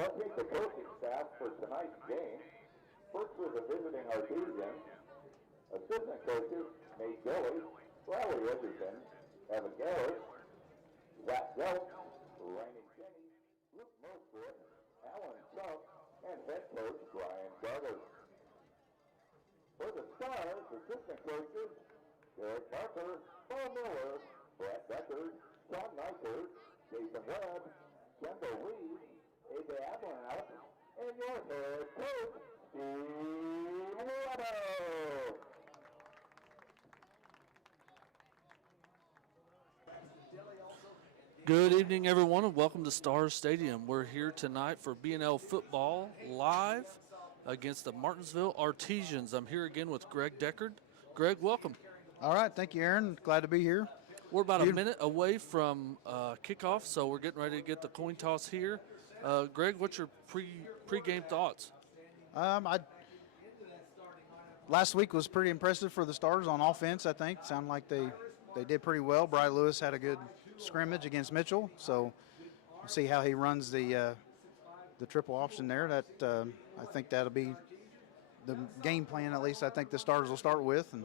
Let's take the coaching staff for tonight's game. First with the visiting Artesians. Assistant coaches, Nate Gilly, Riley Edgerton, Evan Garrett, Zach Delk, Rainey Jenny, Luke Mosford, Alan Chuck, and head coach Brian Garter. For the Stars, assistant coaches, Derek Parker, Paul Miller, Brett Deckard, Sean Nyker, Jason Webb, Kendall Reed, A.J. Abelhout, and your head coach, Steve Waddle. Good evening, everyone, and welcome to Stars Stadium. We're here tonight for BNL football live against the Martinsville Artesians. I'm here again with Greg Deckard. Greg, welcome. All right, thank you, Aaron. Glad to be here. We're about a minute away from kickoff, so we're getting ready to get the coin toss here. Greg, what's your pre-game thoughts? Last week was pretty impressive for the Stars on offense, I think. Sounded like they did pretty well. Bry Lewis had a good scrimmage against Mitchell, so we'll see how he runs the triple option there. That I think that'll be the game plan, at least I think the Stars will start with, and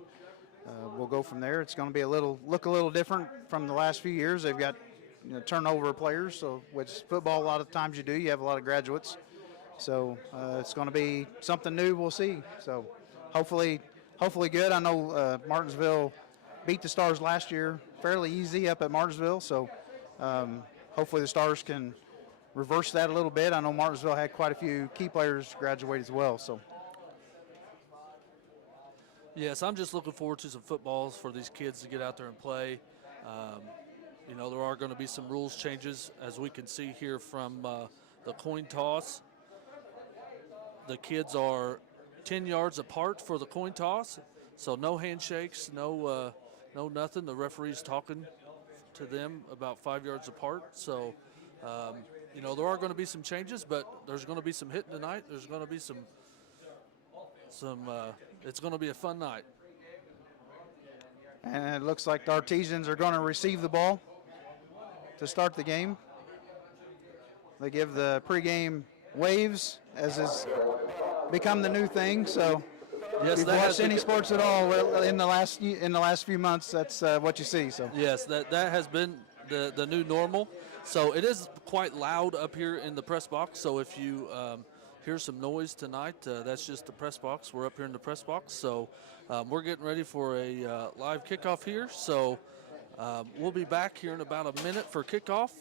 we'll go from there. It's going to be look a little different from the last few years. They've got turnover of players, so which football a lot of times you have a lot of graduates. So it's going to be something new. We'll see. So hopefully good. I know Martinsville beat the Stars last year fairly easy up at Martinsville, so hopefully the Stars can reverse that a little bit. I know Martinsville had quite a few key players graduate as well. So. Yes, I'm just looking forward to some footballs for these kids to get out there and play. There are going to be some rules changes, as we can see here from the coin toss. The kids are 10 yards apart for the coin toss, so no handshakes, no nothing. The referee's talking to them about 5 yards apart. So, there are going to be some changes, but there's going to be some hitting tonight. There's going to be some it's going to be a fun night. And it looks like the Artesians are going to receive the ball to start the game. They give the pregame waves, as has become the new thing. So, yes, if you've watched any sports at all in the last few months, that's what you see. So, yes, that has been the new normal. So it is quite loud up here in the press box. So if you hear some noise tonight, that's just the press box. We're up here in the press box. So we're getting ready for a live kickoff here. So we'll be back here in about a minute for kickoff.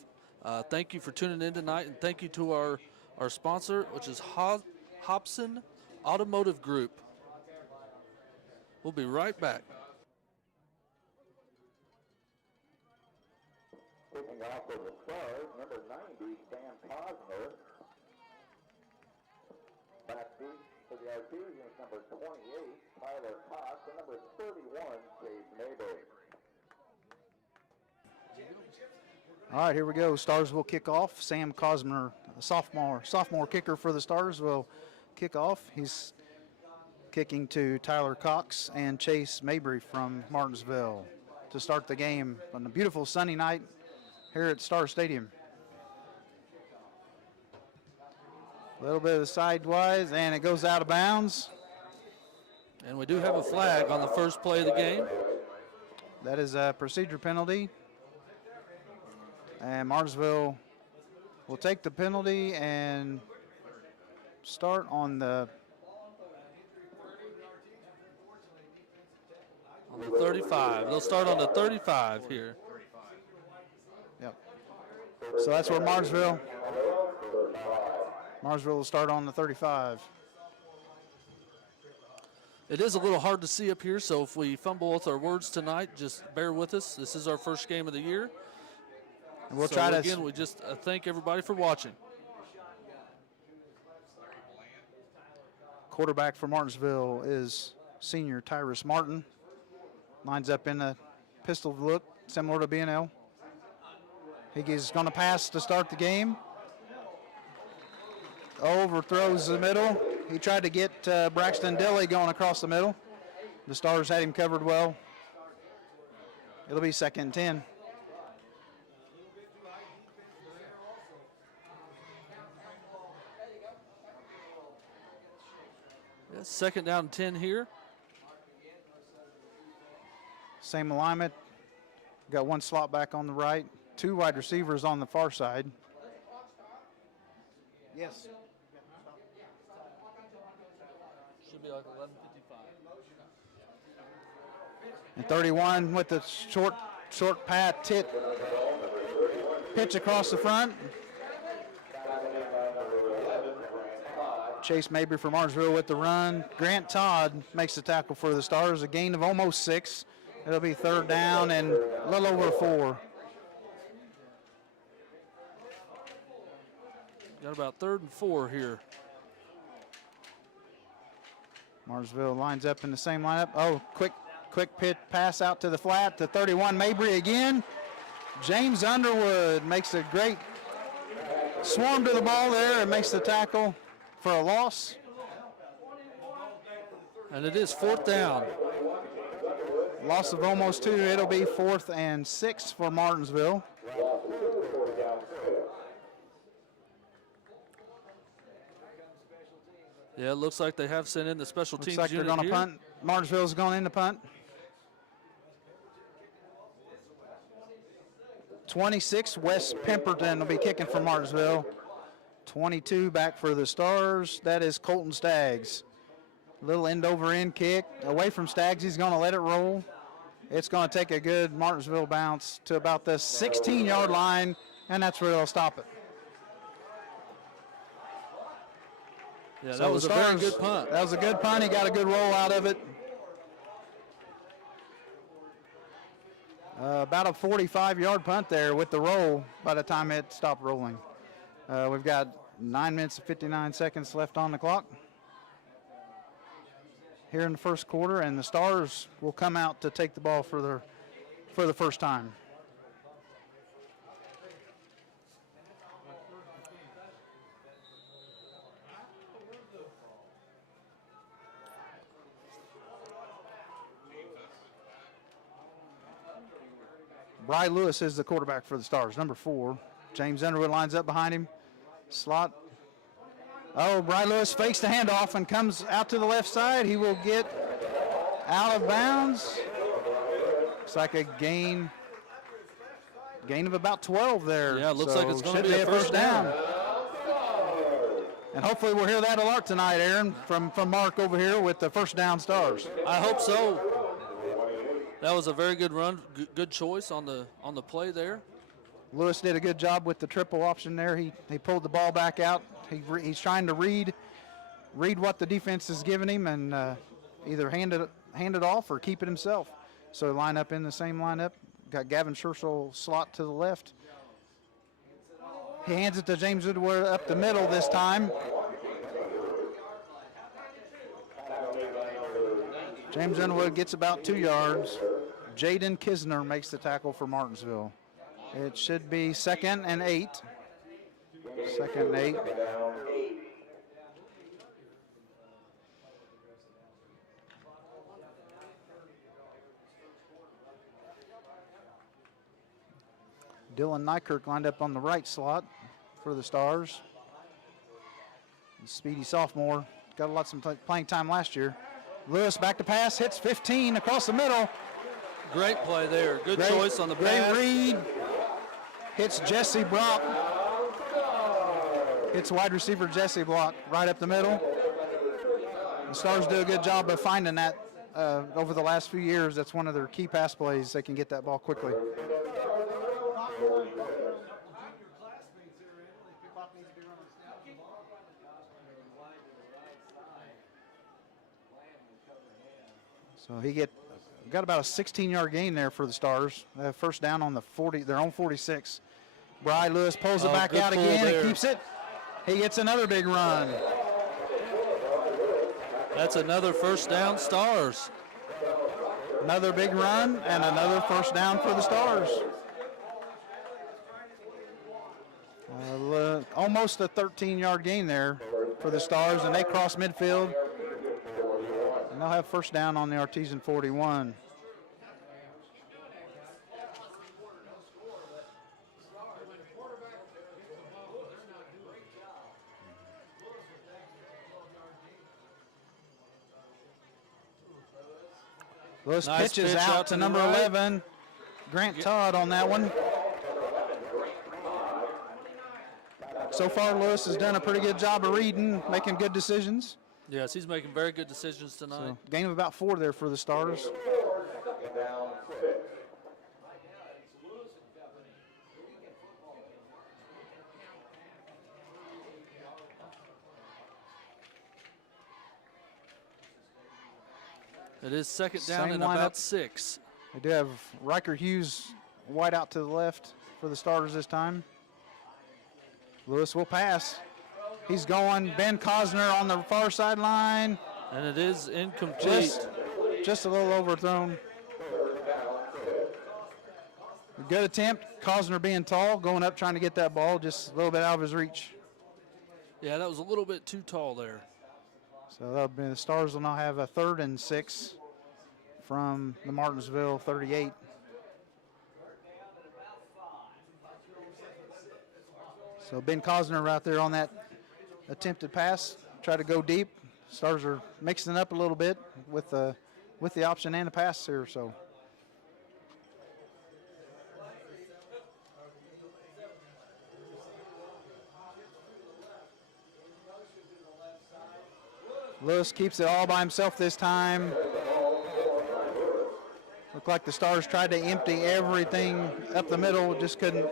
Thank you for tuning in tonight, and thank you to our sponsor, which is Hobson Automotive Group. We'll be right back. Kicking off for the Stars, number 90, Sam Cosner. Backseat for the Artesians, number 28, Tyler Cox, and number 31, Chase Mayberry. all right, here we go. Stars will kick off. Sam Cosner, a sophomore kicker for the Stars, will kick off. He's kicking to Tyler Cox and Chase Mabry from Martinsville to start the game on a beautiful sunny night here at Star Stadium. A little bit of sidewise, and it goes out of bounds. And we do have a flag on the first play of the game. That is a procedure penalty. And Martinsville will take the penalty and start on the 35. They'll start on the 35 here. Yep. So that's where Martinsville will start on the 35. It is a little hard to see up here, so if we fumble with our words tonight, just bear with us. This is our first game of the year. And we'll so try to again, we just thank everybody for watching. Quarterback for Martinsville is senior Tyrus Martin. Lines up in a pistol look, similar to BNL. Higgins is going to pass to start the game. Overthrows the middle. He tried to get Braxton Dilly going across the middle. The Stars had him covered well. It'll be 2nd and 10. Yeah, 2nd down and 10 here. Same alignment. Got one slot back on the right. 2 wide receivers on the far side. Yes. Should be like 11:55. And 31 with the short pad pitch across the front. Chase Mabry from Martinsville with the run. Grant Todd makes the tackle for the Stars, a gain of almost 6. It'll be 3rd down and a little over 4. Got about 3rd and 4 here. Martinsville lines up in the same lineup. Oh, quick pitch pass out to the flat to 31 Mabry again. James Underwood makes a great swarm to the ball there and makes the tackle for a loss. And it is 4th down. Loss of almost 2. It'll be 4th and 6 for Martinsville. Yeah, it looks like they have sent in the special teams Looks like they're going to punt. Martinsville's going in to punt. 26, Wes Pemberton will be kicking for Martinsville. 22 back for the Stars. That is Colton Staggs. Little end over end kick away from Staggs. He's going to let it roll. It's going to take a good Martinsville bounce to about the 16-yard line, and that's where they'll stop it. Yeah, that So was the a very Stars- good punt. That was a good punt. He got a good roll out of it. About a 45-yard punt there with the roll by the time it stopped rolling. We've got 9 minutes and 59 seconds left on the clock here in the first quarter, and the Stars will come out to take the ball for the first time. Bry Lewis is the quarterback for the Stars, number 4. James Underwood lines up behind him. Slot. Oh, Bry Lewis fakes the handoff and comes out to the left side. He will get out of bounds. Looks like a gain of about 12 there. Yeah, it looks like it's going to should be a first down. And hopefully we'll hear that a lot tonight, Aaron, from Mark over here with the first down Stars. I hope so. That was a very good run, good choice on the play there. Lewis did a good job with the triple option there. He pulled the ball back out. He's trying to read what the defense is giving him and either hand it off or keep it himself. So line up in the same lineup. Got Gavin Scherschel slot to the left. He hands it to James Underwood up the middle this time. James Underwood gets about 2 yards. Jaden Kisner makes the tackle for Martinsville. It should be 2nd and 8. 2nd and 8. Dylan Nykirk lined up on the right slot for the Stars. Speedy sophomore. Got lots of playing time last year. Lewis back to pass, hits 15 across the middle. Great play there. Good choice on the pass. Great read. Hits Jesse Brock. Hits wide receiver Jesse Block right up the middle. The Stars do a good job of finding that over the last few years. That's one of their key pass plays. They can get that ball quickly. So he got about a 16-yard gain there for the Stars. First down on their own 46. Bry Lewis pulls it back out again and keeps it. He gets another big run. That's another first down Stars. Another big run and another first down for the Stars. Almost a 13-yard gain there for the Stars, and they cross midfield. And they'll have first down on the Artesian 41. Lewis Nice pitches pitch out to the number right. 11, Grant Todd on that one. So far, Lewis has done a pretty good job of reading, making good decisions. Yes, he's making very good decisions tonight. So, gain of about 4 there for the Stars. Down 6. It is second down Same and lineup. about 6. They do have Riker Hughes wide out to the left for the Stars this time. Lewis will pass. He's going. Ben Cosner on the far sideline. And it is incomplete. Just a little overthrown. Good attempt. Cosner being tall, going up trying to get that ball, just a little bit out of his reach. Yeah, that was a little bit too tall there. So that'll be, the Stars will now have a 3rd and 6 from the Martinsville 38. So Ben Cosner right there on that attempted pass, try to go deep. Stars are mixing it up a little bit with the option and the pass here. So Lewis keeps it all by himself this time. Looked like the Stars tried to empty everything up the middle, just couldn't,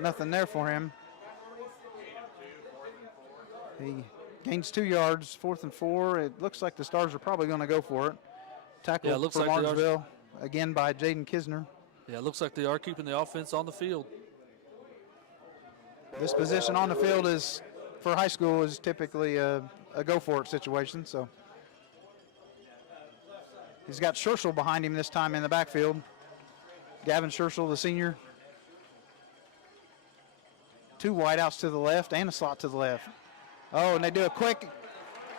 nothing there for him. He gains 2 yards, 4th and 4. It looks like the Stars are probably going to go for it. Tackle looks for like they are. Martinsville, again by Jaden Kisner. Yeah, it looks like they are keeping the offense on the field. This position on the field is, for high school, is typically a go-for-it situation. So he's got Scherschel behind him this time in the backfield. Gavin Scherschel, the senior. 2 wideouts to the left and a slot to the left. Oh, and they do a quick,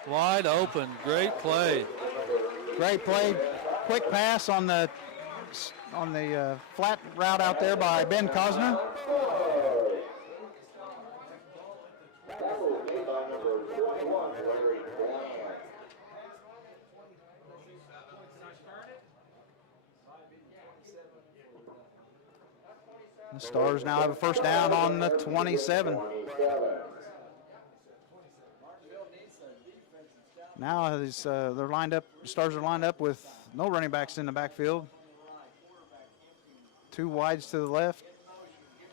Wide open. Great play. great play, quick pass on the flat route out there by Ben Cosner. The Stars now have a first down on the 27. Now they're lined up. Stars are lined up with no running backs in the backfield. 2 wides to the left.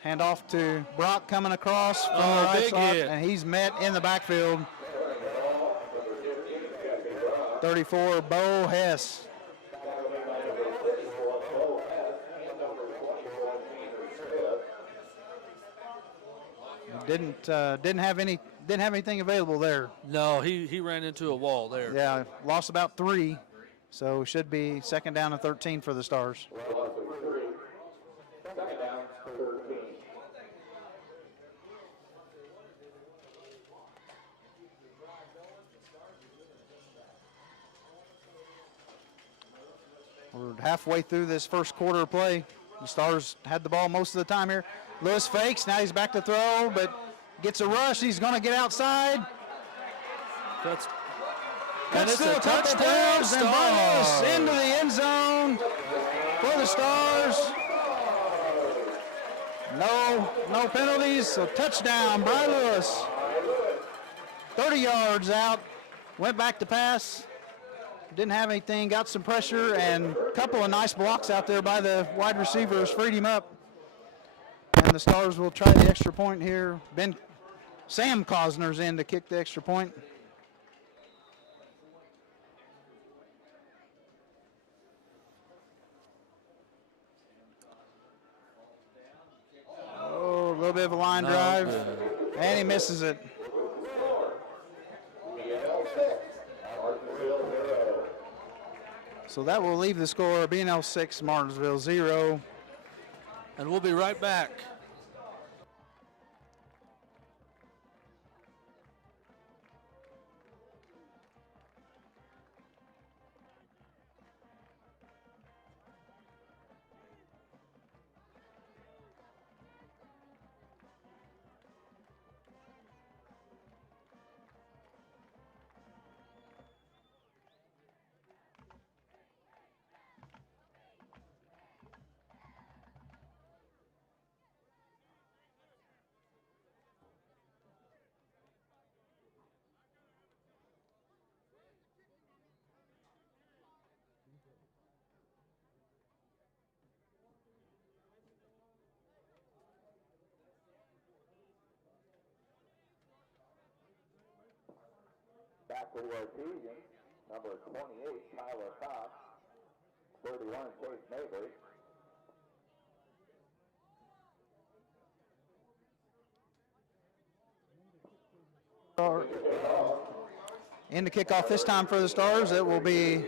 Hand off to Brock coming across from the right big side, hit. and he's met in the backfield. 34, Bo Hess. Didn't have anything available there. No, he ran into a wall there. Yeah, lost about 3, so should be second down and 13 for the Stars. Second down, 13. We're halfway through this first quarter of play. The Stars had the ball most of the time here. Lewis fakes, now he's back to throw, but gets a rush. He's going to get outside. That's Cuts it's through a a couple touchdown, players and Barnes Stars. into the end zone for the Stars. No penalties, so touchdown, Brian Lewis. 30 yards out, went back to pass. Didn't have anything, got some pressure, and a couple of nice blocks out there by the wide receivers, freed him up. And the Stars will try the extra point here. Sam Cosner's in to kick the extra point. Oh, a little bit of a line No drive, good. and he misses it. So that will leave the score BNL 6, Martinsville 0. And we'll be right back. For the Artesians, number 28, Tyler Cox. 31, Chase Mabry. In the kickoff this time for the Stars, it will be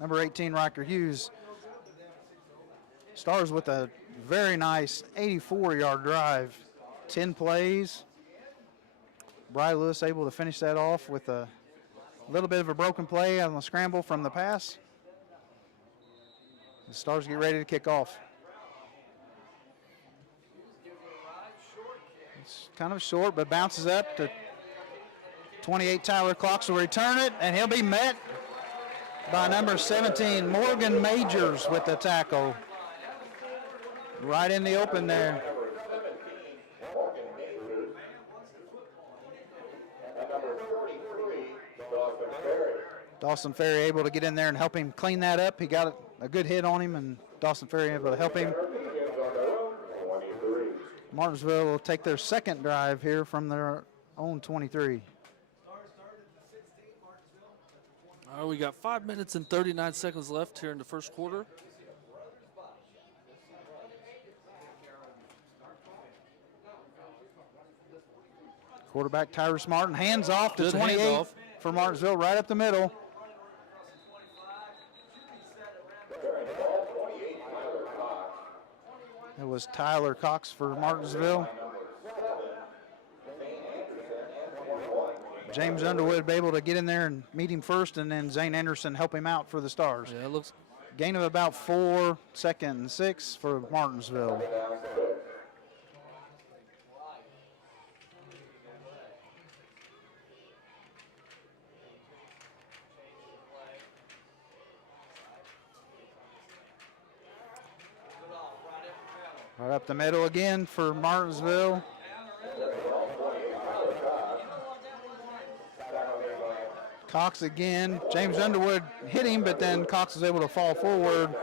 number 18, Riker Hughes. Stars with a very nice 84-yard drive, 10 plays. Bry Lewis able to finish that off with a little bit of a broken play on the scramble from the pass. The Stars get ready to kick off. It's kind of short, but bounces up to 28. Tyler Cox will return it, and he'll be met by number 17, Morgan Majors, with the tackle. Right in the open there. Dawson Ferry able to get in there and help him clean that up. He got a good hit on him, and Dawson Ferry able to help him. Martinsville will take their second drive here from their own 23. All right, we got 5 minutes and 39 seconds left here in the first quarter. Quarterback Tyrus Martin, hands off to Good 28 handoff. for Martinsville, right up the middle. It was Tyler Cox for Martinsville. James Underwood be able to get in there and meet him first, and then Zane Anderson help him out for the Stars. Yeah, it looks. Gain of about 4, second and 6 for Martinsville. Right up the middle again for Martinsville. Cox again. James Underwood hit him, but then Cox was able to fall forward.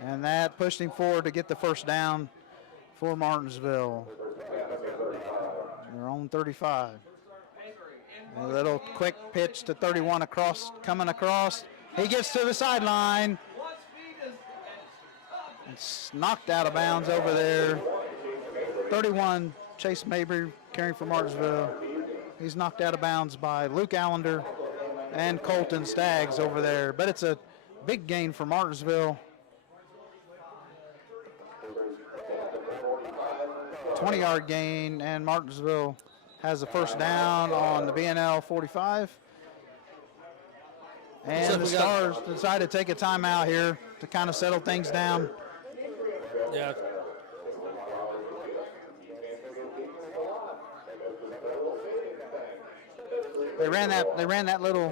And that pushed him forward to get the first down for Martinsville. Their own 35. A little quick pitch to 31 across, coming across. He gets to the sideline. It's knocked out of bounds over there. 31, Chase Mabry carrying for Martinsville. He's knocked out of bounds by Luke Allender and Colton Staggs over there. But it's a big gain for Martinsville. 20-yard gain, and Martinsville has a first down on the BNL 45. And the Stars decided to take a timeout here to kind of settle things down. Yeah. They ran that little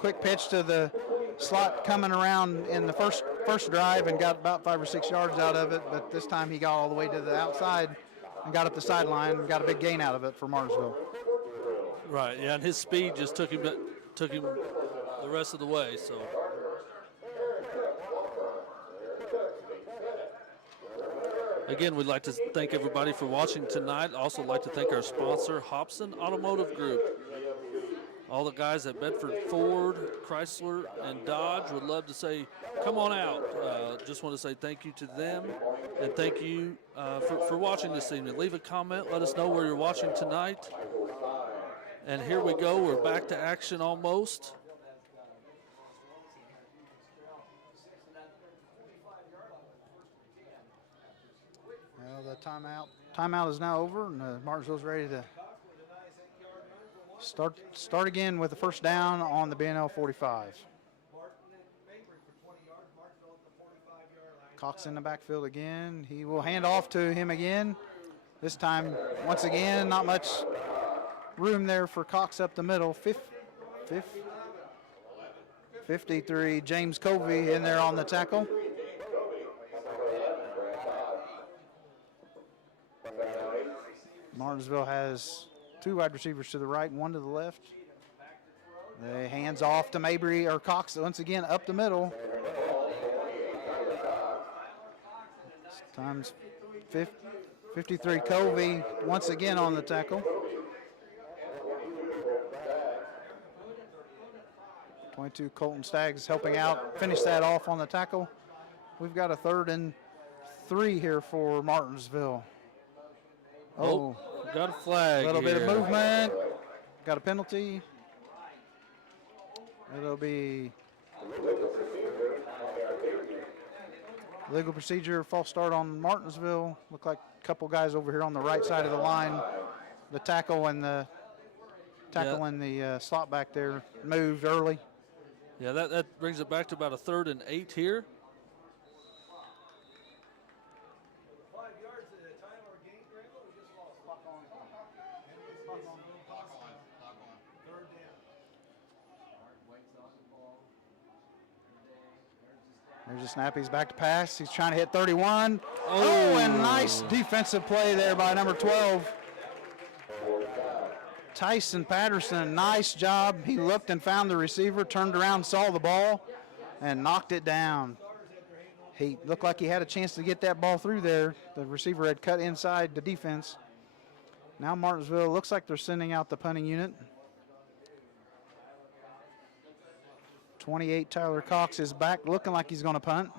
quick pitch to the slot coming around in the first drive and got about 5 or 6 yards out of it, but this time he got all the way to the outside and got up the sideline and got a big gain out of it for Martinsville. Right, yeah, and his speed just took him the rest of the way, so. Again, we'd like to thank everybody for watching tonight. Also like to thank our sponsor, Hobson Automotive Group. All the guys at Bedford Ford, Chrysler, and Dodge would love to say, come on out. Just want to say thank you to them, and thank you for watching this evening. Leave a comment. Let us know where you're watching tonight. And here we go. We're back to action almost. Well, the timeout is now over, and Martinsville's ready to start again with the first down on the BNL 45. Cox in the backfield again. He will hand off to him again. This time, once again, not much room there for Cox up the middle. 53, James Covey in there on the tackle. Martinsville has 2 wide receivers to the right and 1 to the left. The hands off to Mabry or Cox once again up the middle. Times 53 Covey once again on the tackle. 22 Colton Staggs helping out, finish that off on the tackle. We've got a 3rd and 3 here for Martinsville. Oh, got a flag. A little bit of here. movement. Got a penalty. It'll be legal procedure, false start on Martinsville. Look like a couple guys over here on the right side of the line. The tackle and the slot back there moved early. Yeah, that brings it back to about a 3rd and 8 here. There's a snap. He's back to pass. He's trying to hit 31. Oh, and nice defensive play there by number 12. Tyson Patterson, nice job. He looked and found the receiver, turned around, saw the ball, and knocked it down. He looked like he had a chance to get that ball through there. The receiver had cut inside the defense. Now Martinsville looks like they're sending out the punting unit. 28 Tyler Cox is back, looking like he's going to punt.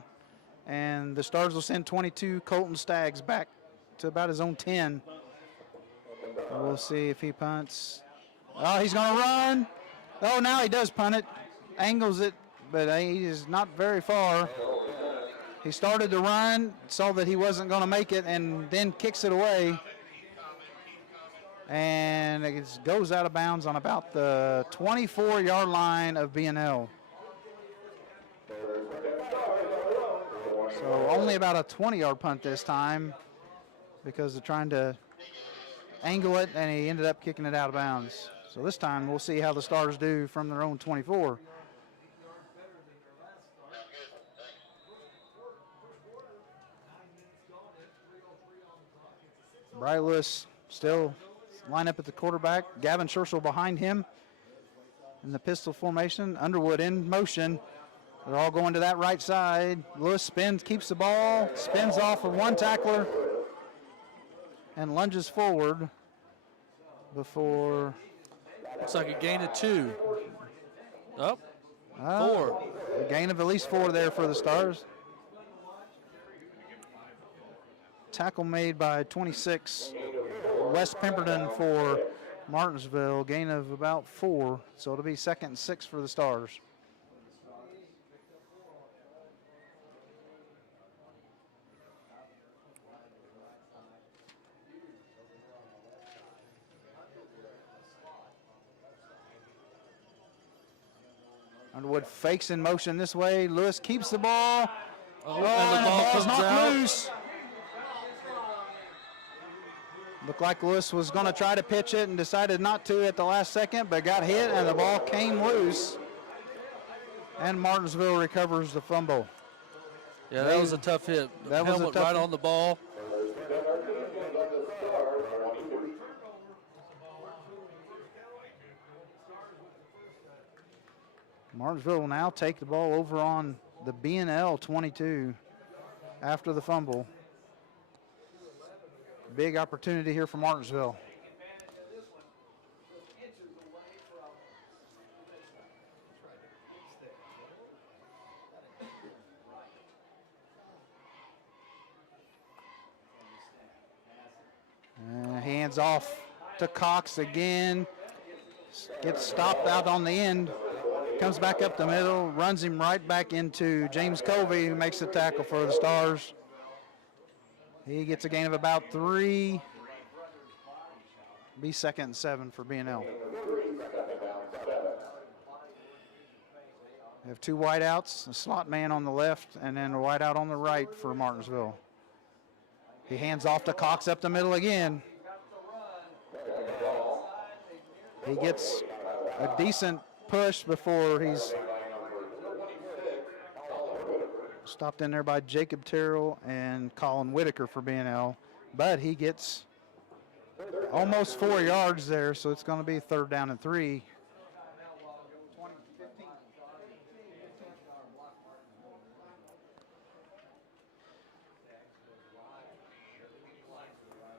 And the Stars will send 22 Colton Staggs back to about his own 10. We'll see if he punts. Oh, he's going to run. Oh, now he does punt it. Angles it, but he is not very far. He started to run, saw that he wasn't going to make it, and then kicks it away. And it goes out of bounds on about the 24-yard line of BNL. So only about a 20-yard punt this time because they're trying to angle it, and he ended up kicking it out of bounds. So this time we'll see how the Stars do from their own 24. Bry Lewis still line up at the quarterback. Gavin Scherschel behind him in the pistol formation. Underwood in motion. They're all going to that right side. Lewis spins, keeps the ball, spins off of one tackler, and lunges forward before. Looks like a gain of 2. Up. 4. A gain of at least 4 there for the Stars. Tackle made by 26, West Pemberton for Martinsville. Gain of about 4, so it'll be 2nd and 6 for the Stars. Underwood fakes in motion this way. Lewis keeps the ball. And the ball comes out. Loose. Looked like Lewis was going to try to pitch it and decided not to at the last second, but got hit and the ball came loose. And Martinsville recovers the fumble. Yeah, that was a tough hit. That was a helmet tough right hit. on the ball. Martinsville will now take the ball over on the BNL 22 after the fumble. Big opportunity here for Martinsville. Hands off to Cox again. Gets stopped out on the end. Comes back up the middle, runs him right back into James Covey, who makes the tackle for the Stars. He gets a gain of about 3. Be 2nd and 7 for BNL. We have 2 wideouts, a slot man on the left, and then a wideout on the right for Martinsville. He hands off to Cox up the middle again. He gets a decent push before he's stopped in there by Jacob Terrell and Colin Whitaker for BNL, but he gets almost 4 yards there, so it's going to be 3rd down and 3.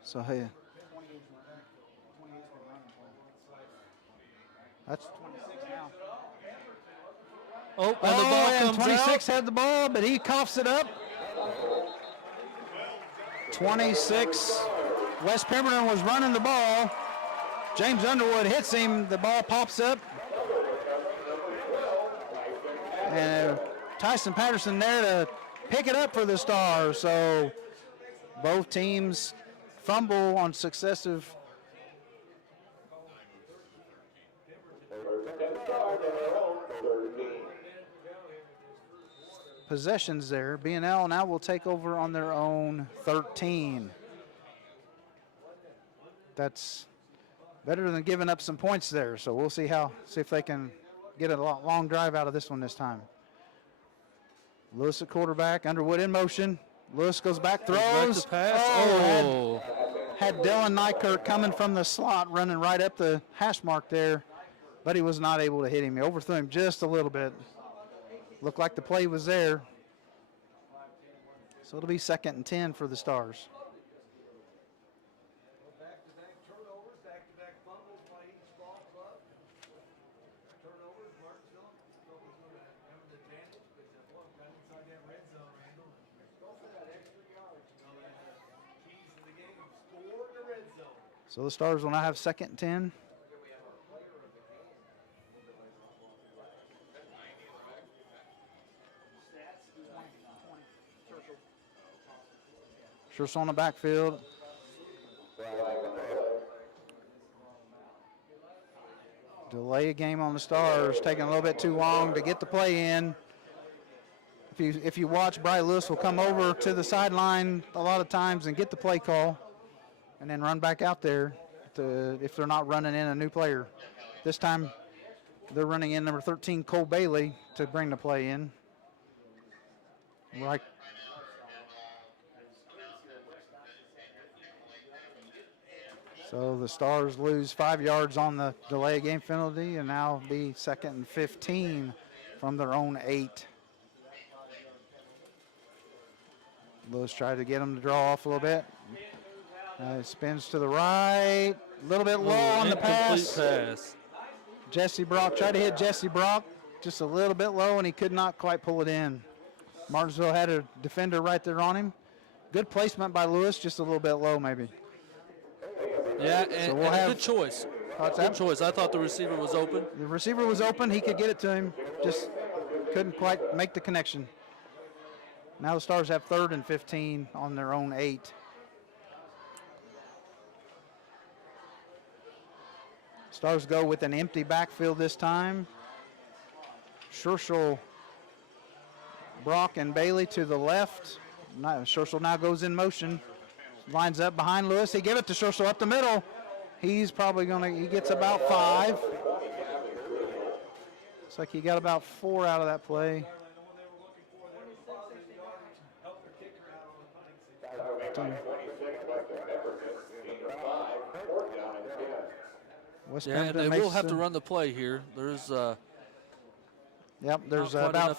So hey, that's 26 now. Oh, and the ball and comes 26 out. had the ball, but he coughs it up. 26, West Pemberton was running the ball. James Underwood hits him, the ball pops up. And Tyson Patterson there to pick it up for the Stars. So both teams fumble on successive possessions there. BNL now will take over on their own 13. That's better than giving up some points there. So we'll see if they can get a long drive out of this one this time. Lewis at quarterback, Underwood in motion. Lewis goes back, throws. Pass. Had Dylan Nykirk coming from the slot, running right up the hash mark there, but he was not able to hit him. He overthrew him just a little bit. Looked like the play was there. So it'll be 2nd and 10 for the Stars. So the Stars will now have 2nd and 10. Schertz on the backfield. Delay a game on the Stars, taking a little bit too long to get the play in. If you watch, Bry Lewis will come over to the sideline a lot of times and get the play call and then run back out there if they're not running in a new player. This time they're running in number 13, Cole Bailey, to bring the play in. Right. So the Stars lose 5 yards on the delay game penalty and now be 2nd and 15 from their own 8. Lewis tried to get him to draw off a little bit. Spins to the right, a little bit low on the pass. Jesse Brock tried to hit Jesse Brock just a little bit low, and he could not quite pull it in. Martinsville had a defender right there on him. Good placement by Lewis, just a little bit low maybe. Yeah, and, so a good choice. Good choice. I thought the receiver was open. The receiver was open. He could get it to him, just couldn't quite make the connection. Now the Stars have 3rd and 15 on their own 8. Stars go with an empty backfield this time. Schertz, Brock, and Bailey to the left. Schertz now goes in motion. Lines up behind Lewis. He gave it to Schertz up the middle. He's probably he gets about 5. Looks like he got about 4 out of that play. And they will have to run the play here. There's there's about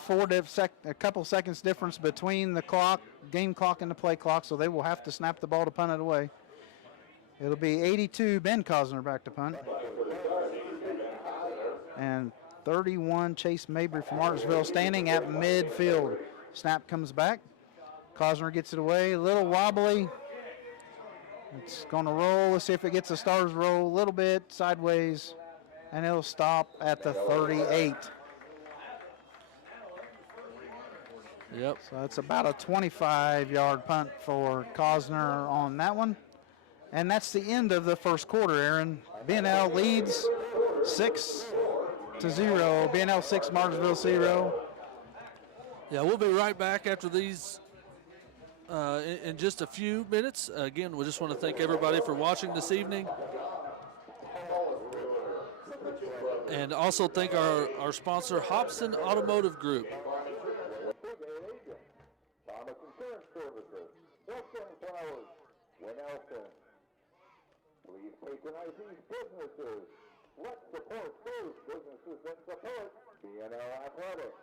a couple seconds difference between the game clock and the play clock, so they will have to snap the ball to punt it away. It'll be 82, Ben Cosner back to punt. And 31, Chase Mabry from Martinsville standing at midfield. Snap comes back. Cosner gets it away, a little wobbly. It's going to roll. Let's see if it gets the Stars roll a little bit sideways, and it'll stop at the 38. Yep. So it's about a 25-yard punt for Cosner on that one. And that's the end of the first quarter, Aaron. BNL leads 6-0. BNL 6, Martinsville 0. Yeah, we'll be right back after these in just a few minutes. Again, we just want to thank everybody for watching this evening. And also thank our sponsor, Hobson Automotive Group. Thomas Insurance Services, Wilson Flowers, Winelson. Please patronize these businesses. Let's support those businesses that support BNL Athletics.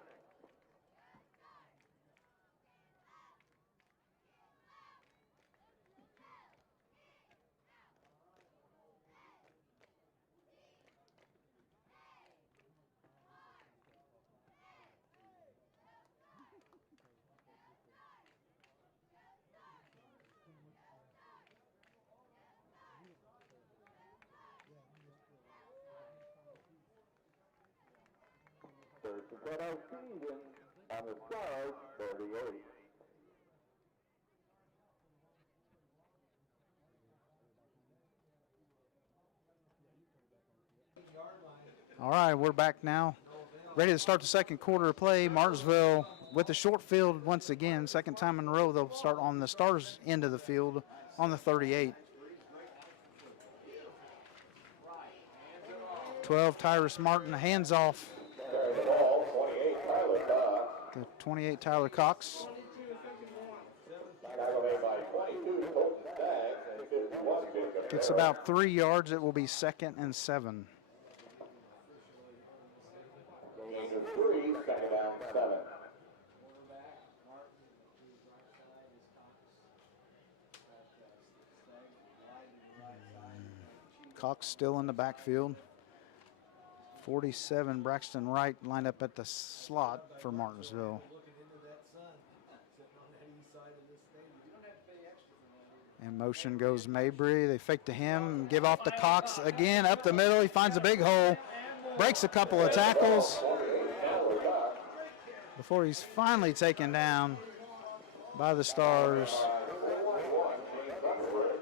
to set our season on the Stars 38. All right, we're back now. Ready to start the second quarter of play. Martinsville with the short field once again. Second time in a row they'll start on the Stars end of the field on the 38. 12, Tyrus Martin, hands off. The 28, Tyler Cox. Gets about 3 yards. It will be 2nd and 7. Cox still in the backfield. 47, Braxton Wright lined up at the slot for Martinsville. In motion goes Mabry. They fake to him, give off to Cox again, up the middle. He finds a big hole, breaks a couple of tackles before he's finally taken down by the Stars.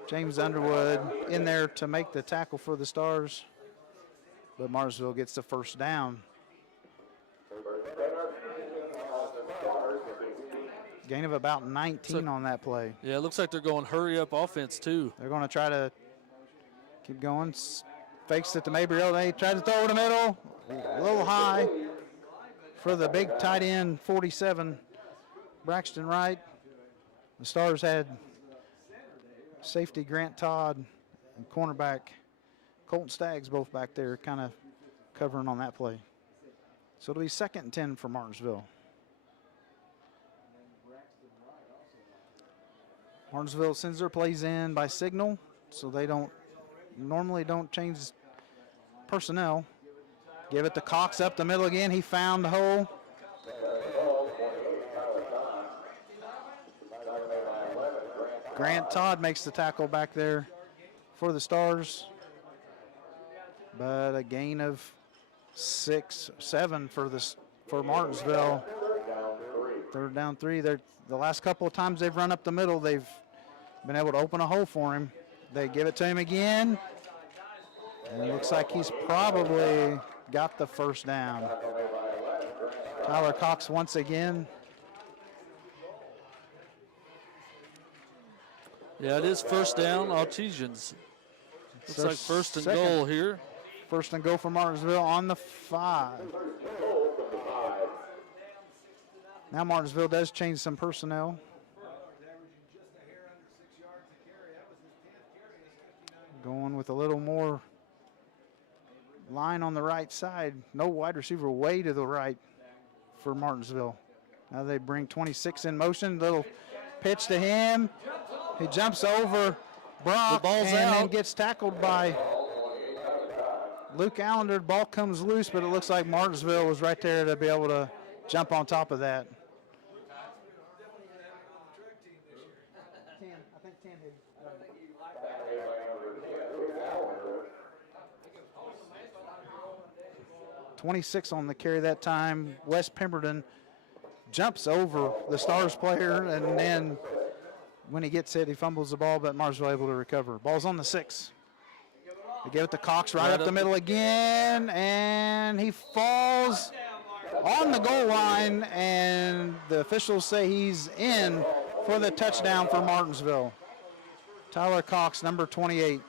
James Underwood in there to make the tackle for the Stars, but Martinsville gets the first down. Gain of about 19 on that play. Yeah, it looks like they're going hurry up offense too. They're going to try to keep going. Fakes it to Mabry. They try to throw it in the middle. A little high for the big tight end, 47, Braxton Wright. The Stars had safety Grant Todd and cornerback Colton Staggs both back there kind of covering on that play. So it'll be 2nd and 10 for Martinsville. Martinsville sends their plays in by signal, so they normally don't change personnel. Give it to Cox up the middle again. He found the hole. Grant Todd makes the tackle back there for the Stars, but a gain of 7 for Martinsville. 3rd down 3. The last couple of times they've run up the middle, they've been able to open a hole for him. They give it to him again, and it looks like he's probably got the first down. Tyler Cox once again. Yeah, it is first down, Artesians. Looks like first and goal here. First and goal for Martinsville on the 5. Now Martinsville does change some personnel. Going with a little more line on the right side. No wide receiver way to the right for Martinsville. Now they bring 26 in motion. Little pitch to him. He jumps over Brock and then gets tackled by Luke Allender. Ball comes loose, but it looks like Martinsville was right there to be able to jump on top of that. 26 on the carry that time. Wes Pemberton jumps over the Stars player, and then when he gets hit, he fumbles the ball, but Martinsville able to recover. Ball's on the 6. They give it to Cox right up the middle again, and he falls on the goal line, and the officials say he's in for the touchdown for Martinsville. Tyler Cox, number 28.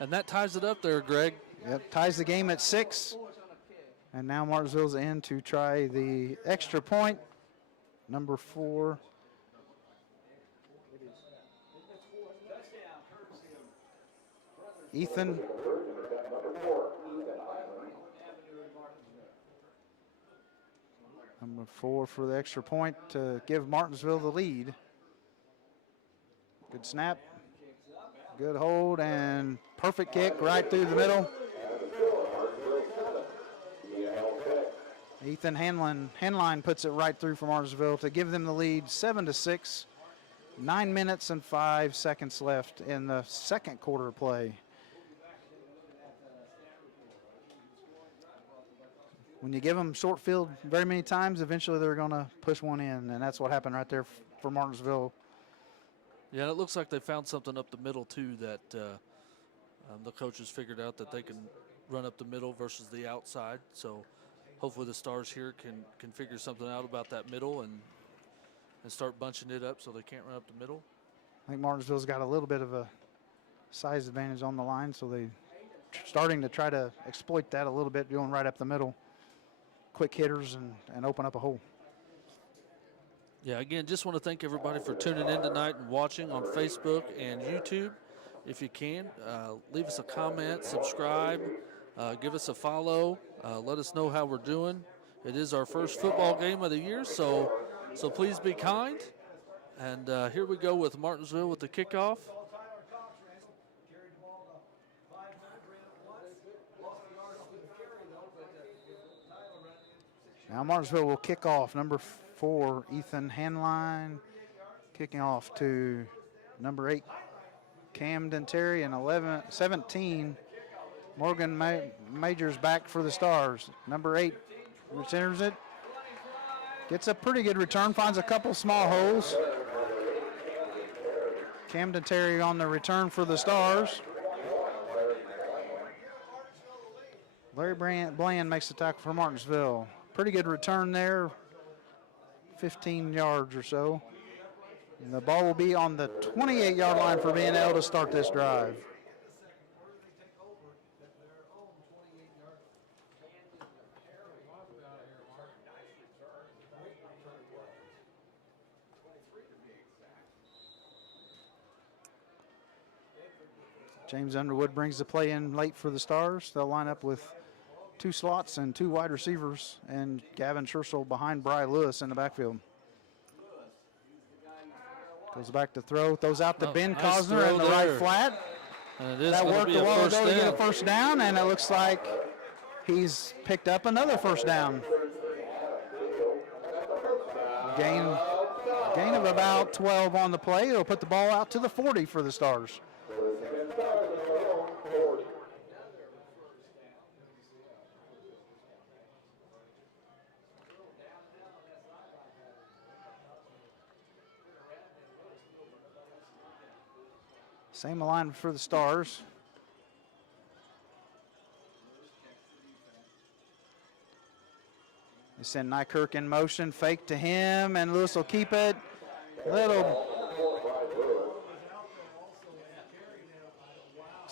And that ties it up there, Greg. Yep, ties the game at 6. And now Martinsville's in to try the extra point. Number 4. Ethan. Number 4 for the extra point to give Martinsville the lead. Good snap. Good hold and perfect kick right through the middle. Ethan Hanline puts it right through for Martinsville to give them the lead 7-6. 9 minutes and 5 seconds left in the second quarter of play. When you give them short field very many times, eventually they're going to push one in, and that's what happened right there for Martinsville. Yeah, it looks like they found something up the middle, too, that the coaches figured out that they can run up the middle versus the outside. So hopefully the Stars here can figure something out about that middle and start bunching it up so they can't run up the middle. I think Martinsville's got a little bit of a size advantage on the line, so they're starting to try to exploit that a little bit, going right up the middle. Quick hitters and open up a hole. Yeah, again, just want to thank everybody for tuning in tonight and watching on Facebook and YouTube. If you can, leave us a comment, subscribe, give us a follow, let us know how we're doing. It is our first football game of the year, so please be kind. And here we go with Martinsville with the kickoff. Now Martinsville will kick off. Number 4, Ethan Hanline, kicking off to number 8, Camden Terry, and 17, Morgan Majors back for the Stars. Number 8 returns it. Gets a pretty good return, finds a couple small holes. Camden Terry on the return for the Stars. Larry Bland makes the tackle for Martinsville. Pretty good return there, 15 yards or so. And the ball will be on the 28-yard line for BNL to start this drive. James Underwood brings the play in late for the Stars. They'll line up with 2 slots and 2 wide receivers, and Gavin Scherzel behind Bry Lewis in the backfield. Goes back to throw, throws out to Ben nice Cosner in the right flat. And it is that worked a while ago to get a first down, and it looks like he's picked up another first down. Gain of about 12 on the play. It'll put the ball out to the 40 for the Stars. Same alignment for the Stars. They send Nykirk in motion, fake to him, and Lewis will keep it. Looks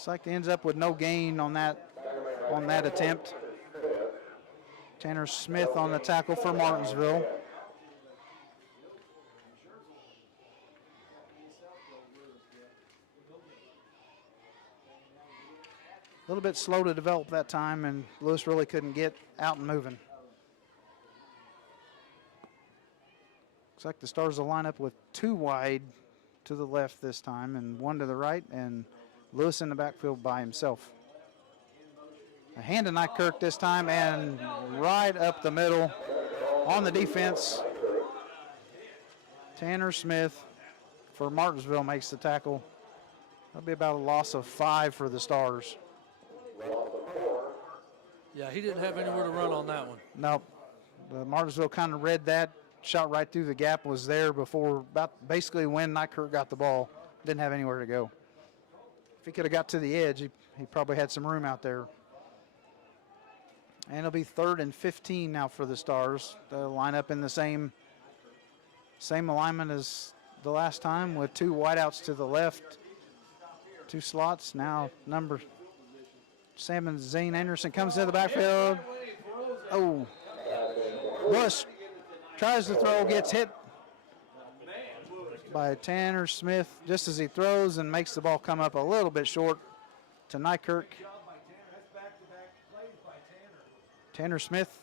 like he ends up with no gain on that attempt. Tanner Smith on the tackle for Martinsville. A little bit slow to develop that time, and Lewis really couldn't get out and moving. Looks like the Stars will line up with 2 wide to the left this time and 1 to the right, and Lewis in the backfield by himself. A hand to Nykirk this time, and right up the middle on the defense. Tanner Smith for Martinsville makes the tackle. That'll be about a loss of 5 for the Stars. Yeah, he didn't have anywhere to run on that one. Nope. Martinsville kind of read that, shot right through the gap, was there before, about basically when Nykirk got the ball. Didn't have anywhere to go. If he could have got to the edge, he probably had some room out there. And it'll be 3rd and 15 now for the Stars. They'll line up in the same alignment as the last time with 2 wideouts to the left, 2 slots. Now number Salmon Zane Anderson comes into the backfield. Oh, Bush tries to throw, gets hit by Tanner Smith just as he throws and makes the ball come up a little bit short to Nykirk. Tanner Smith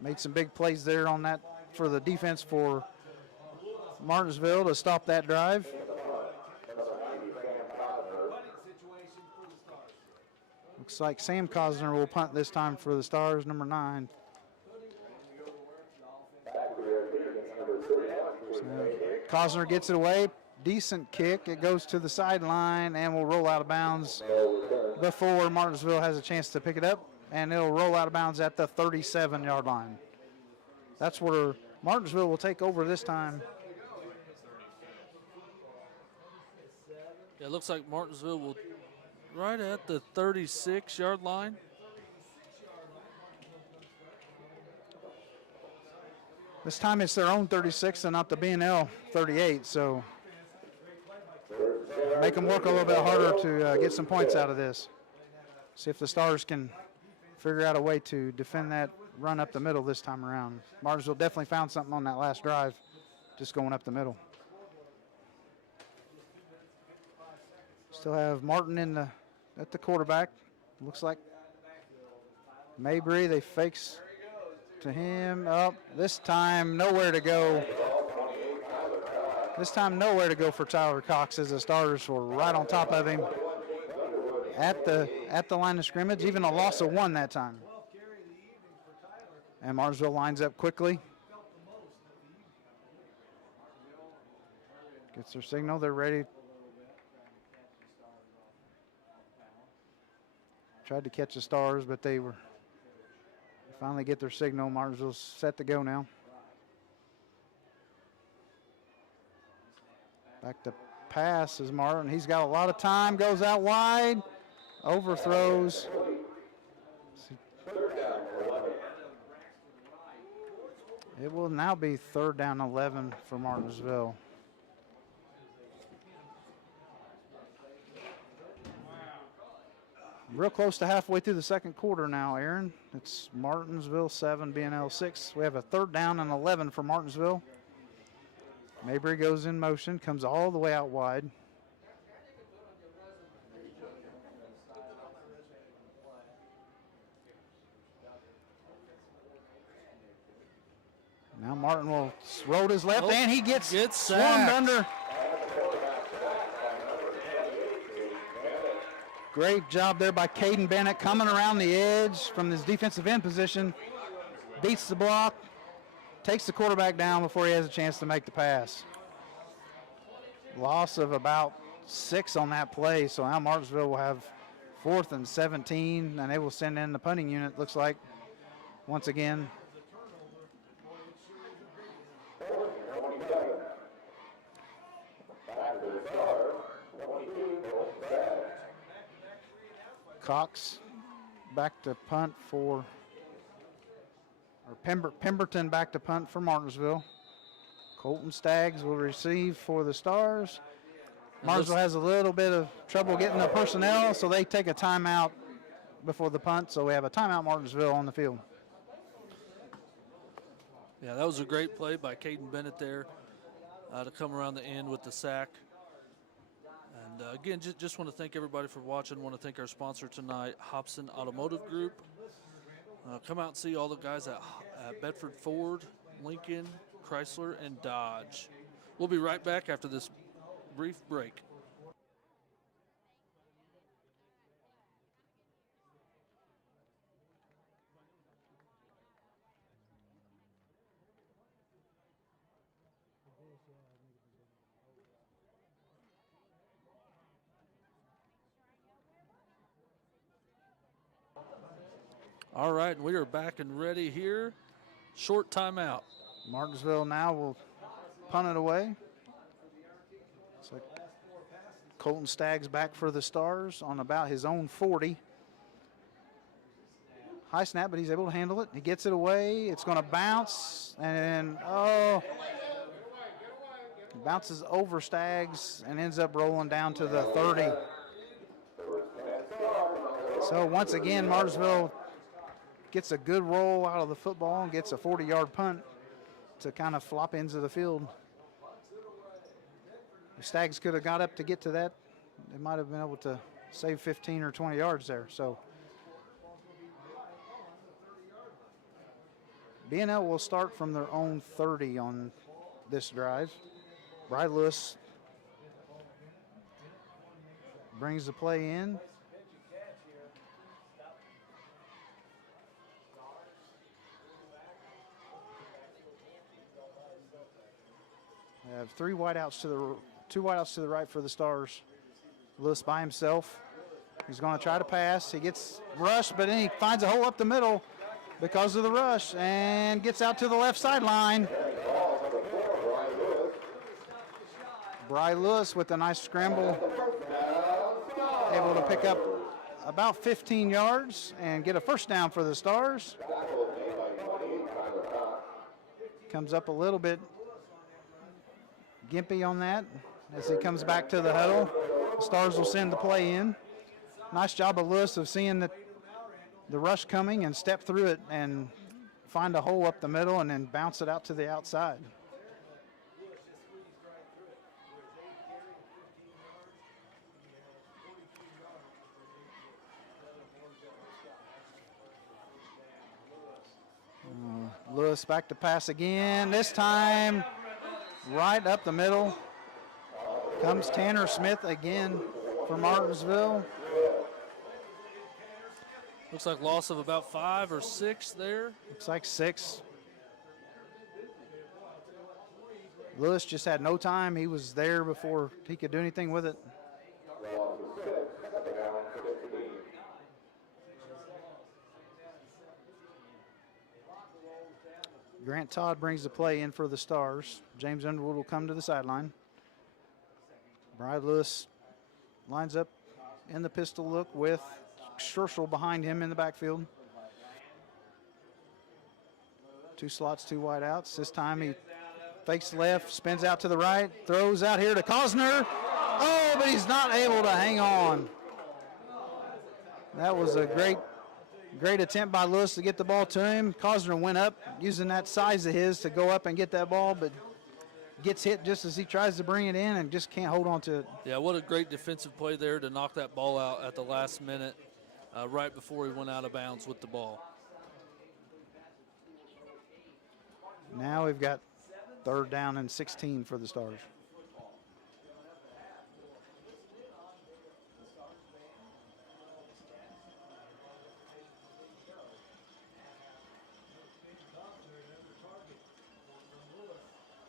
made some big plays there on that for the defense for Martinsville to stop that drive. Looks like Sam Cosner will punt this time for the Stars, number 9. So Cosner gets it away. Decent kick. It goes to the sideline and will roll out of bounds before Martinsville has a chance to pick it up, and it'll roll out of bounds at the 37-yard line. That's where Martinsville will take over this time. Yeah, it looks like Martinsville will right at the 36-yard line. This time it's their own 36 and not the BNL 38, so make them work a little bit harder to get some points out of this. See if the Stars can figure out a way to defend that run up the middle this time around. Martinsville definitely found something on that last drive, just going up the middle. Still have Martin at the quarterback. Looks like Mabry, they fakes to him. Up this time, nowhere to go. This time, nowhere to go for Tyler Cox as the Stars were right on top of him at the line of scrimmage. Even a loss of 1 that time. And Martinsville lines up quickly. Gets their signal. They're ready. Tried to catch the Stars, but they finally get their signal. Martinsville's set to go now. Back to pass is Martin. He's got a lot of time. Goes out wide. Overthrows. It will now be 3rd down 11 for Martinsville. Real close to halfway through the second quarter now, Aaron. It's Martinsville 7, BNL 6. We have a 3rd down and 11 for Martinsville. Mabry goes in motion, comes all the way out wide. Now Martin will roll his left, and he gets swung under. Great job there by Caden Bennett coming around the edge from his defensive end position. Beats the block, takes the quarterback down before he has a chance to make the pass. Loss of about 6 on that play, so now Martinsville will have 4th and 17, and they will send in the punting unit, looks like, once again. Cox back to punt for, or Pemberton back to punt for Martinsville. Colton Staggs will receive for the Stars. Martinsville has a little bit of trouble getting the personnel, so they take a timeout before the punt. So we have a timeout Martinsville on the field. Yeah, that was a great play by Caden Bennett there to come around the end with the sack. And again, just want to thank everybody for watching. Want to thank our sponsor tonight, Hobson Automotive Group. Come out and see all the guys at Bedford Ford, Lincoln, Chrysler, and Dodge. We'll be right back after this brief break. All right, we are back and ready here. Short timeout. Martinsville now will punt it away. It's like Colton Staggs back for the Stars on about his own 40. High snap, but he's able to handle it. He gets it away. It's going to bounce, and bounces over Staggs and ends up rolling down to the 30. So once again, Martinsville gets a good roll out of the football and gets a 40-yard punt to kind of flop into the field. If Staggs could have got up to get to that, they might have been able to save 15 or 20 yards there. So BNL will start from their own 30 on this drive. Bry Lewis brings the play in. Have two wideouts to the right for the Stars. Lewis by himself. He's going to try to pass. He gets rushed, but then he finds a hole up the middle because of the rush and gets out to the left sideline. Bry Lewis with a nice scramble, able to pick up about 15 yards and get a first down for the Stars. Comes up a little bit gimpy on that as he comes back to the huddle. The Stars will send the play in. Nice job of Lewis of seeing the rush coming and step through it and find a hole up the middle and then bounce it out to the outside. Lewis back to pass again. This time right up the middle. Comes Tanner Smith again for Martinsville. Looks like loss of about 5 or 6 there. Looks like 6. Lewis just had no time. He was there before he could do anything with it. Grant Todd brings the play in for the Stars. James Underwood will come to the sideline. Brad Lewis lines up in the pistol look with Scherschel behind him in the backfield. 2 slots, 2 wide outs. This time he fakes left, spins out to the right, throws out here to Cosner. Oh, but he's not able to hang on. That was a great attempt by Lewis to get the ball to him. Cosner went up using that size of his to go up and get that ball, but gets hit just as he tries to bring it in and just can't hold on to it. Yeah, what a great defensive play there to knock that ball out at the last minute, right before he went out of bounds with the ball. Now we've got 3rd down and 16 for the Stars.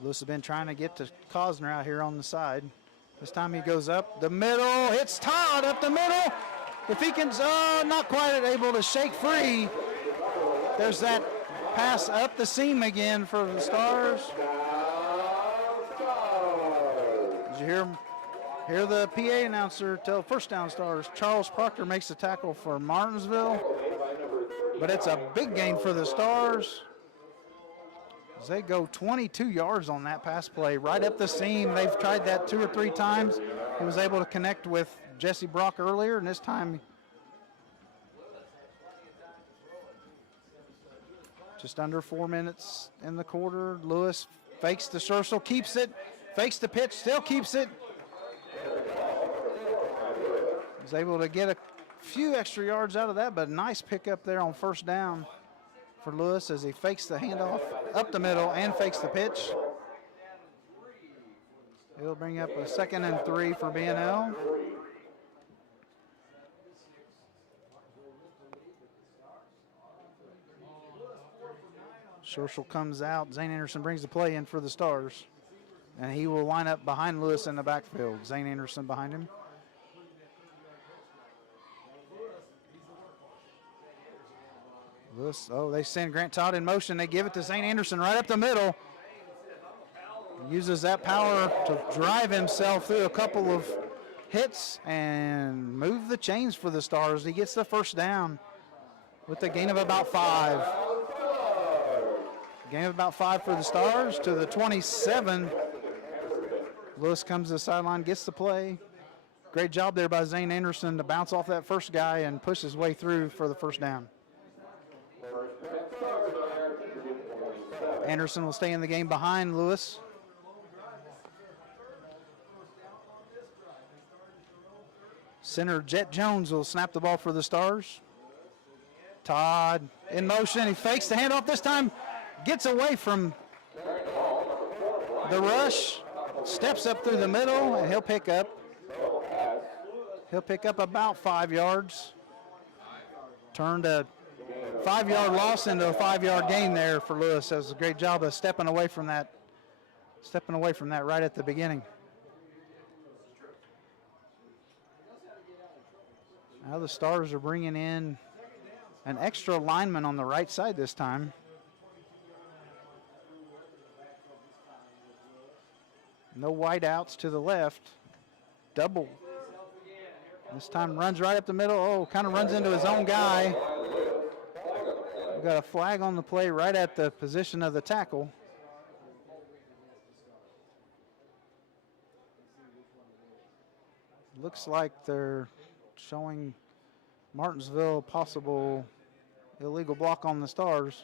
Lewis has been trying to get to Cosner out here on the side. This time he goes up the middle, hits Todd up the middle. If he can, not quite able to shake free. There's that pass up the seam again for the Stars. Did you hear the PA announcer tell first down Stars? Charles Proctor makes the tackle for Martinsville, but it's a big gain for the Stars. They go 22 yards on that pass play, right up the seam. They've tried that 2 or 3 times. He was able to connect with Jesse Brock earlier, and this time just under 4 minutes in the quarter. Lewis fakes the Scherschel, keeps it, fakes the pitch, still keeps it. He's able to get a few extra yards out of that, but nice pickup there on first down for Lewis as he fakes the handoff up the middle and fakes the pitch. It'll bring up a 2nd and 3 for BNL. Scherschel comes out. Zane Anderson brings the play in for the Stars. And he will line up behind Lewis in the backfield. Zane Anderson behind him. Lewis, they send Grant Todd in motion. They give it to Zane Anderson right up the middle. He uses that power to drive himself through a couple of hits and move the chains for the Stars. He gets the first down with a gain of about 5. Gain of about 5 for the Stars to the 27. Lewis comes to the sideline, gets the play. Great job there by Zane Anderson to bounce off that first guy and push his way through for the first down. Anderson will stay in the game behind Lewis. Center Jet Jones will snap the ball for the Stars. Todd in motion. He fakes the handoff this time. Gets away from the rush. Steps up through the middle, and he'll pick up about 5 yards. Turned a 5-yard loss into a 5-yard gain there for Lewis. That was a great job of stepping away from that stepping away from that right at the beginning. Now the Stars are bringing in an extra lineman on the right side this time. No wide outs to the left. Double. This time runs right up the middle. Oh, kind of runs into his own guy. We've got a flag on the play right at the position of the tackle. Looks like they're showing Martinsville possible illegal block on the Stars.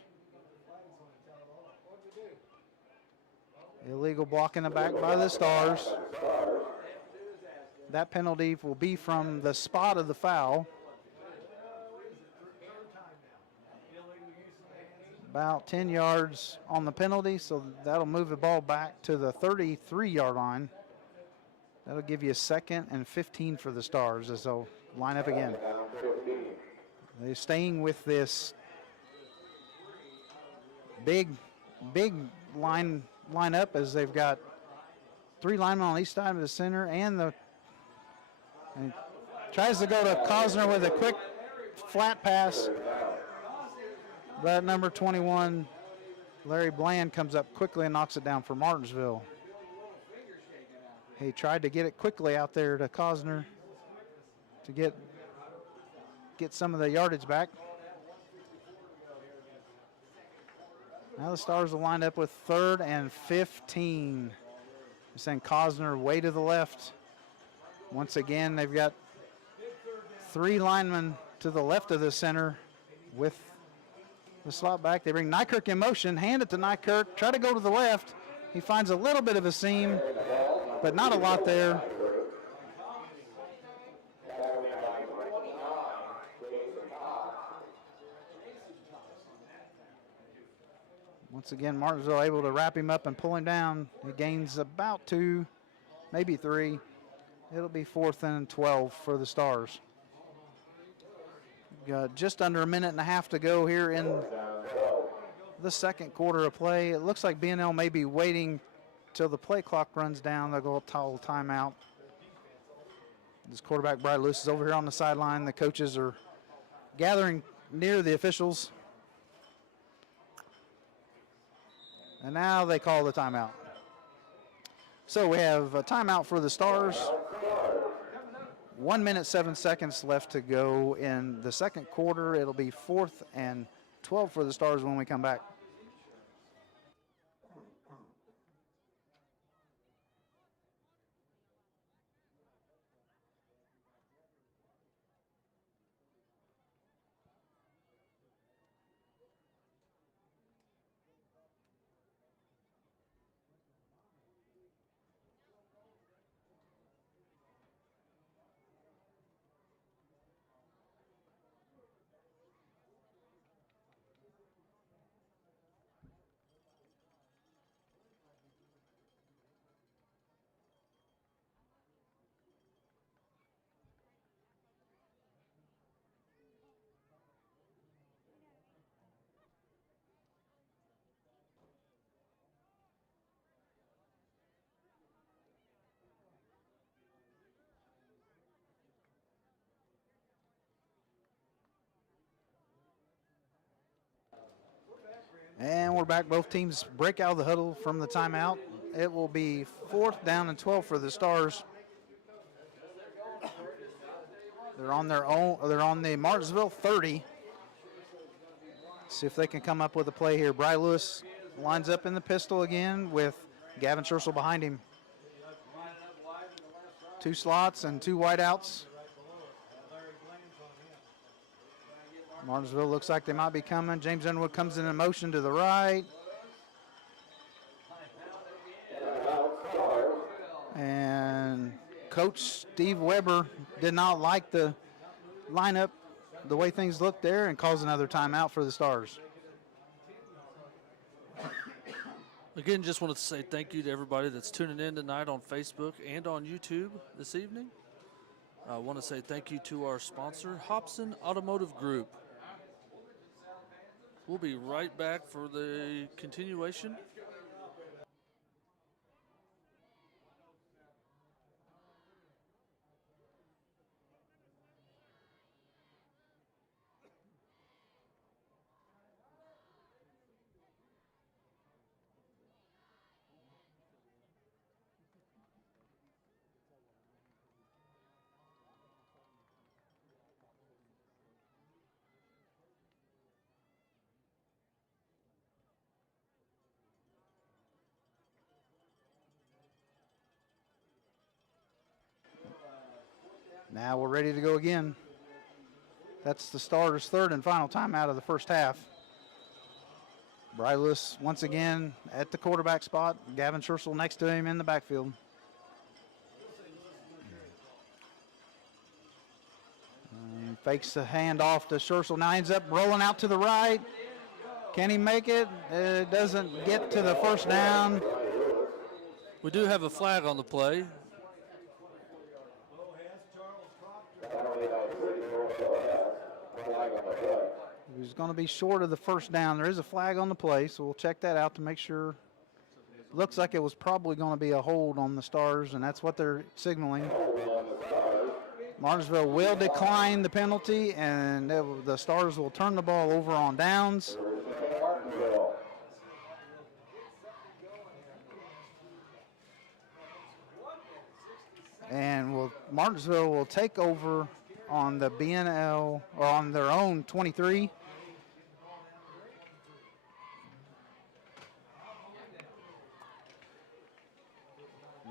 Illegal block in the back by the Stars. That penalty will be from the spot of the foul. About 10 yards on the penalty, so that'll move the ball back to the 33-yard line. That'll give you a 2nd and 15 for the Stars as they'll line up again. They're staying with this big line up as they've got 3 linemen on each side of the center, and tries to go to Cosner with a quick flat pass, but number 21, Larry Bland, comes up quickly and knocks it down for Martinsville. He tried to get it quickly out there to Cosner to get some of the yardage back. Now the Stars will line up with 3rd and 15. They're saying Cosner way to the left. Once again, they've got 3 linemen to the left of the center with the slot back. They bring Nykirk in motion, hand it to Nykirk, try to go to the left. He finds a little bit of a seam, but not a lot there. Once again, Martinsville able to wrap him up and pull him down. He gains about 2, maybe 3. It'll be 4th and 12 for the Stars. We've got just under a minute and a half to go here in the second quarter of play. It looks like BNL may be waiting till the play clock runs down. They'll go call timeout. This quarterback, Bryce Lewis, is over here on the sideline. The coaches are gathering near the officials. And now they call the timeout. So we have a timeout for the Stars. 1 minute, 7 seconds left to go in the second quarter. It'll be 4th and 12 for the Stars when we come back. And we're back. Both teams break out of the huddle from the timeout. It will be 4th down and 12 for the Stars. They're on their own. They're on the Martinsville 30. See if they can come up with a play here. Bry Lewis lines up in the pistol again with Gavin Scherzel behind him. 2 slots and 2 wideouts. Martinsville looks like they might be coming. James Underwood comes in motion to the right. And Coach Steve Weber did not like the lineup, the way things looked there, and calls another timeout for the Stars. Again, just wanted to say thank you to everybody that's tuning in tonight on Facebook and on YouTube this evening. I want to say thank you to our sponsor, Hobson Automotive Group. We'll be right back for the continuation. Now we're ready to go again. That's the Stars' third and final timeout of the first half. Bry Lewis once again at the quarterback spot. Gavin Scherzel next to him in the backfield. Fakes the handoff to Scherzel. Now ends up rolling out to the right. Can he make it? It doesn't get to the first down. We do have a flag on the play. He's going to be short of the first down. There is a flag on the play, so we'll check that out to make sure. Looks like it was probably going to be a hold on the Stars, and that's what they're signaling. Martinsville will decline the penalty, and the Stars will turn the ball over on downs. And Martinsville will take over on the BNL, or on their own 23.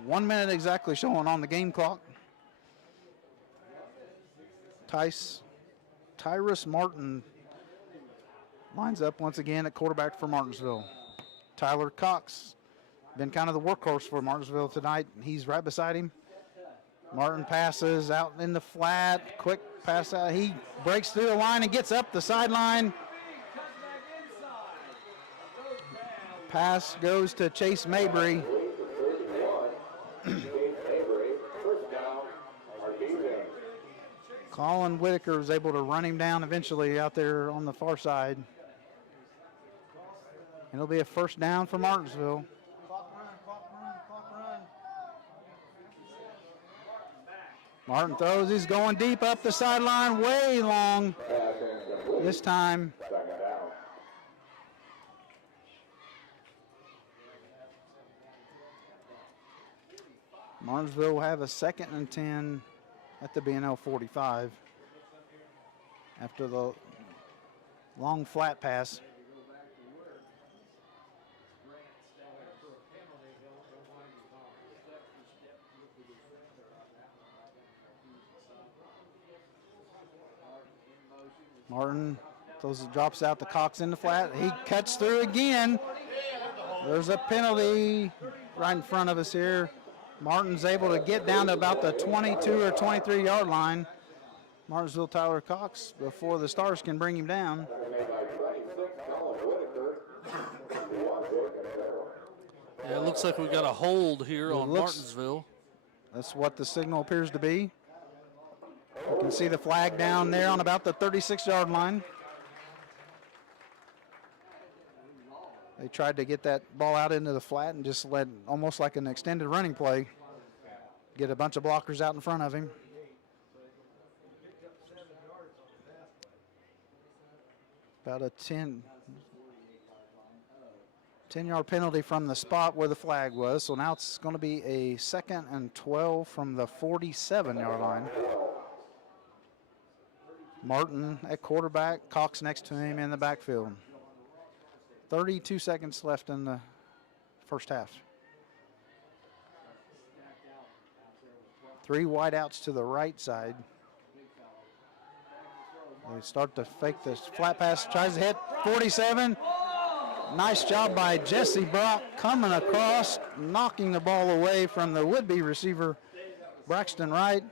One minute exactly showing on the game clock. Tyrus Martin lines up once again at quarterback for Martinsville. Tyler Cox, been kind of the workhorse for Martinsville tonight. He's right beside him. Martin passes out in the flat, quick pass out. He breaks through the line and gets up the sideline. Pass goes to Chase Mabry. Colin Whitaker was able to run him down eventually out there on the far side. It'll be a first down for Martinsville. Martin throws, he's going deep up the sideline, way long this time. Martinsville will have a 2nd and 10 at the BNL 45 after the long flat pass. Martin drops out the Cox in the flat. He cuts through again. There's a penalty right in front of us here. Martin's able to get down to about the 22 or 23 yard line. Martinsville Tyler Cox before the Stars can bring him down. Yeah, it looks like we got a hold here on Martinsville. That's what the signal appears to be. You can see the flag down there on about the 36 yard line. They tried to get that ball out into the flat and just let, almost like an extended running play, get a bunch of blockers out in front of him. About a 10-yard penalty from the spot where the flag was. So now it's going to be a 2nd and 12 from the 47-yard line. Martin at quarterback, Cox next to him in the backfield. 32 seconds left in the first half. 3 wideouts to the right side. They start to fake this flat pass, tries to hit 47. Nice job by Jesse Brock coming across, knocking the ball away from the would-be receiver, Braxton Wright.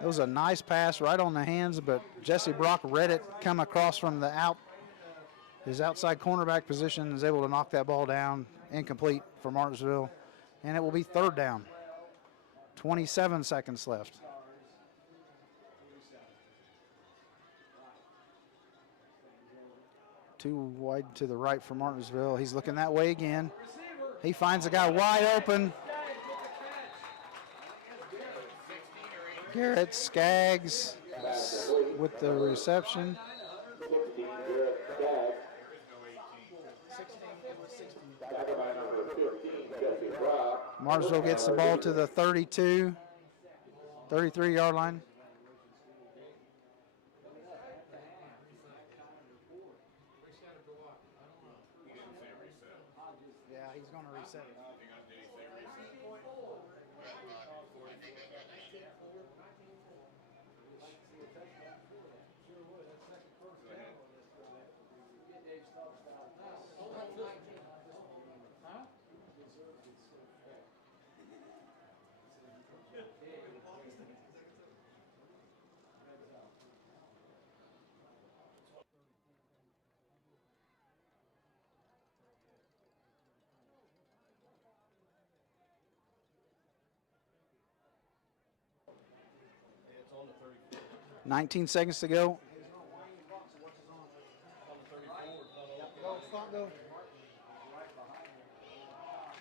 It was a nice pass right on the hands, but Jesse Brock read it come across from the his outside cornerback position, is able to knock that ball down, incomplete for Martinsville, and it will be 3rd down. 27 seconds left. Too wide to the right for Martinsville. He's looking that way again. He finds a guy wide open. Garrett Skaggs with the reception. Martinsville gets the ball to the 32, 33-yard line. Yeah, he's going to reset it. 19 seconds to go.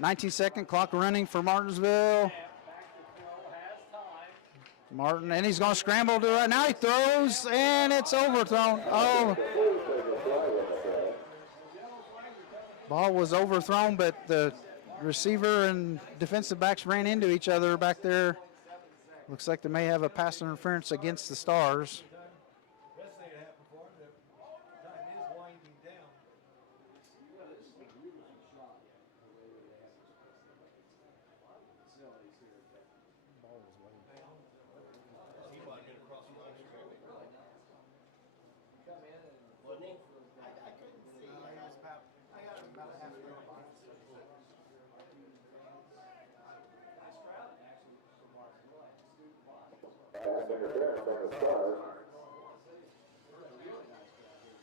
19-second clock running for Martinsville. Martin, and he's going to scramble to it. Now he throws, and it's overthrown. Oh. Ball was overthrown, but the receiver and defensive backs ran into each other back there. Looks like they may have a pass interference against the Stars.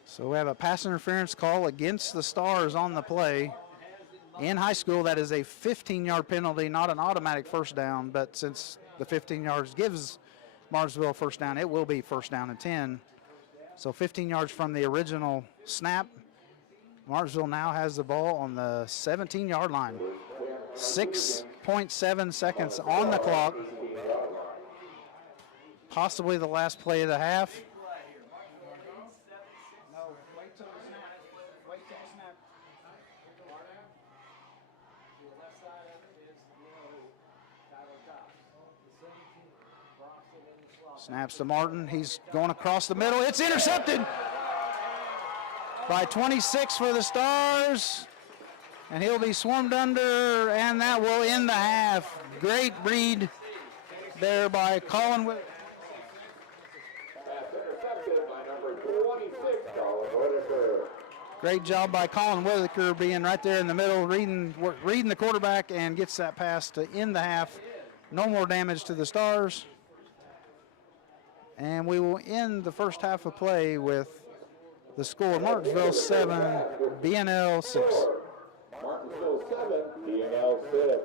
So we have a pass interference call against the Stars on the play. In high school, that is a 15-yard penalty, not an automatic first down, but since the 15 yards gives Martinsville a first down, it will be first down and 10. So 15 yards from the original snap. Martinsville now has the ball on the 17-yard line. 6.7 seconds on the clock. Possibly the last play of the half. Snaps to Martin. He's going across the middle. It's intercepted by 26 for the Stars. And he'll be swarmed under, and that will end the half. Great read there by Colin. Great job by Colin Whitaker being right there in the middle, reading the quarterback, and gets that pass to end the half. No more damage to the Stars. And we will end the first half of play with the score: Martinsville 7, BNL 6. Martinsville 7, BNL 6.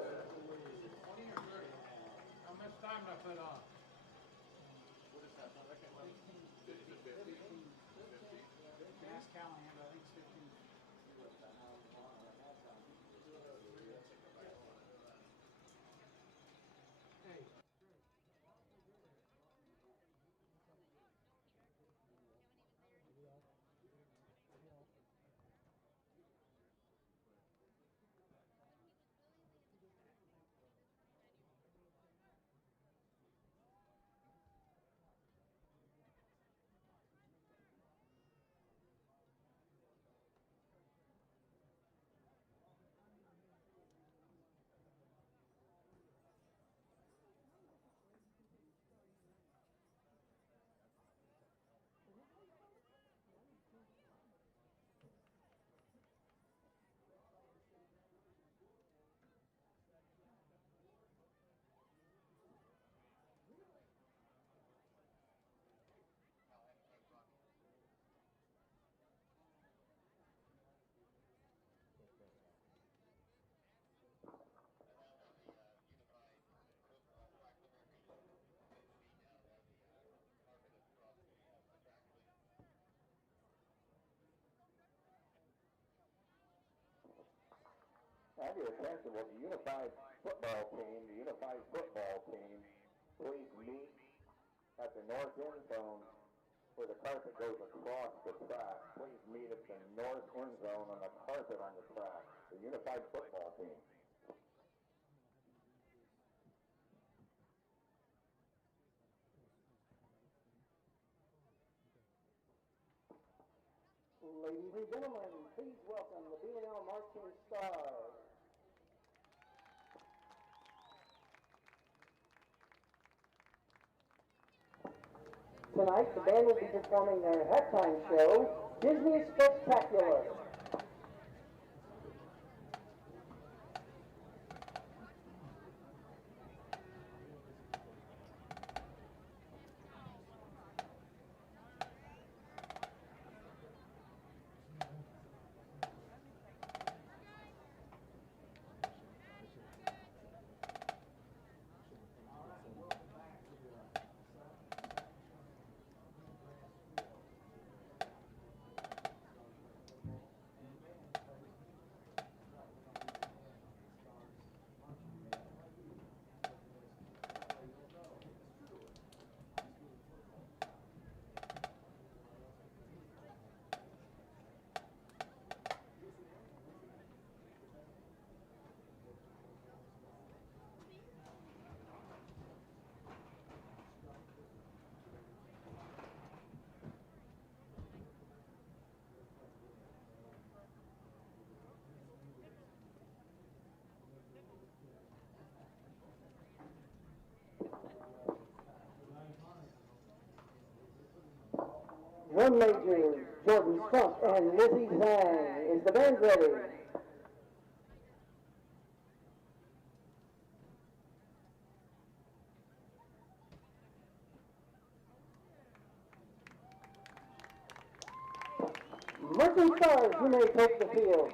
Have your attention, will the unified football team, please meet at the north end zone where the carpet goes across the track. Please meet at the north end zone on the carpet on the track. The unified football team. Ladies and gentlemen, please welcome the BNL Marching Stars. Tonight, the band will be performing their halftime show, Disney Spectacular. Drum major Jordan Spunk and Lizzie Zhang. Is the band ready? Marching stars, you may take the field.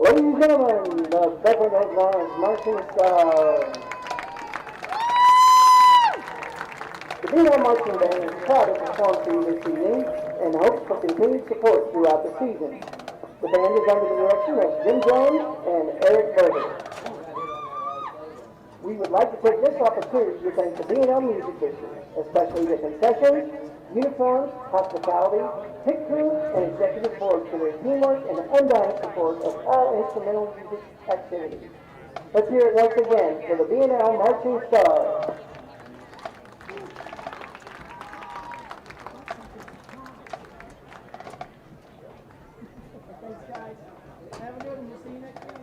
Ladies and gentlemen, the Bethlehem Headlines Marching Stars. The BNL Marching Band is proud to perform for you this evening and hopes for continued support throughout the season. The band is under the direction of Jim Jones and Eric Berger. We would like to take this opportunity to thank the BNL music district, especially the concessions, uniforms, hospitality, pit crew, and executive board for their teamwork and undying support of all instrumental music activities. Let's hear it once again for the BNL Marching Stars. Thanks, guys. Have a good one. We'll see you next week.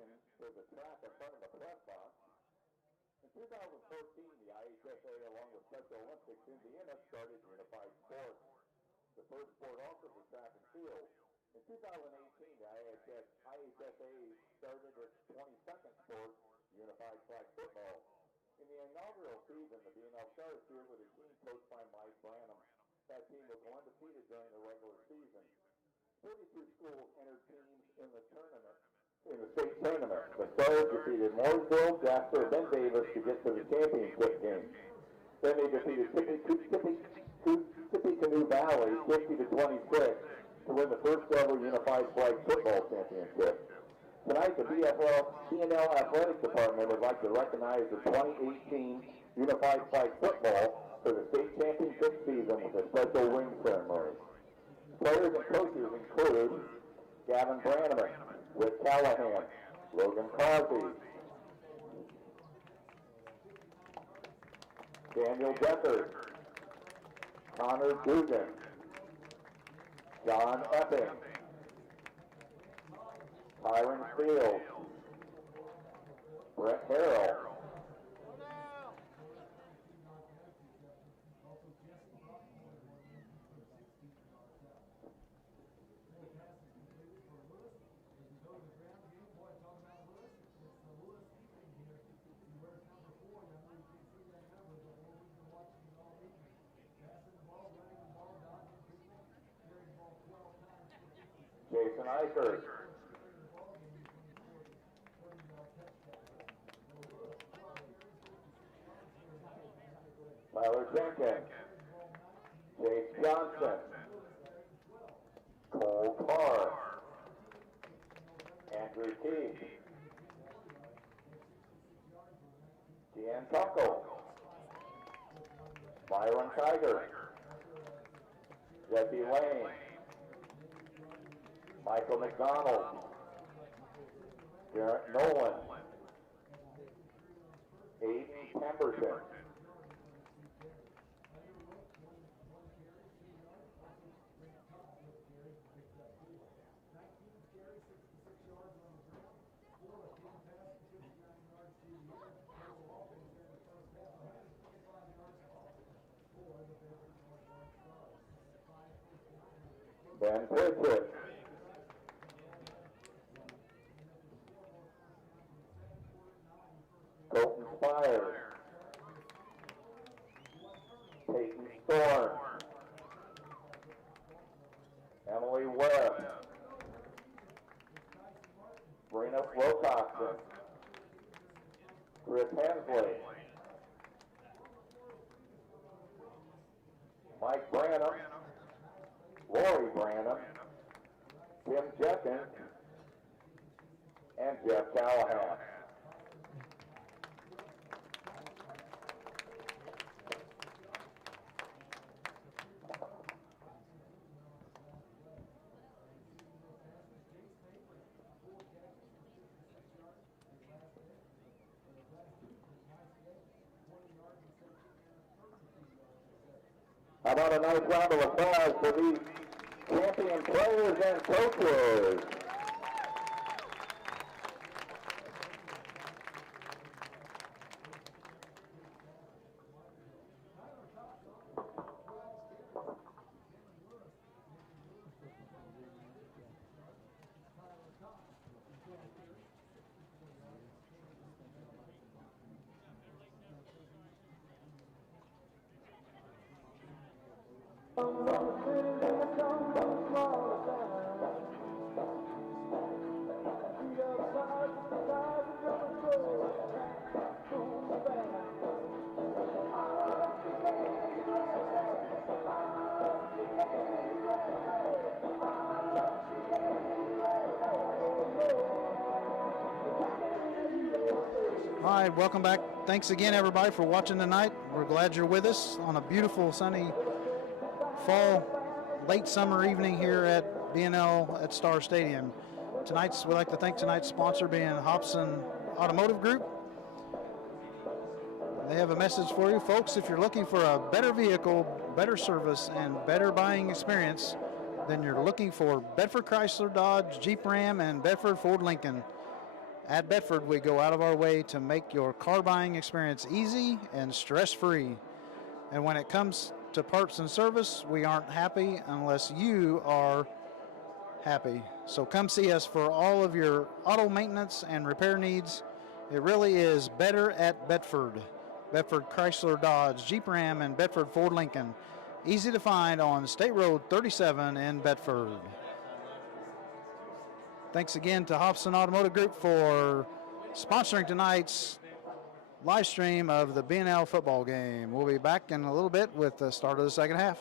admission to the track in front of the press box. In 2014, the IHSA, along with Special Olympics Indiana, started unified sports. The first sport offered was track and field. In 2018, the IHSA started its 22nd sport, unified flag football. In the inaugural season, the BNL Stars here with a team coached by Mike Branham. That team was undefeated during the regular season. 32 schools entered teams in the tournament, in the state tournament. The Stars defeated Mooresville, Jasper, and Ben Davis to get to the championship game. Then they defeated Tippecanoe Valley 50-26 to win the first ever unified flag football championship. Tonight, the BNL Athletic Department would like to recognize the 2018 Unified Flag Football for the state championship season with a special ring ceremony. Players and coaches include Gavin Brannaman, Rick Callahan, Logan Crosby, Daniel Deckard, Connor Dugan, John Epping, Tyron Fields, Brett Harrell, Jason Eichert, Tyler Jenkins, Jake Johnson, Cole Carr, Andrew Keith, Deanne Tuckle, Byron Tiger, Jesse Lane, Michael McDonald, Garrett Nolan, Aiden Pemberton, Ben Pritchett, Colton Spires, Peyton Storm, Emily Webb, Brina Wilcoxon, Chris Hensley, Mike Branham, Lori Branham, Tim Jenkins, and Jeff Callahan. How about a nice round of applause for these champion players and coaches? All right, welcome back. Thanks again, everybody, for watching tonight. We're glad you're with us on a beautiful, sunny fall, late summer evening here at BNL at Star Stadium. We'd like to thank tonight's sponsor being Hobson Automotive Group. They have a message for you, folks. If you're looking for a better vehicle, better service, and better buying experience, then you're looking for Bedford Chrysler, Dodge, Jeep Ram, and Bedford Ford Lincoln. At Bedford, we go out of our way to make your car buying experience easy and stress-free. And when it comes to parts and service, we aren't happy unless you are happy. So come see us for all of your auto maintenance and repair needs. It really is better at Bedford. Bedford Chrysler Dodge, Jeep Ram, and Bedford Ford Lincoln. Easy to find on State Road 37 in Bedford. Thanks again to Hobson Automotive Group for sponsoring tonight's live stream of the BNL football game. We'll be back in a little bit with the start of the second half.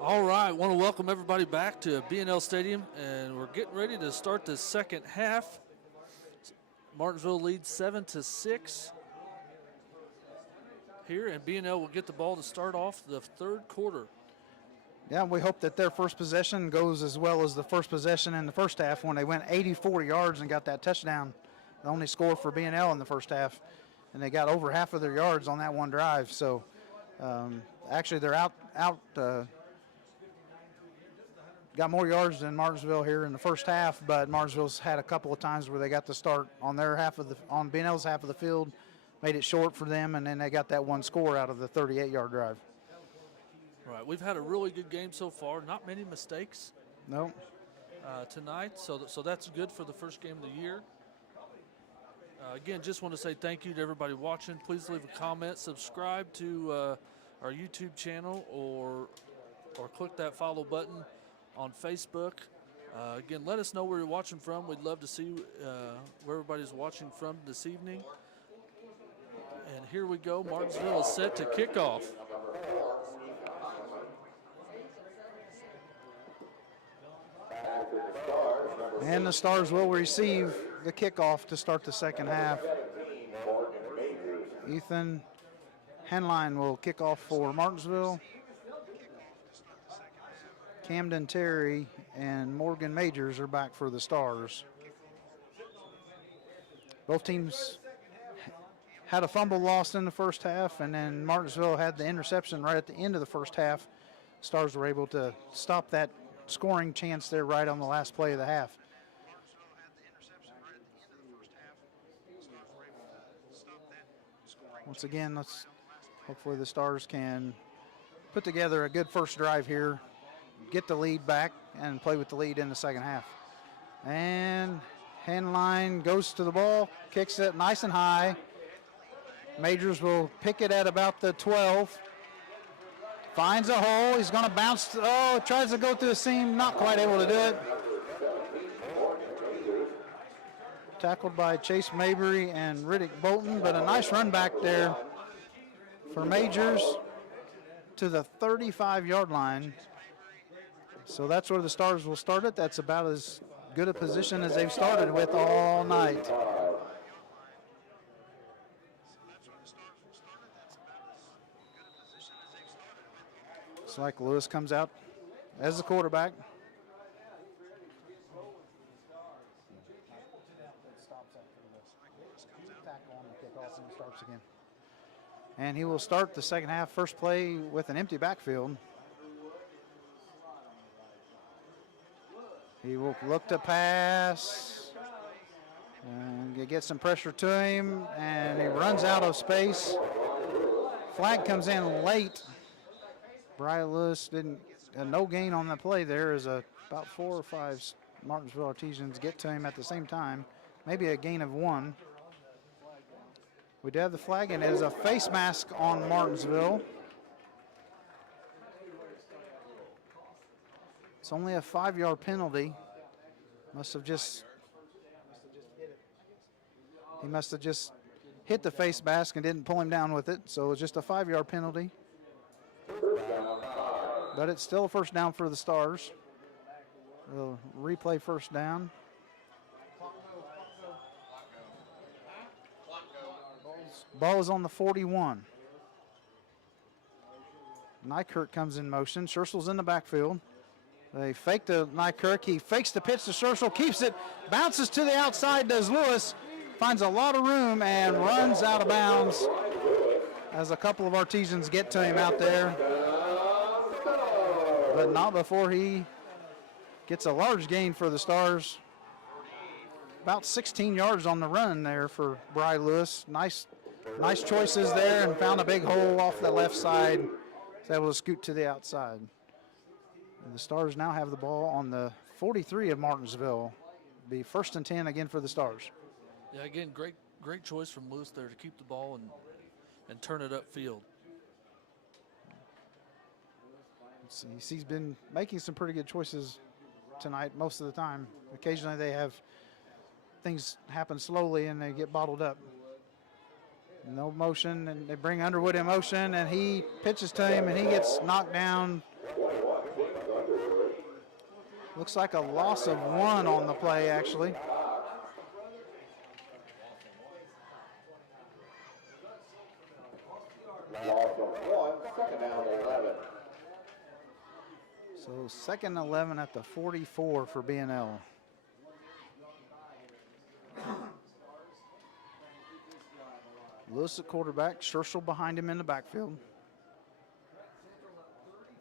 All right, want to welcome everybody back to BNL Stadium, and we're getting ready to start the second half. Martinsville leads 7-6 here, and BNL will get the ball to start off the third quarter. Yeah, we hope that their first possession goes as well as the first possession in the first half when they went 84 yards and got that touchdown. The only score for BNL in the first half, and they got over half of their yards on that one drive. So actually they're got more yards than Martinsville here in the first half, but Martinsville's had a couple of times where they got the start on their on BNL's half of the field, made it short for them, and then they got that one score out of the 38-yard drive. Right, we've had a really good game so far. Not many mistakes No. tonight, so that's good for the first game of the year. Again, just want to say thank you to everybody watching. Please leave a comment, subscribe to our YouTube channel, or click that follow button on Facebook. Again, let us know where you're watching from. We'd love to see where everybody's watching from this evening. And here we go. Martinsville is set to kick off. And the Stars will receive the kickoff to start the second half. Ethan Henline will kick off for Martinsville. Camden Terry and Morgan Majors are back for the Stars. Both teams had a fumble lost in the first half, and then Martinsville had the interception right at the end of the first half. Stars were able to stop that scoring chance there right on the last play of the half. Once again, hopefully the Stars can put together a good first drive here, get the lead back, and play with the lead in the second half. And Henline goes to the ball, kicks it nice and high. Majors will pick it at about the 12. Finds a hole. He's going to bounce. Tries to go through the seam. Not quite able to do it. Tackled by Chase Mabry and Riddick Bolton, but a nice run back there for Majors to the 35-yard line. So that's where the Stars will start it. That's about as good a position as they've started with all night. Looks like Lewis comes out as the quarterback. And he will start the second half, first play with an empty backfield. He will look to pass and get some pressure to him, and he runs out of space. Flag comes in late. Brian Lewis no gain on the play there as about 4 or 5 Martinsville Artesians get to him at the same time. Maybe a gain of 1. We do have the flag, and it is a face mask on Martinsville. It's only a 5-yard penalty. He must have just hit the face mask and didn't pull him down with it. So it's just a 5-yard penalty. But it's still a first down for the Stars. We'll replay first down. Ball is on the 41. Nykirk comes in motion. Scherzel's in the backfield. They fake to Nykirk. He fakes the pitch to Scherzel, keeps it, bounces to the outside, does Lewis, finds a lot of room and runs out of bounds as a couple of Artesians get to him out there. But not before he gets a large gain for the Stars. About 16 yards on the run there for Bry Lewis. Nice choices there, and found a big hole off the left side. Was able to scoot to the outside. And the Stars now have the ball on the 43 of Martinsville. Be 1st and 10 again for the Stars. Yeah, again, great choice from Lewis there to keep the ball and turn it upfield. He's been making some pretty good choices tonight most of the time. Occasionally they have things happen slowly and they get bottled up. No motion, and they bring Underwood in motion, and he pitches to him, and he gets knocked down Looks like a loss of 1 on the play, actually. Loss of 1, second down 11. So second 11 at the 44 for BNL. Lewis at quarterback, Scherschel behind him in the backfield.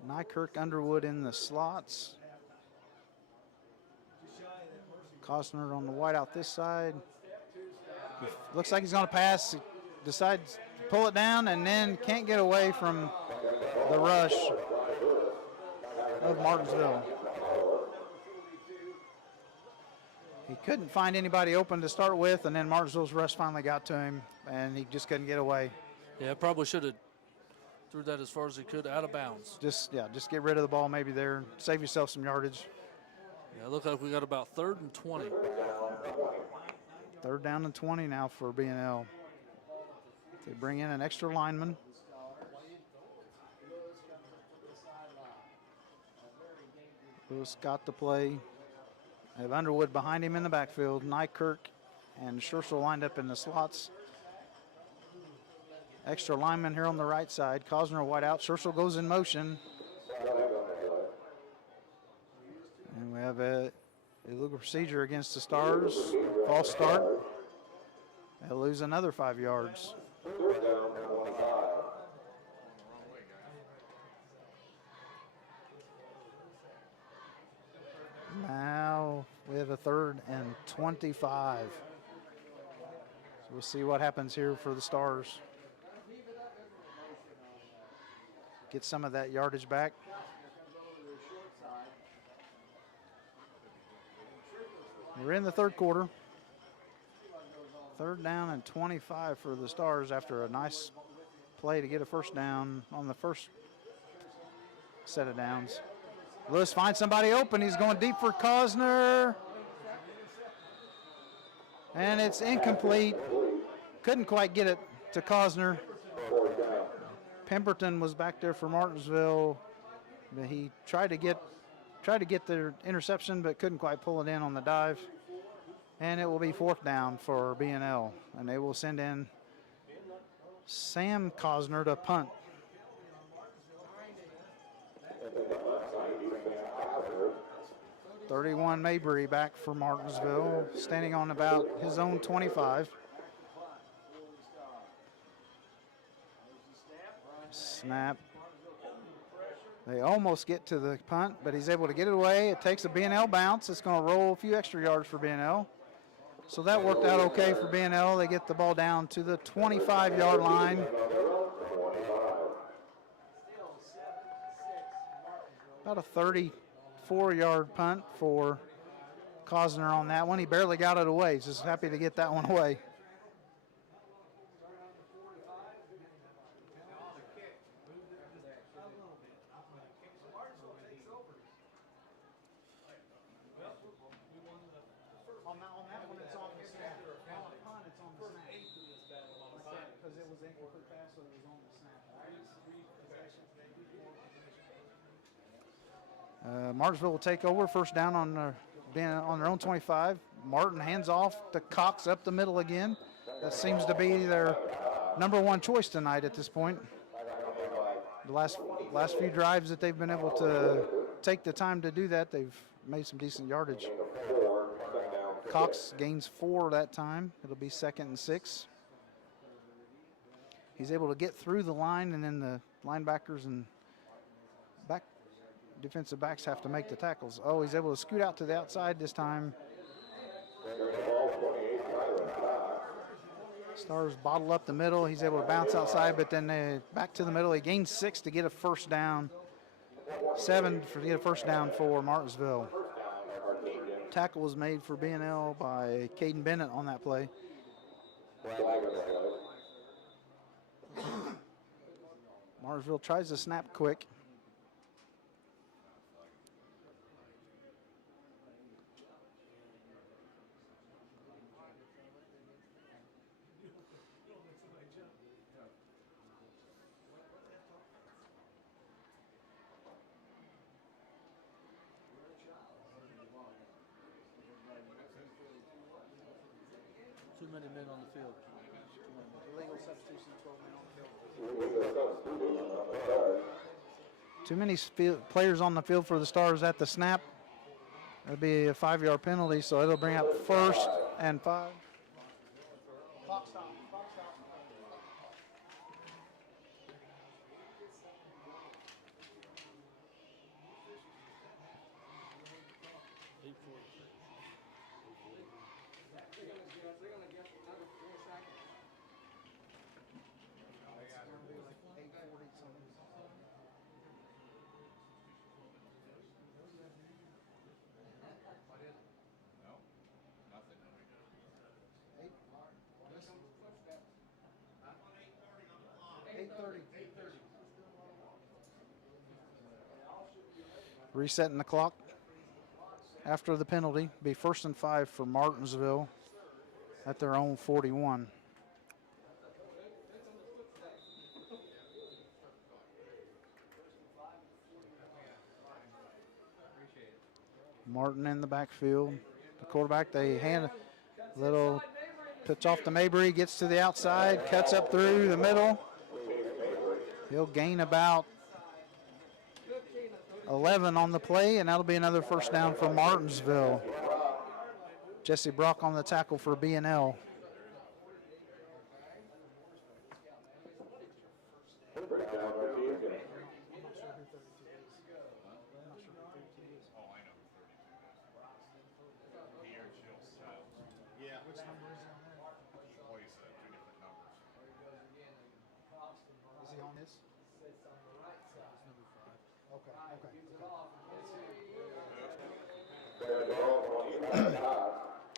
Nykirk Underwood in the slots. Costner on the wideout this side. Looks like he's going to pass. He decides to pull it down and then can't get away from the rush of Martinsville. He couldn't find anybody open to start with, and then Martinsville's rush finally got to him, and he just couldn't get away. Yeah, probably should have threw that as far as he could out of bounds. Just get rid of the ball maybe there. Save yourself some yardage. Yeah, look like we got about 3rd and 20. 3rd down and 20 now for BNL. They bring in an extra lineman. Lewis got the play. They have Underwood behind him in the backfield. Nykirk and Scherschel lined up in the slots. Extra lineman here on the right side. Cosner wide out. Scherschel goes in motion. And we have a illegal procedure against the Stars. False start. They'll lose another 5 yards. Third down 25. Now we have a 3rd and 25. So we'll see what happens here for the Stars. Get some of that yardage back. We're in the 3rd quarter. 3rd down and 25 for the Stars after a nice play to get a first down on the first set of downs. Lewis finds somebody open. He's going deep for Cosner. And it's incomplete. Couldn't quite get it to Cosner. Pemberton was back there for Martinsville. But he tried to get the interception, but couldn't quite pull it in on the dive. And it will be 4th down for BNL. And they will send in Sam Cosner to punt. 31 Mabry back for Martinsville, standing on about his own 25. Snap. They almost get to the punt, but he's able to get it away. It takes a BNL bounce. It's going to roll a few extra yards for BNL. So that worked out okay for BNL. They get the ball down to the 25-yard line. About a 34-yard punt for Cosner on that one. He barely got it away. He's just happy to get that one away. Martinsville will take over, first down on their own 25. Martin hands off to Cox up the middle again. That seems to be their number 1 choice tonight at this point. The last few drives that they've been able to take the time to do that, they've made some decent yardage. Cox gains 4 that time. It'll be 2nd and 6. He's able to get through the line, and then the linebackers and defensive backs have to make the tackles. Oh, he's able to scoot out to the outside this time. Stars bottle up the middle. He's able to bounce outside, but then back to the middle. He gains 6 to get a first down. 7 to get a first down for Martinsville. Tackle was made for BNL by Caden Bennett on that play. Martinsville tries to snap quick. Too many men on the field. Illegal substitution, 12 men on the field. Too many players on the field for the Stars at the snap. That'd be a 5-yard penalty, so it'll bring up 1st and 5. Clock stop. Clock stop. Resetting the clock after the penalty. Be 1st and 5 for Martinsville at their own 41. Martin in the backfield. The quarterback, they hand a little pitch off to Mabry, gets to the outside, cuts up through the middle. He'll gain about 11 on the play, and that'll be another 1st down for Martinsville. Jesse Brock on the tackle for BNL.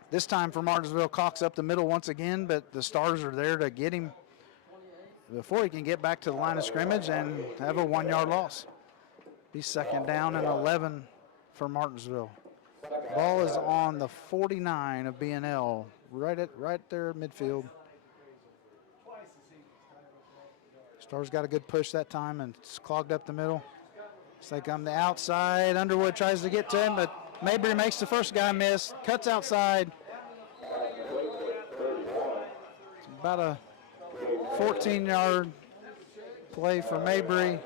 This time for Martinsville, Cox up the middle once again, but the Stars are there to get him before he can get back to the line of scrimmage and have a 1-yard loss. Be 2nd down and 11 for Martinsville. Ball is on the 49 of BNL, right there at midfield. Stars got a good push that time and it's clogged up the middle. It's like on the outside. Underwood tries to get to him, but Mabry makes the first guy miss, cuts outside. It's about a 14-yard play for Mabry.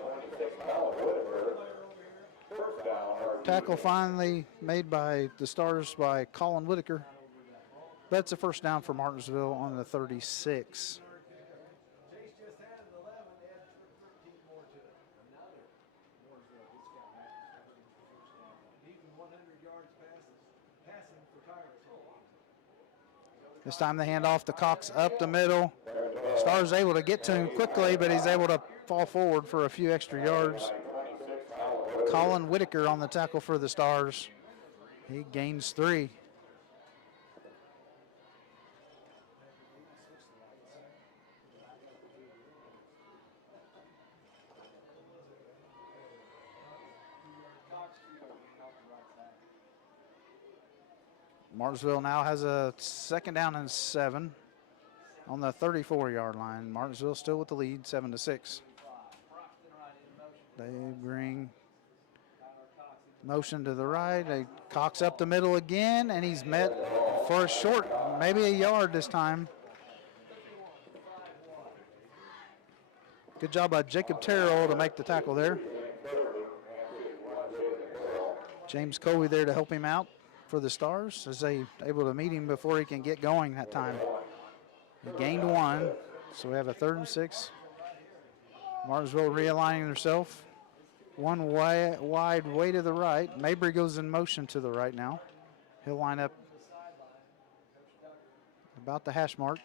Tackle finally made by the Stars by Colin Whitaker. That's a 1st down for Martinsville on the 36. This time the handoff to Cox up the middle. Stars able to get to him quickly, but he's able to fall forward for a few extra yards. Colin Whitaker on the tackle for the Stars. He gains 3. Martinsville now has a 2nd down and 7 on the 34-yard line. Martinsville still with the lead, 7-6. They bring motion to the right. They Cox up the middle again, and he's met for a short, maybe a yard this time. Good job by Jacob Terrell to make the tackle there. James Coley there to help him out for the Stars as they able to meet him before he can get going that time. He gained 1, so we have a 3rd and 6. Martinsville realigning themselves. One wide way to the right. Mabry goes in motion to the right now. He'll line up about the hash mark.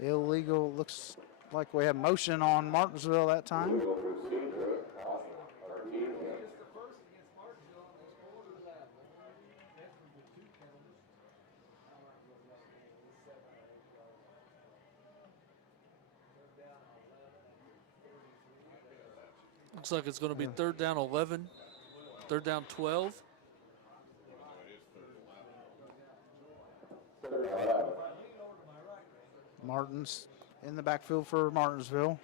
Illegal, looks like we have motion on Martinsville that time. Looks like it's going to be 3rd down 11, 3rd down 12. Martins in the backfield for Martinsville.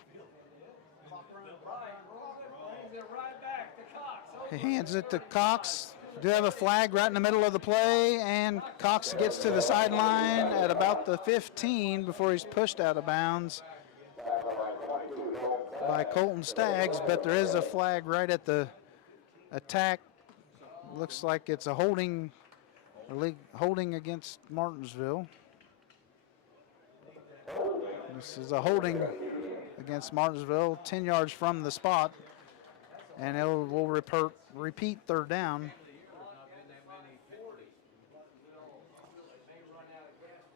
He hands it to Cox. Do have a flag right in the middle of the play, and Cox gets to the sideline at about the 15 before he's pushed out of bounds by Colton Staggs, but there is a flag right at the attack. Looks like it's a holding against Martinsville. This is a holding against Martinsville, 10 yards from the spot, and it will repeat third down.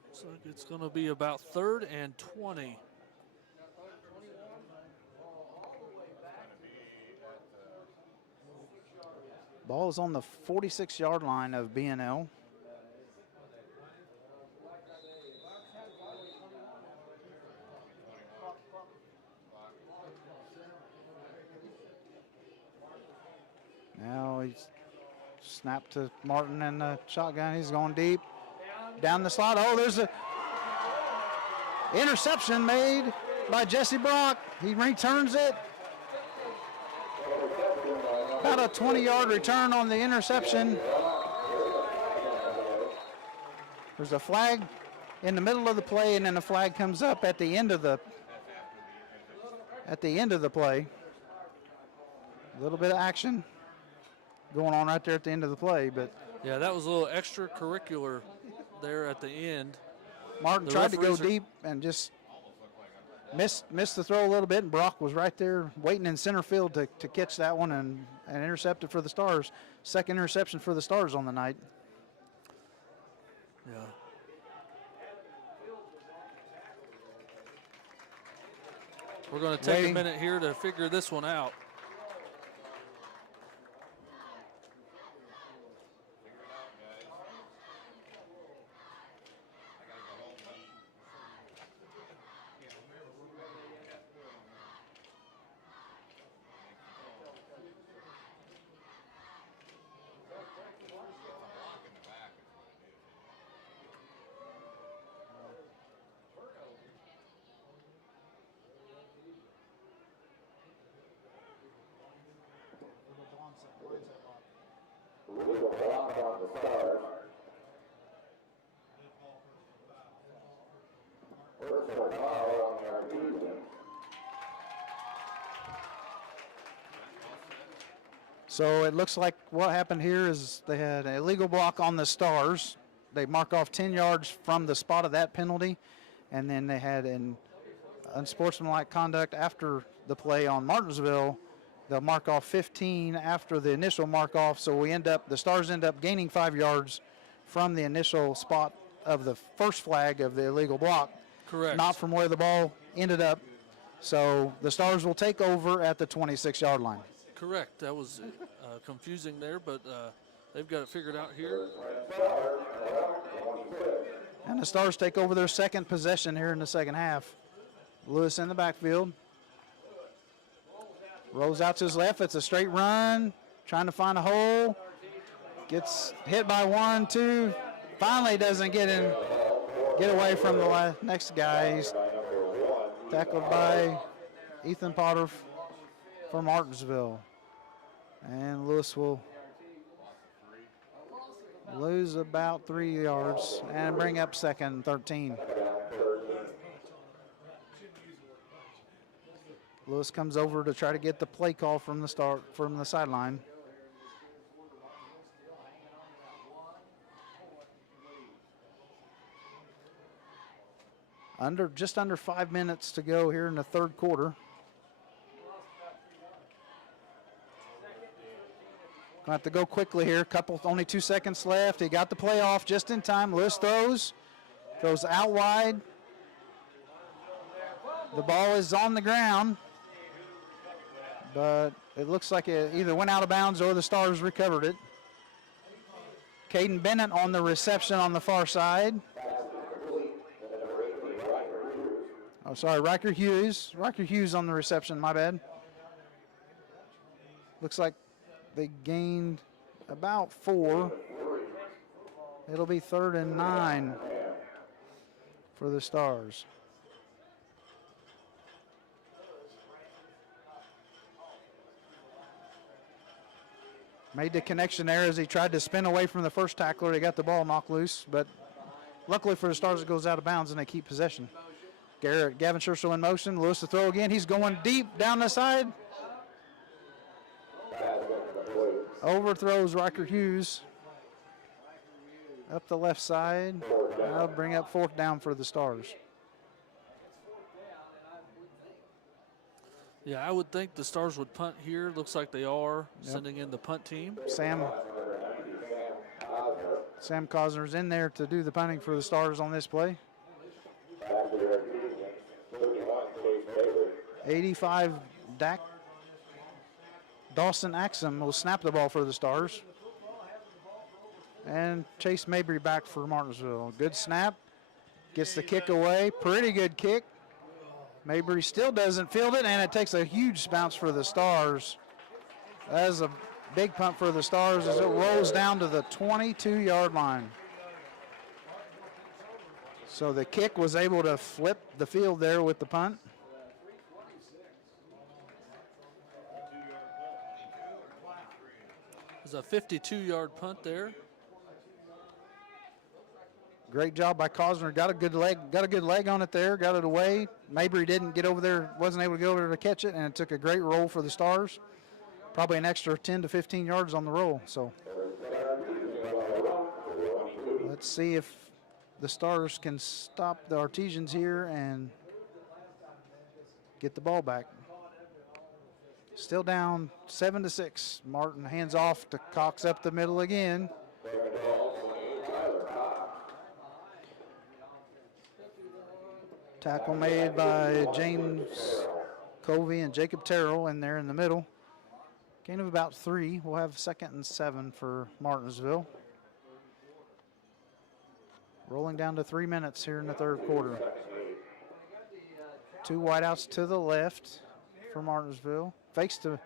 Looks like it's going to be about 3rd and 20. Ball is on the 46-yard line of BNL. Now he's snapped to Martin and the shotgun. He's going deep. Down the slot. Oh, there's a interception made by Jesse Brock. He returns it. About a 20-yard return on the interception. There's a flag in the middle of the play, and then the flag comes up at the end of the play. A little bit of action going on right there at the end of the play, but yeah, that was a little extracurricular there at the end. Martin tried to go deep and just missed the throw a little bit, and Brock was right there waiting in center field to catch that one and intercept it for the Stars. Second interception for the Stars on the night. Yeah. We're going to take a minute here to figure this one out. Legal block on the Stars. Personal foul on the Artesian. So it looks like what happened here is they had an illegal block on the Stars. They mark off 10 yards from the spot of that penalty, and then they had an unsportsmanlike conduct after the play on Martinsville. They'll mark off 15 after the initial mark off, so the Stars end up gaining 5 yards from the initial spot of the first flag of the illegal block. Correct. Not from where the ball ended up. So the Stars will take over at the 26-yard line. Correct. That was confusing there, but they've got it figured out here. And the Stars take over their second possession here in the second half. Lewis in the backfield. Rolls out to his left. It's a straight run. Trying to find a hole. Gets hit by 1, 2. Finally doesn't get away from the next guy. He's tackled by Ethan Potter for Martinsville. And Lewis will lose about 3 yards and bring up 2nd and 13. Lewis comes over to try to get the play call from the sideline. Just under 5 minutes to go here in the third quarter. Gonna have to go quickly here. Only 2 seconds left. He got the play off just in time. Lewis throws out wide. The ball is on the ground, but it looks like it either went out of bounds or the Stars recovered it. Caden Bennett on the reception on the far side. Oh, sorry, Riker Hughes. Riker Hughes on the reception, my bad. Looks like they gained about 4. It'll be 3rd and 9 for the Stars. Made the connection there as he tried to spin away from the first tackler. He got the ball knocked loose, but luckily for the Stars, it goes out of bounds and they keep possession. Gavin Scherschel in motion. Lewis to throw again. He's going deep down the side. Overthrows Riker Hughes. Up the left side. That'll bring up 4th down for the Stars. Yeah, I would think the Stars would punt here. Looks like they are sending in the punt team. Sam Cosner's in there to do the punting for the Stars on this play. 85 Dawson Axum will snap the ball for the Stars. And Chase Mabry back for Martinsville. Good snap. Gets the kick away. Pretty good kick. Mabry still doesn't field it, and it takes a huge bounce for the Stars. That is a big punt for the Stars as it rolls down to the 22-yard line. So the kick was able to flip the field there with the punt. There's a 52-yard punt there. Great job by Cosner. Got a good leg on it there. Got it away. Mabry didn't get over there, wasn't able to get over there to catch it, and it took a great roll for the Stars. Probably an extra 10 to 15 yards on the roll. So let's see if the Stars can stop the Artesians here and get the ball back. Still down 7-6. Martin hands off to Cox up the middle again. Tackle made by James Covey and Jacob Terrell in there in the middle. Gain of about 3. We'll have 2nd and 7 for Martinsville. Rolling down to 3 minutes here in the 3rd quarter. 2 wideouts to the left for Martinsville. Fakes to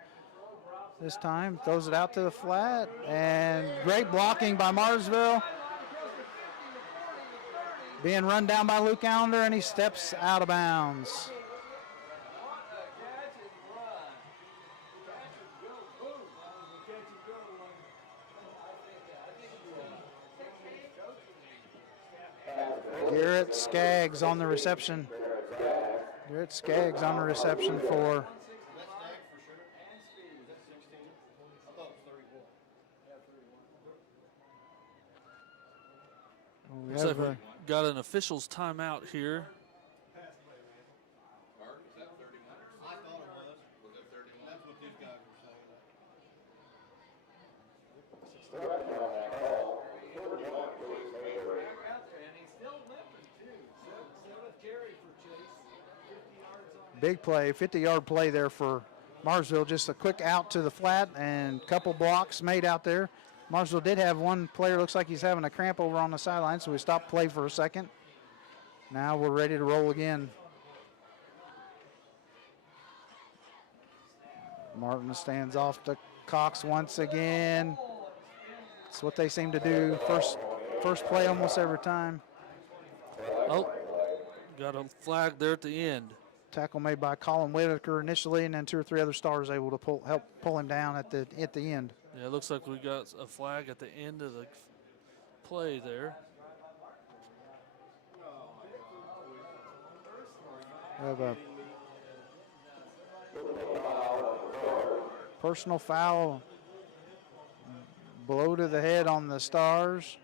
this time, throws it out to the flat, and great blocking by Martinsville. Being run down by Luke Allender, and he steps out of bounds. Garrett Skaggs on the reception. Garrett Skaggs on the reception for Looks like we got an official's timeout here. Big play, 50-yard play there for Martinsville. Just a quick out to the flat and couple blocks made out there. Martinsville did have one player, looks like he's having a cramp over on the sideline, so we stopped play for a second. Now we're ready to roll again. Martin stands off to Cox once again. That's what they seem to do. First play almost every time. Oh, got a flag there at the end. Tackle made by Colin Whitaker initially, and then 2 or 3 other Stars able to help pull him down at the end. Yeah, it looks like we got a flag at the end of the play there. We have a personal foul, blow to the head on the Stars.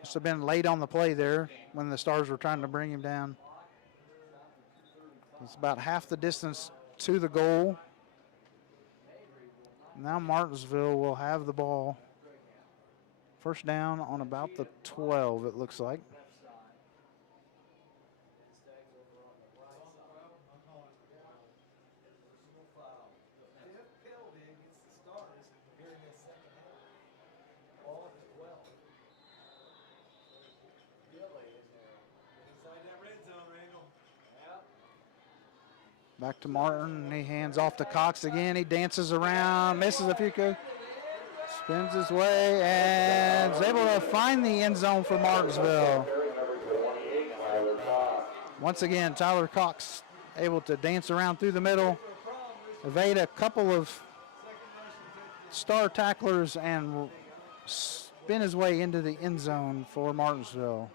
Must have been late on the play there when the Stars were trying to bring him down. It's about half the distance to the goal. Now Martinsville will have the ball. First down on about the 12, it looks like. Back to Martin. He hands off to Cox again. He dances around, misses a few, spins his way, and is able to find the end zone for Martinsville. Once again, Tyler Cox able to dance around through the middle, evade a couple of star tacklers and spin his way into the end zone for Martinsville.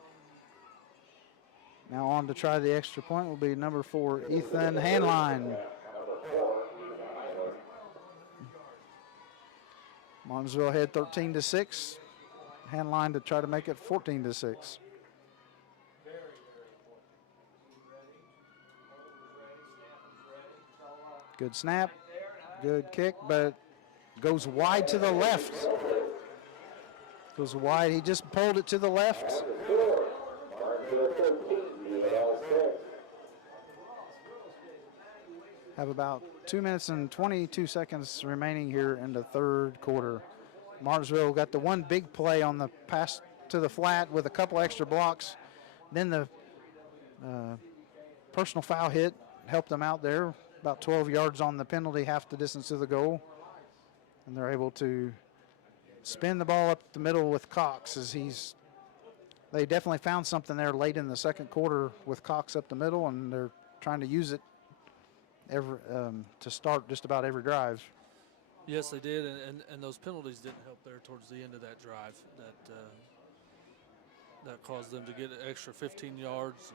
Now on to try the extra point will be number 4, Ethan Hanline. Martinsville ahead 13-6. Hanline to try to make it 14-6. Good snap, good kick, but goes wide to the left. Goes wide, he just pulled it to the left. Have about 2 minutes and 22 seconds remaining here in the third quarter. Martinsville got the one big play on the pass to the flat with a couple extra blocks. Then the personal foul hit helped them out there. About 12 yards on the penalty, half the distance to the goal. And they're able to spin the ball up the middle with Cox as they definitely found something there late in the second quarter with Cox up the middle, and they're trying to use it to start just about every drive. Yes, they did, and those penalties didn't help there towards the end of that drive. That caused them to get an extra 15 yards.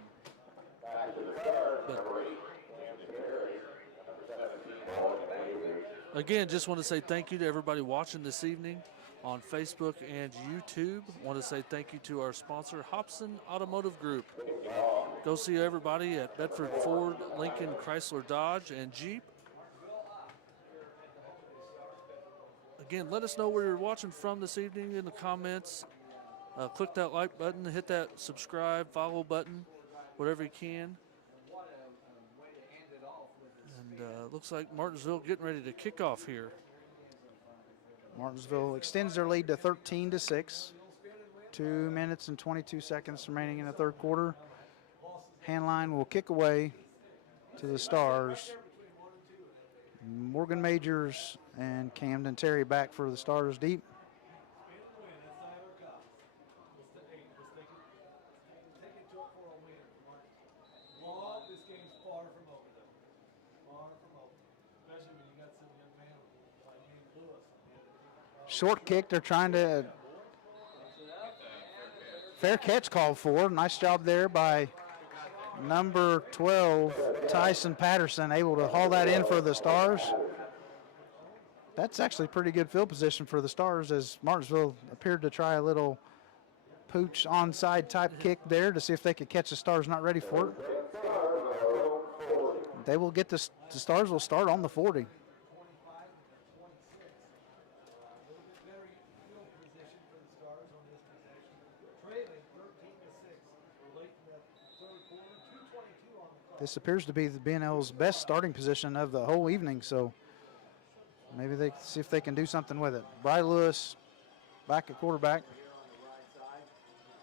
Again, just want to say thank you to everybody watching this evening on Facebook and YouTube. Want to say thank you to our sponsor, Hobson Automotive Group. Go see everybody at Bedford Ford, Lincoln, Chrysler, Dodge, and Jeep. Again, let us know where you're watching from this evening in the comments. Click that like button, hit that subscribe, follow button, whatever you can. And looks like Martinsville getting ready to kick off here. Martinsville extends their lead to 13-6. 2 minutes and 22 seconds remaining in the third quarter. Hanline will kick away to the Stars. Morgan Majors and Camden Terry back for the Stars deep. Short kick, they're trying to, fair catch called for. Nice job there by number 12, Tyson Patterson, able to haul that in for the Stars. That's actually pretty good field position for the Stars, as Martinsville appeared to try a little pooch onside type kick there to see if they could catch the Stars not ready for it. They will get the Stars will start on the 40. This appears to be the BNL's best starting position of the whole evening, so maybe they see if they can do something with it. Bry Lewis back at quarterback.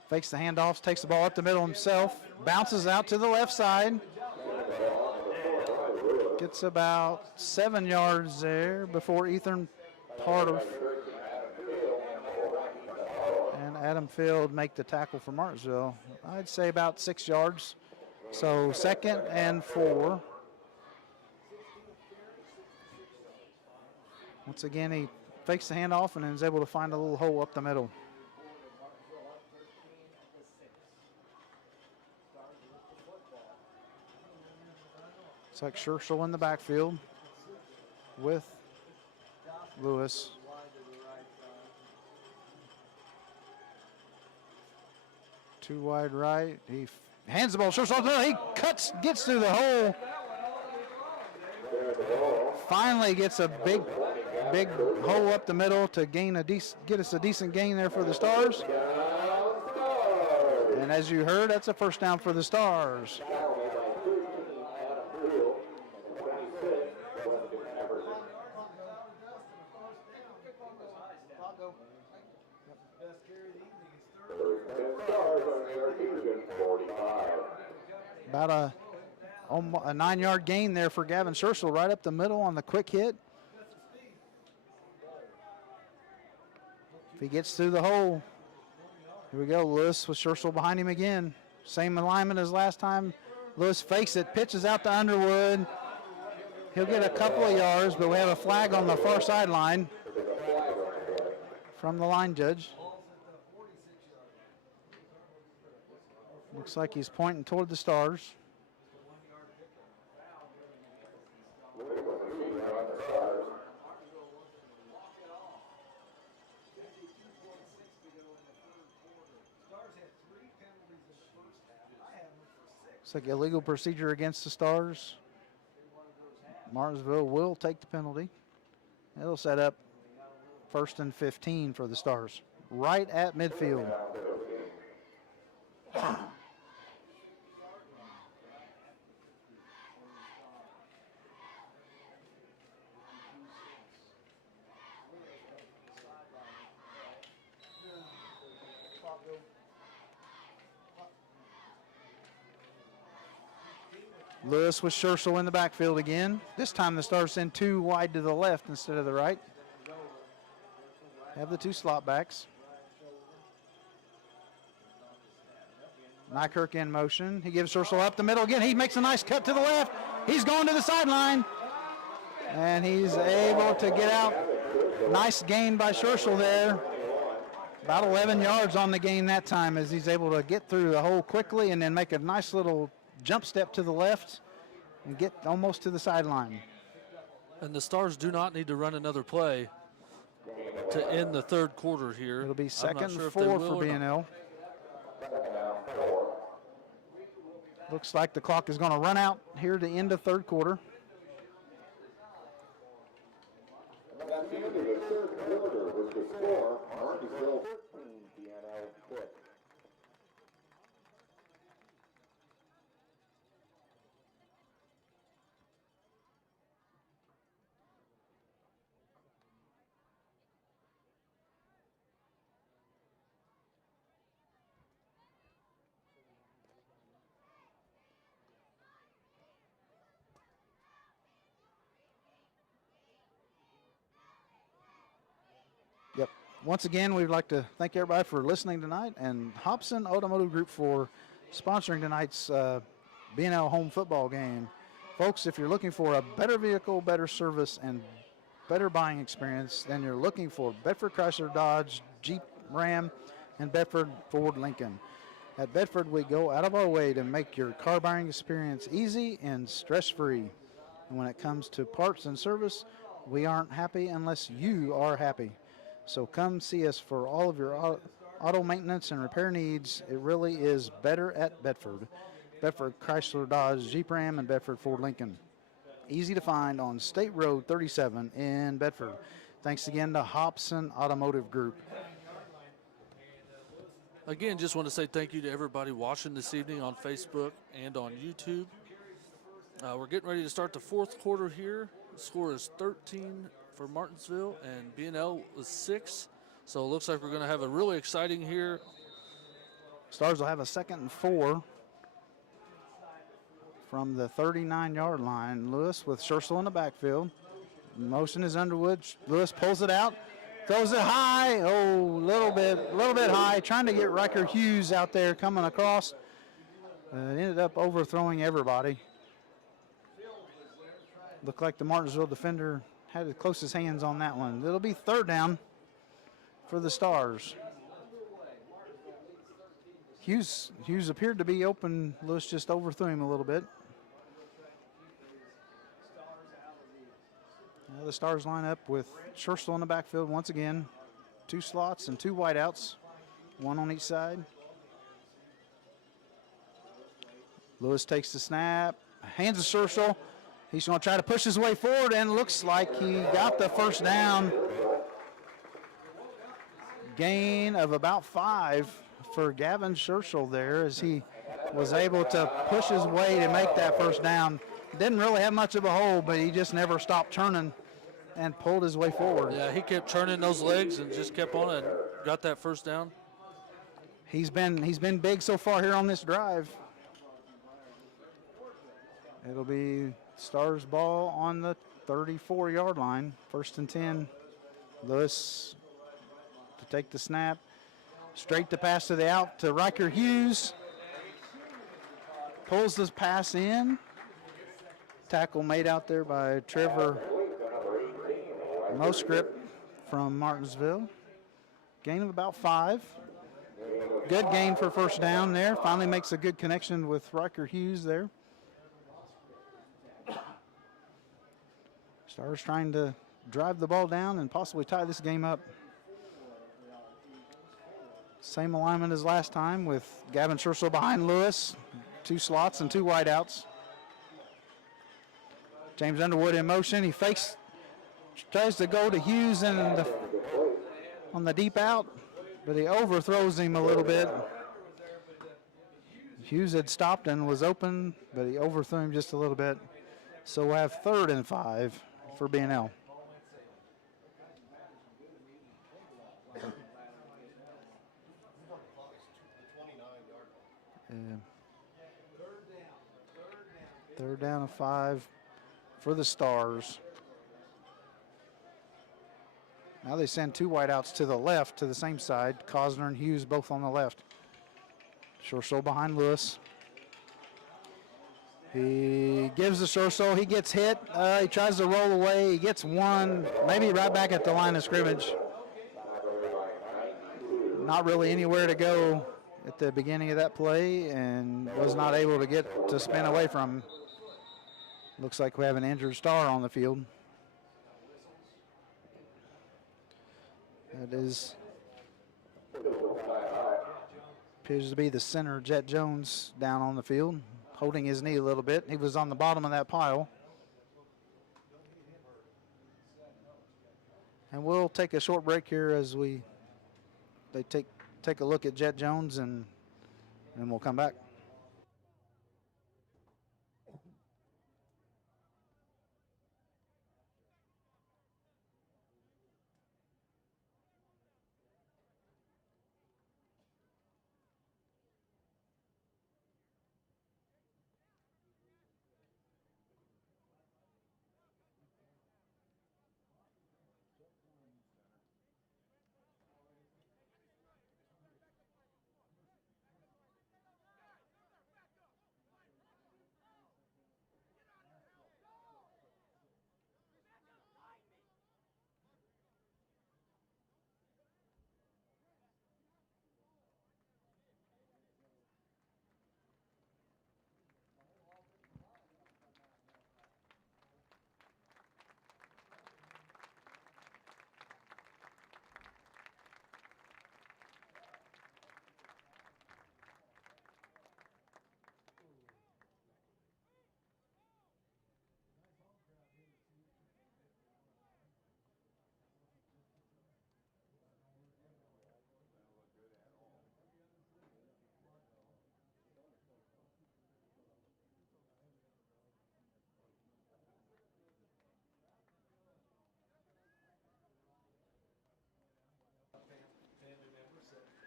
Fakes the handoffs, takes the ball up the middle himself, bounces out to the left side. Gets about 7 yards there before Ethan Tardiff and Adam Field make the tackle for Martinsville. I'd say about 6 yards. So 2nd and 4. Once again, he fakes the handoff and is able to find a little hole up the middle. It's like Scherschel in the backfield with Lewis. Too wide right. He hands the ball. Scherschel, he gets through the hole. Finally gets a big hole up the middle to get us a decent gain there for the Stars. And as you heard, that's a first down for the Stars. About a 9-yard gain there for Gavin Scherschel, right up the middle on the quick hit. If he gets through the hole, here we go. Lewis with Scherschel behind him again. Same alignment as last time. Lewis fakes it, pitches out to Underwood. He'll get a couple of yards, but we have a flag on the far sideline. from the line judge. Looks like he's pointing toward the Stars. Looks like illegal procedure against the Stars. Martinsville will take the penalty. It'll set up 1st and 15 for the Stars, right at midfield. Lewis with Scherzel in the backfield again. This time the Stars send 2 wide to the left instead of the right. Have the 2 slot backs. Nykirk in motion. He gives Scherzel up the middle again. He makes a nice cut to the left. He's going to the sideline. And he's able to get out. Nice gain by Scherzel there. About 11 yards on the gain that time as he's able to get through the hole quickly and then make a nice little jump step to the left and get almost to the sideline. And the Stars do not need to run another play to end the 3rd quarter here. It'll be 2nd and sure 4 for BNL. Looks like the clock is going to run out here to end the 3rd quarter. That's the end of the 3rd quarter with the score, Martinsville 13, BNL 6. Yep. Once again, we'd like to thank everybody for listening tonight and Hobson Automotive Group for sponsoring tonight's BNL home football game. Folks, if you're looking for a better vehicle, better service, and better buying experience, then you're looking for Bedford Chrysler Dodge, Jeep Ram, and Bedford Ford Lincoln. At Bedford, we go out of our way to make your car buying experience easy and stress-free. And when it comes to parts and service, we aren't happy unless you are happy. So come see us for all of your auto maintenance and repair needs. It really is better at Bedford. Bedford Chrysler Dodge Jeep Ram and Bedford Ford Lincoln. Easy to find on State Road 37 in Bedford. Thanks again to Hobson Automotive Group. Again, just want to say thank you to everybody watching this evening on Facebook and on YouTube. We're getting ready to start the 4th quarter here. The score is 13 for Martinsville, and BNL was 6. So it looks like we're going to have a really exciting here. Stars will have a 2nd and 4 from the 39-yard line. Lewis with Scherzel in the backfield. Motion is Underwood. Lewis pulls it out, throws it high. Oh, a little bit high. Trying to get Riker Hughes out there coming across. It ended up overthrowing everybody. Looked like the Martinsville defender had the closest hands on that one. It'll be 3rd down for the Stars. Hughes appeared to be open. Lewis just overthrew him a little bit. Now the Stars line up with Scherzel in the backfield once again. 2 slots and 2 wideouts, 1 on each side. Lewis takes the snap, hands to Scherzel. He's going to try to push his way forward, and looks like he got the 1st down. Gain of about 5 for Gavin Scherzel there as he was able to push his way to make that 1st down. Didn't really have much of a hole, but he just never stopped turning and pulled his way forward. Yeah, he kept turning those legs and just kept on and got that 1st down. He's been big so far here on this drive. It'll be Stars ball on the 34-yard line, 1st and 10. Lewis to take the snap. Straight to pass to the out to Riker Hughes. Pulls this pass in. Tackle made out there by Trevor Moscript from Martinsville. Gain of about 5. Good gain for first down there. Finally makes a good connection with Riker Hughes there. Stars trying to drive the ball down and possibly tie this game up. Same alignment as last time with Gavin Scherzel behind Lewis. 2 slots and 2 wideouts. James Underwood in motion. He fakes, tries to go to Hughes on the deep out, but he overthrows him a little bit. Hughes had stopped and was open, but he overthrew him just a little bit. So we'll have 3rd and 5 for BNL. Third down and 5 for the Stars. Now they send 2 wideouts to the left, to the same side. Cosner and Hughes both on the left. Scherzel behind Lewis. He gives the Scherzel. He gets hit. He tries to roll away. He gets 1, maybe right back at the line of scrimmage. Not really anywhere to go at the beginning of that play, and was not able to get to spin away from him. Looks like we have an injured Star on the field. That is, appears to be the center, Jet Jones, down on the field, holding his knee a little bit. He was on the bottom of that pile. And we'll take a short break here as they take a look at Jet Jones, and we'll come back.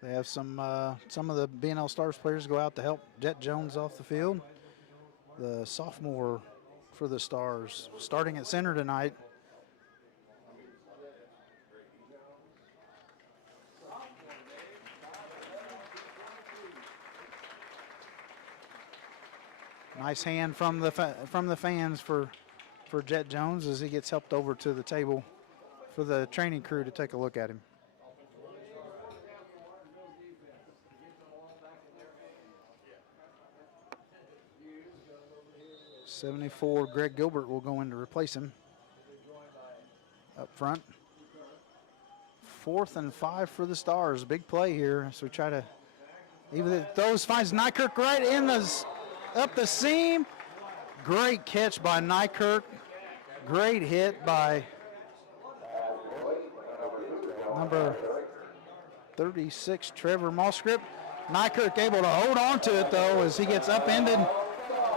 They have some of the BNL Stars players go out to help Jet Jones off the field. The sophomore for the Stars, starting at center tonight. Nice hand from the fans for Jet Jones as he gets helped over to the table for the training crew to take a look at him. '74 Greg Gilbert will go in to replace him up front. 4th and 5 for the Stars. Big play here. So we try to, even those finds Nykirk right in up the seam. Great catch by Nykirk. Great hit by number 36, Trevor Malscript. Nykirk able to hold on to it though as he gets upended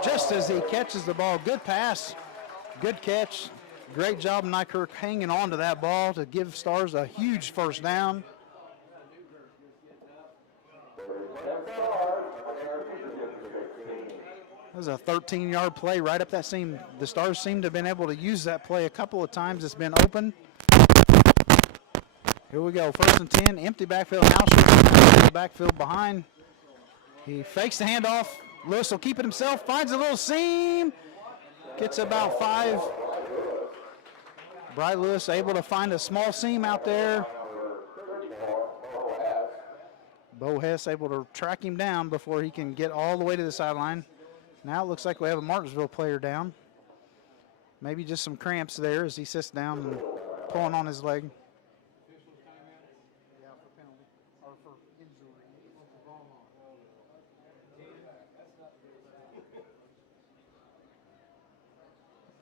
just as he catches the ball. Good pass, good catch. Great job, Nykirk, hanging on to that ball to give Stars a huge first down. That was a 13-yard play right up that seam. The Stars seem to have been able to use that play a couple of times. It's been open. Here we go, 1st and 10, empty backfield. Now the backfield behind. He fakes the handoff. Lewis will keep it himself, finds a little seam, gets about 5. Bry Lewis able to find a small seam out there. Bo Hess able to track him down before he can get all the way to the sideline. Now it looks like we have a Martinsville player down. Maybe just some cramps there as he sits down and pulling on his leg.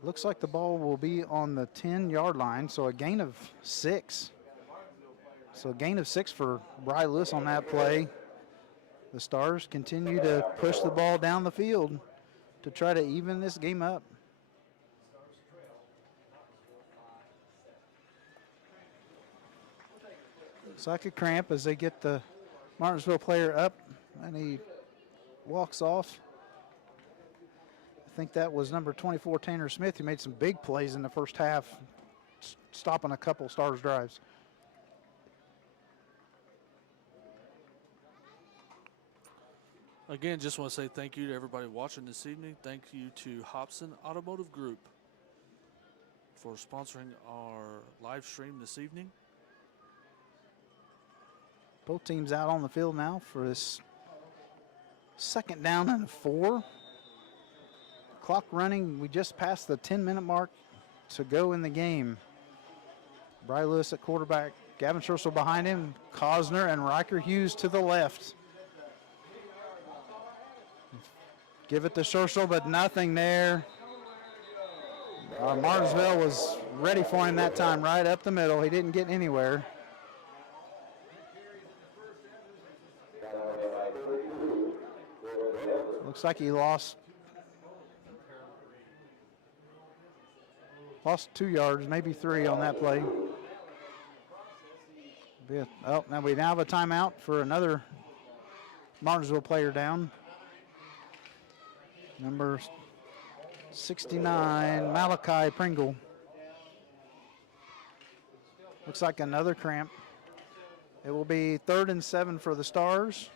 Looks like the ball will be on the 10-yard line, so a gain of 6. So a gain of 6 for Bry Lewis on that play. The Stars continue to push the ball down the field to try to even this game up. Looks like a cramp as they get the Martinsville player up, and he walks off. I think that was number 24, Tanner Smith, who made some big plays in the first half, stopping a couple Stars drives. Again, just want to say thank you to everybody watching this evening. Thank you to Hobson Automotive Group for sponsoring our live stream this evening. Both teams out on the field now for this second down and 4. Clock running. We just passed the 10-minute mark to go in the game. Bry Lewis at quarterback. Gavin Scherzel behind him. Cosner and Riker Hughes to the left. Give it to Scherzel, but nothing there. Martinsville was ready for him that time, right up the middle. He didn't get anywhere. Looks like he lost 2 yards, maybe 3 on that play. Oh, now we now have a timeout for another Martinsville player down. Number 69, Malachi Pringle. Looks like another cramp. It will be 3rd and 7 for the Stars.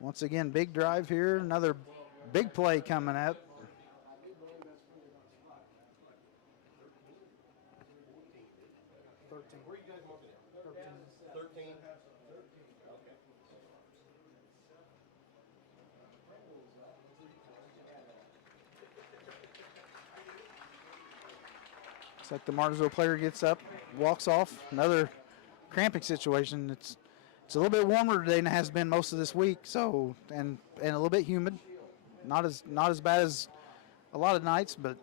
Once again, big drive here. Another big play coming up. Looks like the Martinsville player gets up, walks off. Another cramping situation. It's a little bit warmer today than it has been most of this week, so and a little bit humid. Not as bad as a lot of nights, but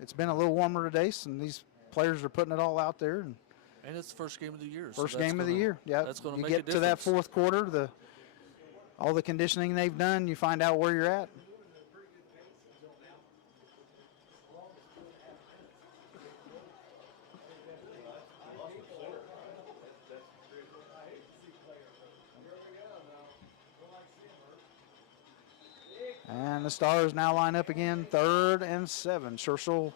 it's been a little warmer today, and these players are putting it all out there. And it's the first game of the year. First game of the year, yeah. That's going to make a a difference. You get to that fourth quarter, all the conditioning they've done, you find out where you're at. And the Stars now line up again, 3rd and 7. Scherzel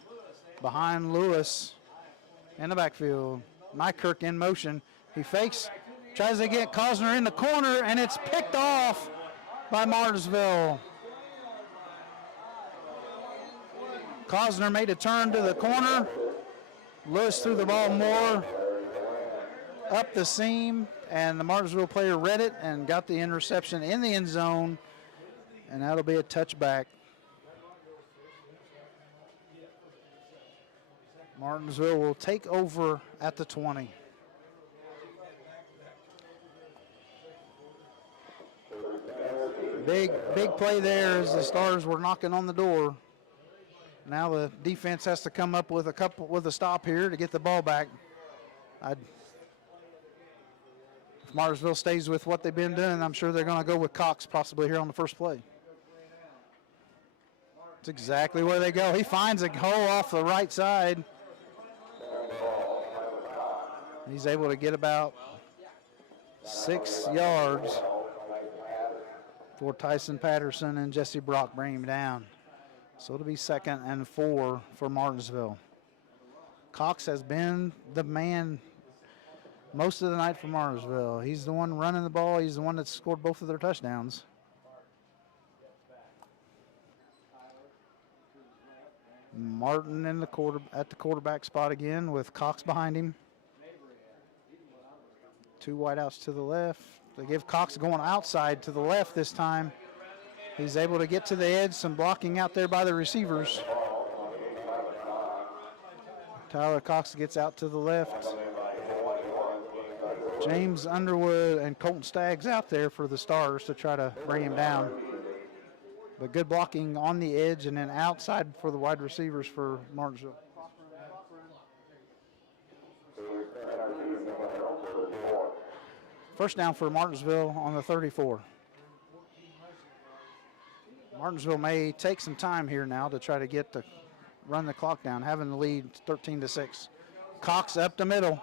behind Lewis in the backfield. Nykirk in motion. He fakes, tries to get Cosner in the corner, and it's picked off by Martinsville. Cosner made a turn to the corner. Lewis threw the ball more up the seam, and the Martinsville player read it and got the interception in the end zone. And that'll be a touchback. Martinsville will take over at the 20. Big play there as the Stars were knocking on the door. Now the defense has to come up with a stop here to get the ball back. If Martinsville stays with what they've been doing, I'm sure they're going to go with Cox possibly here on the first play. That's exactly where they go. He finds a hole off the right side. He's able to get about 6 yards for Tyson Patterson, and Jesse Brock bring him down. So it'll be 2nd and 4 for Martinsville. Cox has been the man most of the night for Martinsville. He's the one running the ball. He's the one that scored both of their touchdowns. Martin in at the quarterback spot again with Cox behind him. 2 wideouts to the left, They give Cox going outside to the left this time. He's able to get to the edge, some blocking out there by the receivers. Tyler Cox gets out to the left. James Underwood and Colton Staggs out there for the Stars to try to bring him down. But good blocking on the edge and then outside for the wide receivers for Martinsville. First down for Martinsville on the 34. Martinsville may take some time here now to try to run the clock down, having the lead 13-6. Cox up the middle.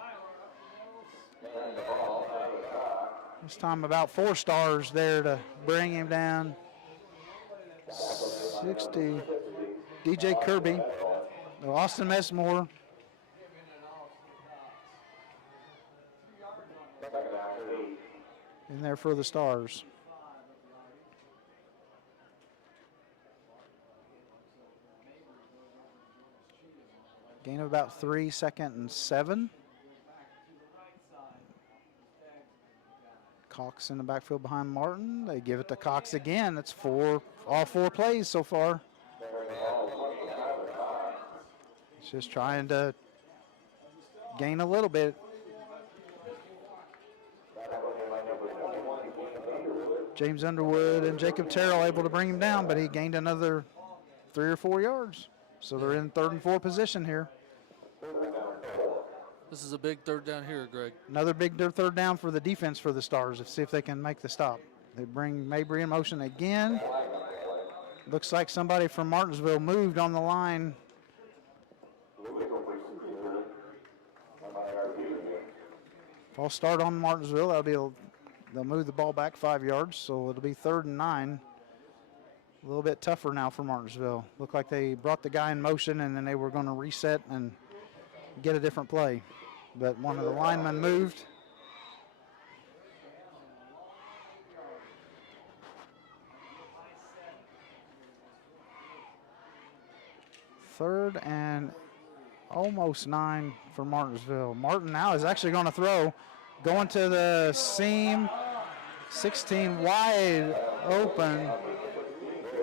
This time about 4 Stars there to bring him down. 60, DJ Kirby, Austin Messmore. In there for the Stars. Gain of about 3, 2nd and 7. Cox in the backfield behind Martin. They give it to Cox again. That's all 4 plays so far. He's just trying to gain a little bit. James Underwood and Jacob Terrell able to bring him down, but he gained another 3 or 4 yards. So they're in 3rd and 4 position here. This is a big 3rd down here, Greg. Another big 3rd down for the defense for the Stars to see if they can make the stop. They bring Mabry in motion again. Looks like somebody from Martinsville moved on the line. False start on Martinsville. They'll move the ball back 5 yards, so it'll be 3rd and 9. A little bit tougher now for Martinsville. Looked like they brought the guy in motion and then they were going to reset and get a different play. But one of the linemen moved. Third and almost 9 for Martinsville. Martin now is actually going to throw. Going to the seam. 16 wide open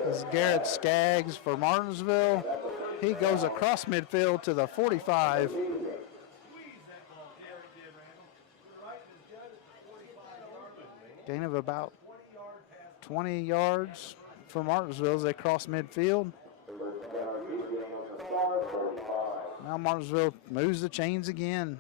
is Garrett Skaggs for Martinsville. He goes across midfield to the 45. Gain of about 20 yards for Martinsville as they cross midfield. Now Martinsville moves the chains again.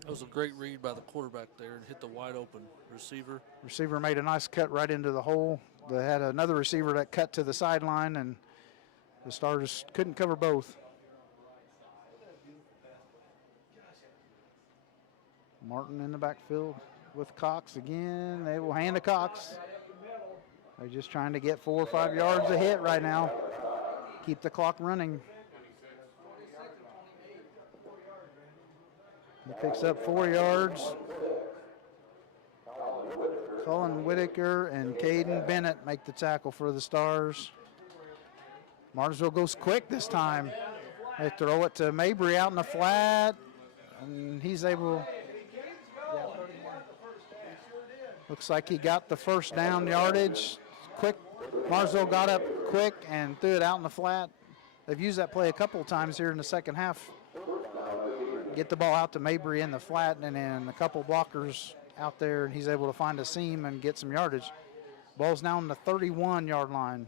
That was a great read by the quarterback there and hit the wide open receiver. Receiver made a nice cut right into the hole. They had another receiver that cut to the sideline, and the Stars couldn't cover both. Martin in the backfield with Cox again. They will hand to Cox. They're just trying to get 4 or 5 yards a hit right now. Keep the clock running. He picks up 4 yards. Cullen Whitaker and Caden Bennett make the tackle for the Stars. Martinsville goes quick this time. They throw it to Mabry out in the flat, and he's able. Looks like he got the first down yardage. Quick, Martinsville got up quick and threw it out in the flat. They've used that play a couple of times here in the second half. Get the ball out to Mabry in the flat, and then a couple blockers out there, and he's able to find a seam and get some yardage. Ball's now on the 31-yard line.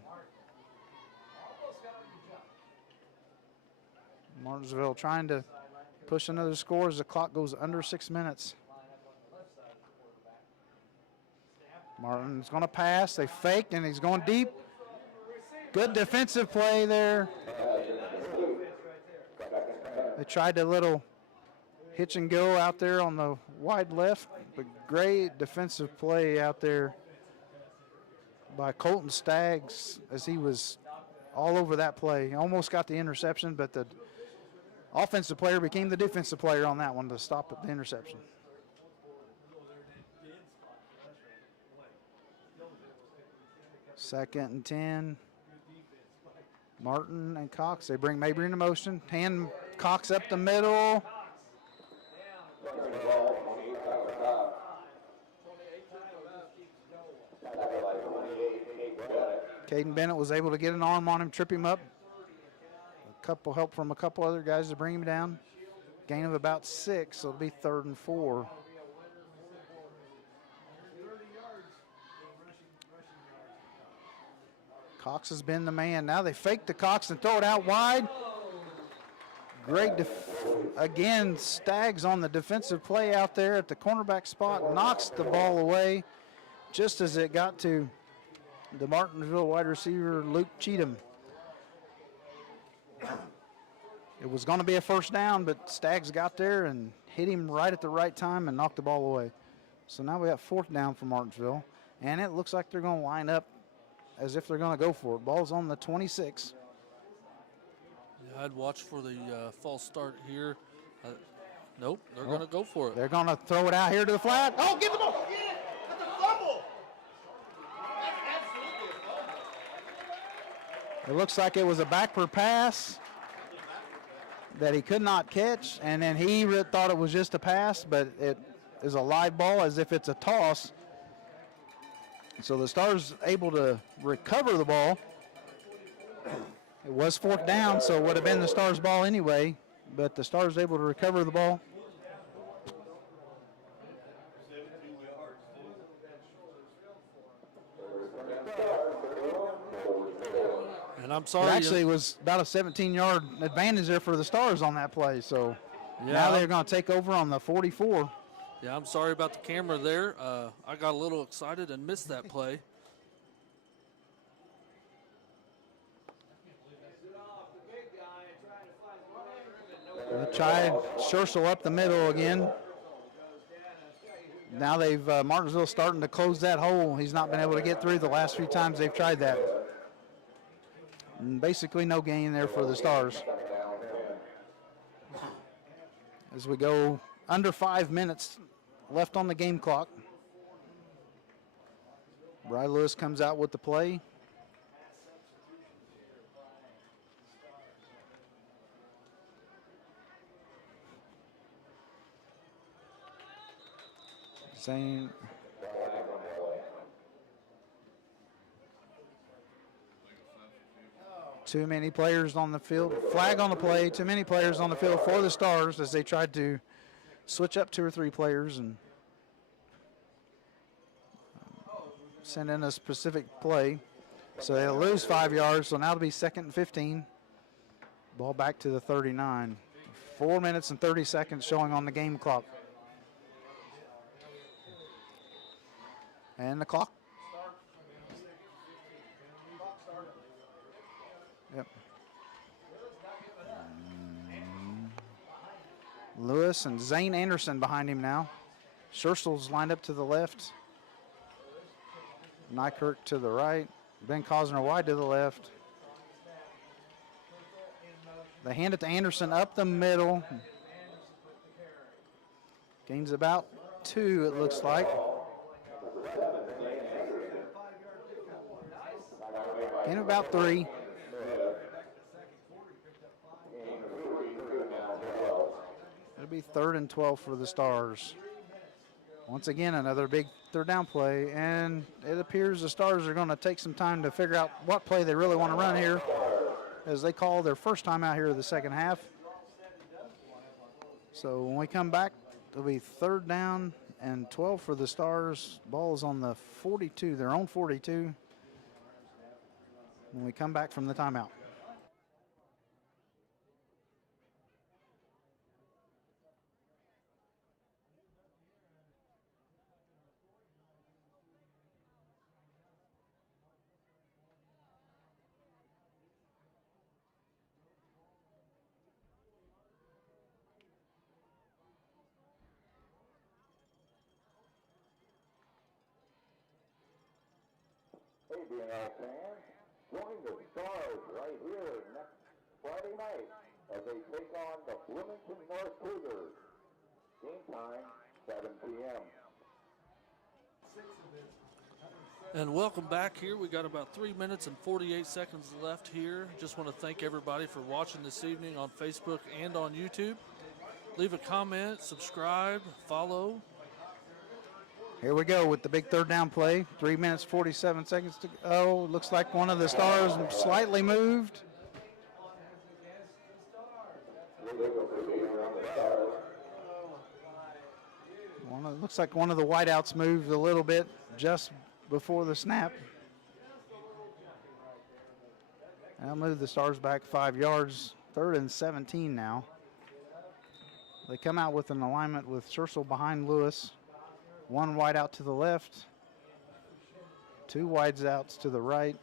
Martinsville trying to push another score as the clock goes under 6 minutes. Martin's going to pass. They faked, and he's going deep. Good defensive play there. They tried a little hitch and go out there on the wide left, but great defensive play out there by Colton Staggs as he was all over that play. He almost got the interception, but the offensive player became the defensive player on that one to stop the interception. Second and 10. Martin and Cox, they bring Mabry into motion. Hand Cox up the middle. Caden Bennett was able to get an arm on him, trip him up. A couple help from a couple other guys to bring him down. Gain of about 6, so it'll be 3rd and 4. Cox has been the man. Now they fake the Cox and throw it out wide. Great, again, Staggs on the defensive play out there at the cornerback spot, knocks the ball away just as it got to the Martinsville wide receiver, Luke Cheatham. It was going to be a first down, but Staggs got there and hit him right at the right time and knocked the ball away. So now we got 4th down for Martinsville, and it looks like they're going to line up as if they're going to go for it. Ball's on the 26. Yeah, I'd watch for the false start here. Nope, they're going to go for it. They're going to throw it out here to the flat. Oh, get the ball! Get it! That's a fumble! That's absolutely a fumble. It looks like it was a backward pass that he could not catch, and then he thought it was just a pass, but it is a live ball as if it's a toss. So the Stars able to recover the ball. It was 4th down, so it would have been the Stars' ball anyway, but the Stars able to recover the ball. And I'm sorry. It actually was about a 17-yard advantage there for the Stars on that play, so Yeah. now they're going to take over on the 44. Yeah, I'm sorry about the camera there. I got a little excited and missed that play. They tried Scherzel up the middle again. Now they've Martinsville starting to close that hole. He's not been able to get through the last few times they've tried that. And basically no gain there for the Stars. As we go under 5 minutes left on the game clock. Bry Lewis comes out with the play. Saying too many players on the field. Flag on the play. Too many players on the field for the Stars as they tried to switch up 2 or 3 players and send in a specific play. So they'll lose 5 yards. So now it'll be 2nd and 15. Ball back to the 39. 4 minutes and 30 seconds showing on the game clock. And the clock. Yep. Lewis and Zane Anderson behind him now. Scherzel's lined up to the left. Nykirk to the right. Ben Cosner wide to the left. They hand it to Anderson up the middle. Gains about 2, it looks like. Gain about 3. It'll be 3rd and 12 for the Stars. Once again, another big 3rd down play, and it appears the Stars are going to take some time to figure out what play they really want to run here, as they call their first time out here of the second half. So when we come back, it'll be 3rd down and 12 for the Stars. Ball is on the 42, their own 42. When we come back from the timeout. Hey, BNL fans, join the Stars right here next Friday night as they take on the Bloomington North Cougars. Game time, 7 p.m. And welcome back here. We got about 3 minutes and 48 seconds left here. Just want to thank everybody for watching this evening on Facebook and on YouTube. Leave a comment, subscribe, follow. Here we go with the big third down play. 3 minutes, 47 seconds to go. Looks like one of the Stars slightly moved. Looks like one of the wideouts moved a little bit just before the snap. I'll move the Stars back 5 yards. 3rd and 17 now. They come out with an alignment with Churchill behind Lewis. 1 wide out to the left, 2 wides outs to the right,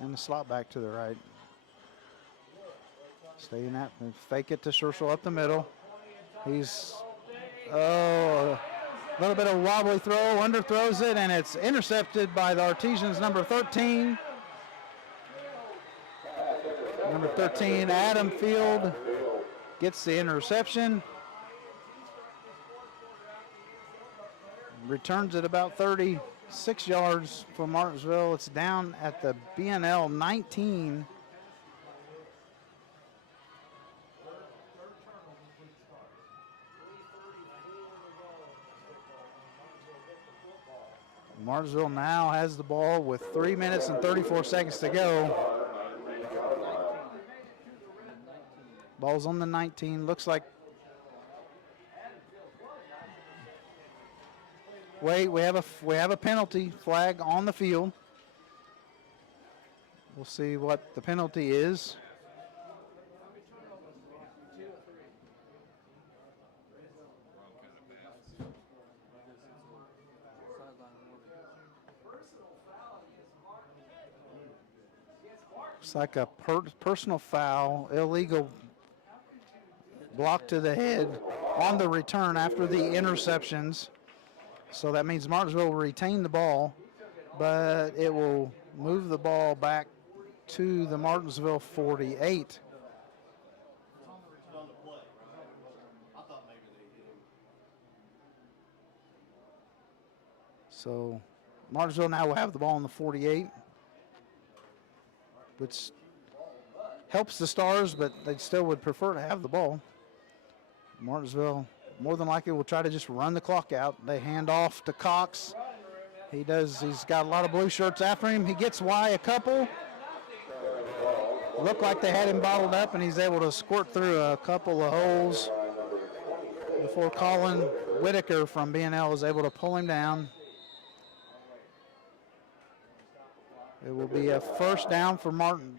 and the slot back to the right. Stay in that and fake it to Churchill up the middle. He's, a little bit of a wobbly throw, underthrows it, and it's intercepted by the Artesians, number 13. Number 13, Adam Field, gets the interception. Returns it about 36 yards for Martinsville. It's down at the BNL 19. Martinsville now has the ball with 3 minutes and 34 seconds to go. Ball's on the 19. Looks like. Wait, we have a penalty flag on the field. We'll see what the penalty is. It's like a personal foul, illegal block to the head on the return after the interceptions. So that means Martinsville will retain the ball, but it will move the ball back to the Martinsville 48. So Martinsville now will have the ball on the 48, which helps the Stars, but they still would prefer to have the ball. Martinsville more than likely will try to just run the clock out. They hand off to Cox. He's got a lot of blue shirts after him. He gets a couple. Looked like they had him bottled up, and he's able to squirt through a couple of holes before Colin Whitaker from BNL is able to pull him down. It will be a first down for Martinsville.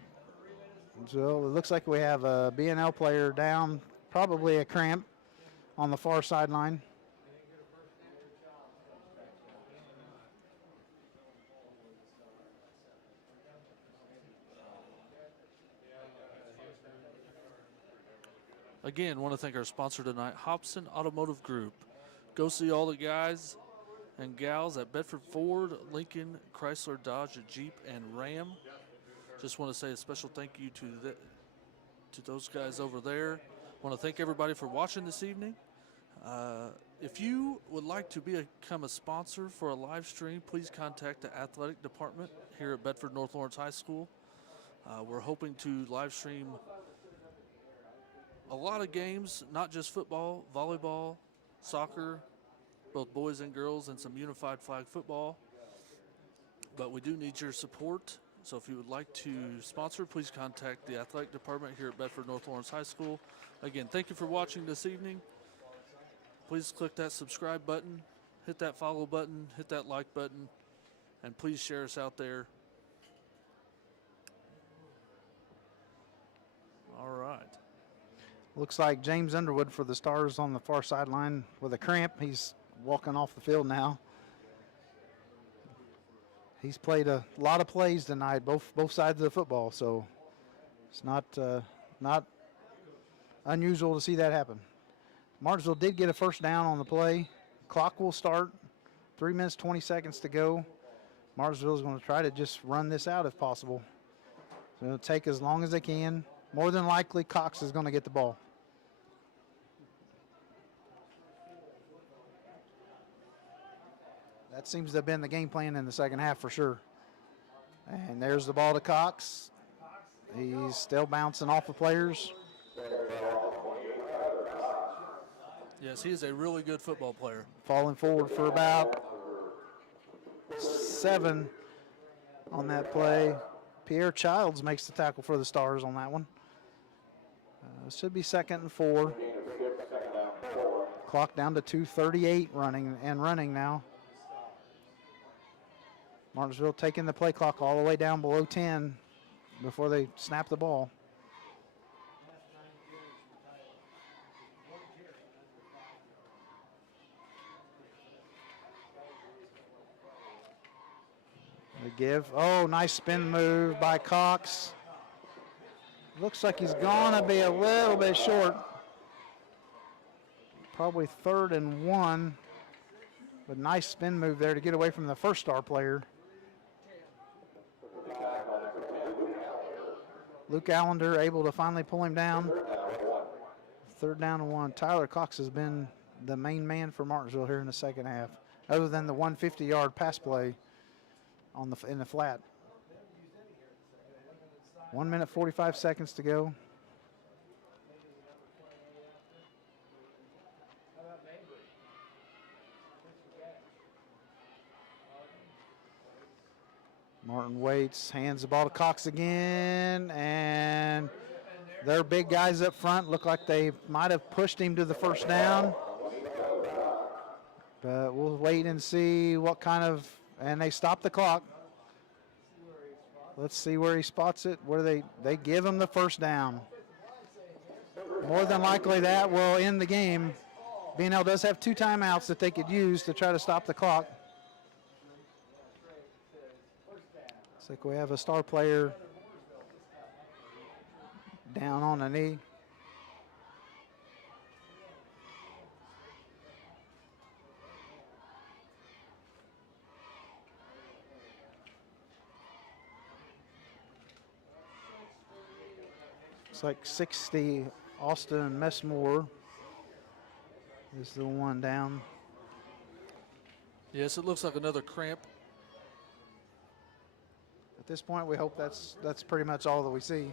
It looks like we have a BNL player down, probably a cramp, on the far sideline. Again, want to thank our sponsor tonight, Hobson Automotive Group. Go see all the guys and gals at Bedford Ford, Lincoln, Chrysler, Dodge, Jeep, and Ram. Just want to say a special thank you to those guys over there. Want to thank everybody for watching this evening. If you would like to become a sponsor for a live stream, please contact the athletic department here at Bedford North Lawrence High School. We're hoping to live stream a lot of games, not just football, volleyball, soccer, both boys and girls, and some unified flag football. But we do need your support. So if you would like to sponsor, please contact the athletic department here at Bedford North Lawrence High School. Again, thank you for watching this evening. Please click that subscribe button, hit that follow button, hit that like button, and please share us out there. All right. Looks like James Underwood for the Stars on the far sideline with a cramp. He's walking off the field now. He's played a lot of plays tonight, both sides of the football, so it's not unusual to see that happen. Martinsville did get a first down on the play. Clock will start. 3 minutes, 20 seconds to go. Martinsville is going to try to just run this out if possible. So it'll take as long as they can. More than likely, Cox is going to get the ball. That seems to have been the game plan in the second half for sure. And there's the ball to Cox. He's still bouncing off the players. Yes, he is a really good football player. Falling forward for about 7 on that play. Pierre Childs makes the tackle for the Stars on that one. Should be 2nd and 4. Clock down to 2:38 running now. Martinsville taking the play clock all the way down below 10 before they snap the ball. They give. Oh, nice spin move by Cox. Looks like he's going to be a little bit short. Probably 3rd and 1. But nice spin move there to get away from the first Star player. Luke Allender able to finally pull him down. 3rd down and 1. Tyler Cox has been the main man for Martinsville here in the second half, other than the 150-yard pass play in the flat. 1 minute 45 seconds to go. Martin waits, hands the ball to Cox again, and their big guys up front look like they might have pushed him to the first down. But we'll wait and see what kind of, and they stop the clock. Let's see where he spots it, where they give him the first down. More than likely that will end the game. BNL does have 2 timeouts that they could use to try to stop the clock. Looks like we have a Star player down on a knee. Looks like 60, Austin Messmore is the one down. Yes, it looks like another cramp. At this point, we hope that's pretty much all that we see.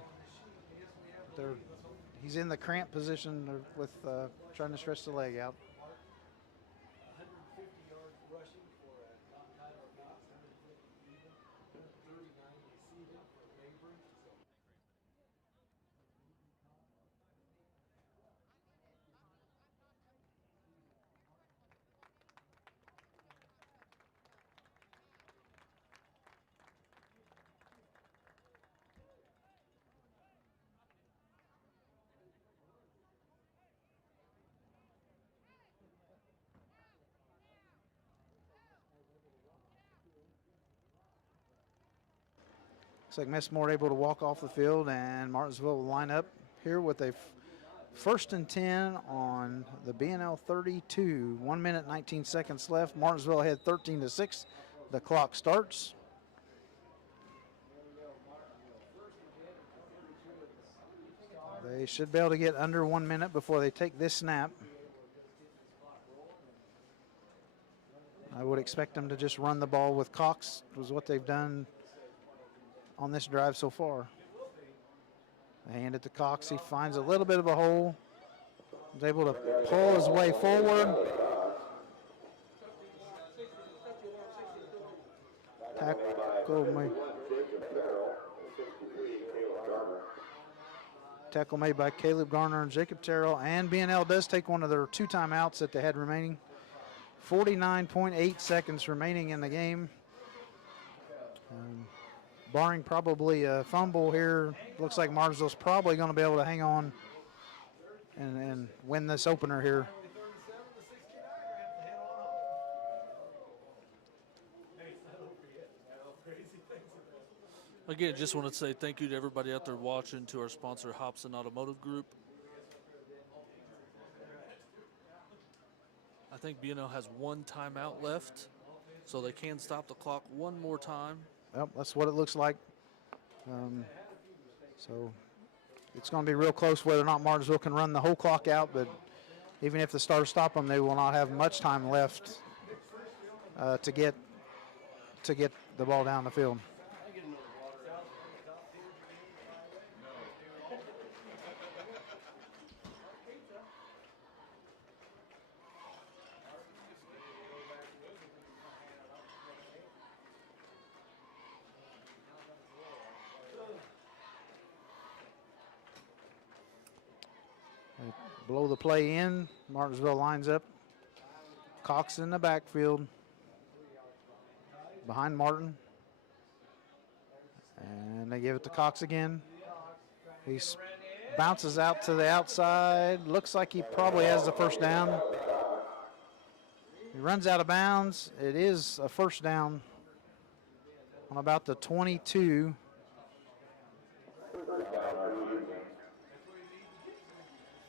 He's in the cramp position with trying to stretch the leg out. Looks like Messmore able to walk off the field, and Martinsville will line up here with a 1st and 10 on the BNL 32. 1 minute, 19 seconds left. Martinsville ahead 13-6. The clock starts. They should be able to get under 1 minute before they take this snap. I would expect them to just run the ball with Cox, was what they've done on this drive so far. They hand it to Cox. He finds a little bit of a hole. He's able to pull his way forward. Tackle made by Caleb Garner and Jacob Terrell. And BNL does take one of their 2 timeouts that they had remaining. 49.8 seconds remaining in the game. Barring probably a fumble here, looks like Martinsville's probably going to be able to hang on and win this opener here. Again, just want to say thank you to everybody out there watching, to our sponsor, Hobson Automotive Group. I think BNL has 1 timeout left, so they can stop the clock one more time. Well, that's what it looks like. So it's going to be real close whether or not Martinsville can run the whole clock out, but even if the Stars stop them, they will not have much time left to get the ball down the field. blow the play in. Martinsville lines up. Cox in the backfield behind Martin. And they give it to Cox again. He bounces out to the outside. Looks like he probably has the first down. He runs out of bounds. It is a first down on about the 22.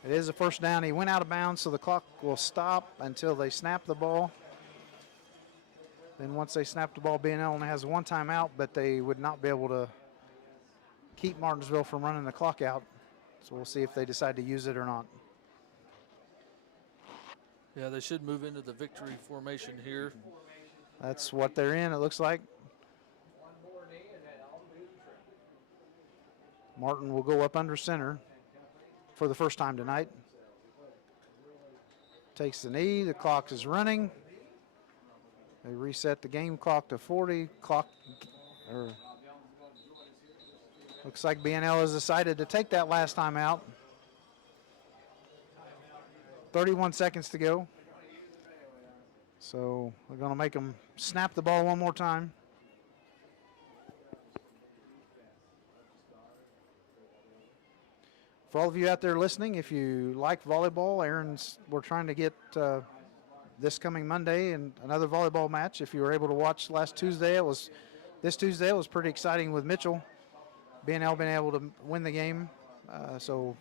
It is a first down. He went out of bounds, so the clock will stop until they snap the ball. Then once they snap the ball, BNL only has one timeout, but they would not be able to keep Martinsville from running the clock out. So we'll see if they decide to use it or not. Yeah, they should move into the victory formation here. That's what they're in, it looks like. Martin will go up under center for the first time tonight. Takes the knee, the clock is running. They reset the game clock to 40. Looks like BNL has decided to take that last time out. 31 seconds to go. So we're going to make them snap the ball one more time. For all of you out there listening, if you like volleyball, we're trying to get this coming Monday and another volleyball match. If you were able to watch this Tuesday, it was pretty exciting with Mitchell. BNL being able to win the game. So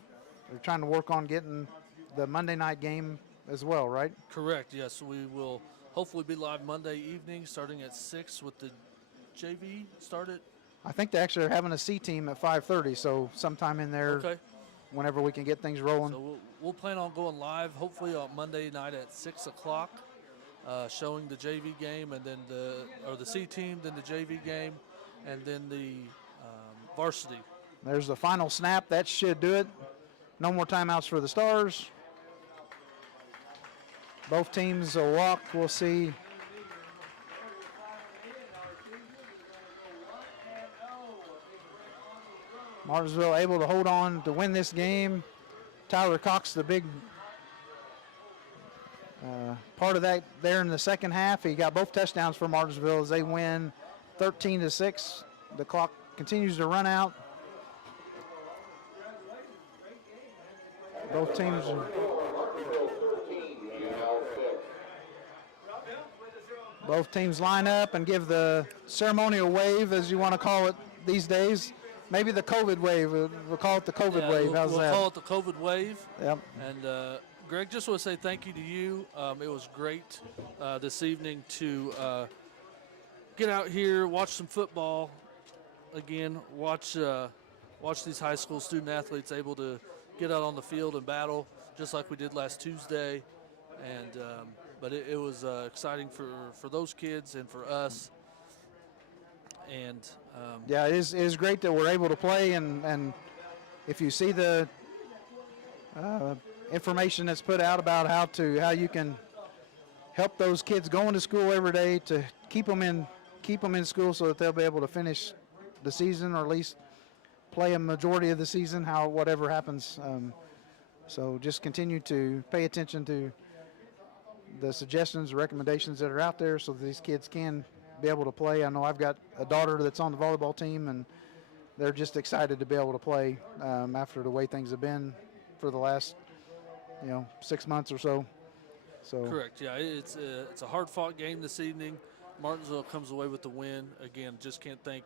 we're trying to work on getting the Monday night game as well, right? Correct, yes. We will hopefully be live Monday evening starting at 6 with the JV started. I think they actually are having a C team at 5:30, so sometime in there. Okay. Whenever we can get things rolling. So we'll plan on going live hopefully on Monday night at 6 o'clock, showing the JV game and then the C team, then the JV game, and then the varsity. There's the final snap. That should do it. No more timeouts for the Stars. Both teams will walk. We'll see. Martinsville able to hold on to win this game. Tyler Cox, the big part of that there in the second half. He got both touchdowns for Martinsville as they win 13-6. The clock continues to run out. Both teams line up and give the ceremonial wave, as you want to call it these days. Maybe the COVID wave. We'll call it the COVID wave. How's that? We'll call it the COVID wave. Yep. And Greg, just want to say thank you to you. It was great this evening to get out here, watch some football. Again, watch these high school student athletes able to get out on the field and battle, just like we did last Tuesday. And but it was exciting for those kids and for us. And yeah, it is great that we're able to play, and if you see the information that's put out about how you can help those kids going to school every day to keep them in school so that they'll be able to finish the season or at least play a majority of the season, whatever happens. So just continue to pay attention to the suggestions, recommendations that are out there so that these kids can be able to play. I know I've got a daughter that's on the volleyball team, and they're just excited to be able to play after the way things have been for the last 6 months or so. So correct, yeah, it's a hard-fought game this evening. Martinsville comes away with the win. Again, just can't thank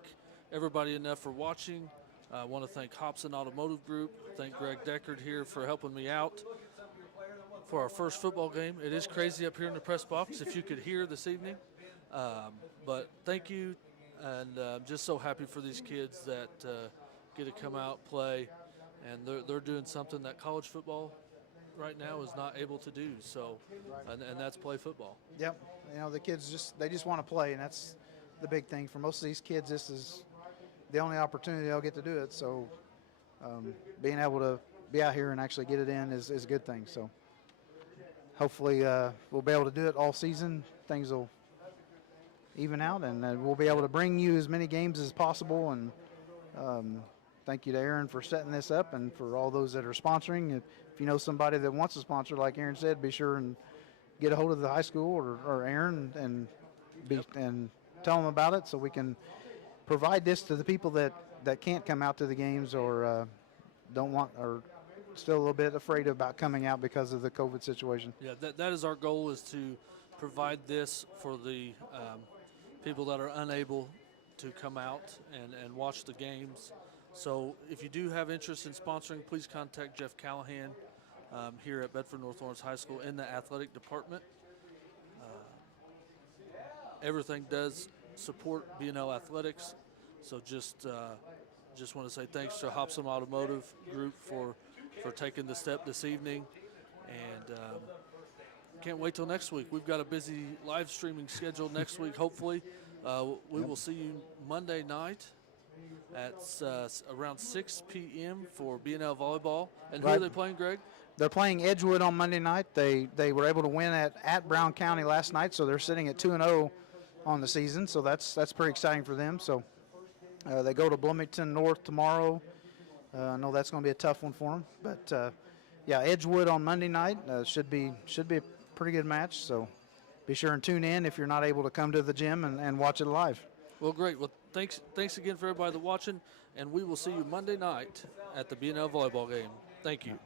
everybody enough for watching. I want to thank Hobson Automotive Group. Thank Greg Deckard here for helping me out for our first football game. It is crazy up here in the press box, if you could hear this evening. But thank you, and I'm just so happy for these kids that get to come out, play, and they're doing something that college football right now is not able to do. So, and that's play football. Yep, the kids just want to play, and that's the big thing for most of these kids. This is the only opportunity they'll get to do it. So, being able to be out here and actually get it in is a good thing. So, hopefully, we'll be able to do it all season. Things will even out, and we'll be able to bring you as many games as possible. And thank you to Aaron for setting this up and for all those that are sponsoring. If if you know somebody that wants a sponsor, like Aaron said, be sure and get a hold of the high school or Aaron and tell them about it so we can provide this to the people that can't come out to the games or don't want or still a little bit afraid about coming out because of the COVID situation. Yeah, that is our goal, is to provide this for the people that are unable to come out and watch the games. So if you do have interest in sponsoring, please contact Jeff Callahan here at Bedford North Lawrence High School in the athletic department. Everything does support BNL athletics, so just want to say thanks to Hobson Automotive Group for taking the step this evening, and can't wait till next week. We've got a busy live streaming schedule next week. Hopefully, we will see you Monday night at around 6 p.m. for BNL volleyball. And who are they playing, Greg? They're playing Edgewood on Monday night. They were able to win at Brown County last night, so they're sitting at 2-0 on the season. So that's pretty exciting for them. So they go to Bloomington North tomorrow. I know that's going to be a tough one for them, but yeah, Edgewood on Monday night should be a pretty good match. So be sure and tune in if you're not able to come to the gym and watch it live. Well, great. Well, thanks again for everybody that's watching, and we will see you Monday night at the BNL volleyball game. Thank you.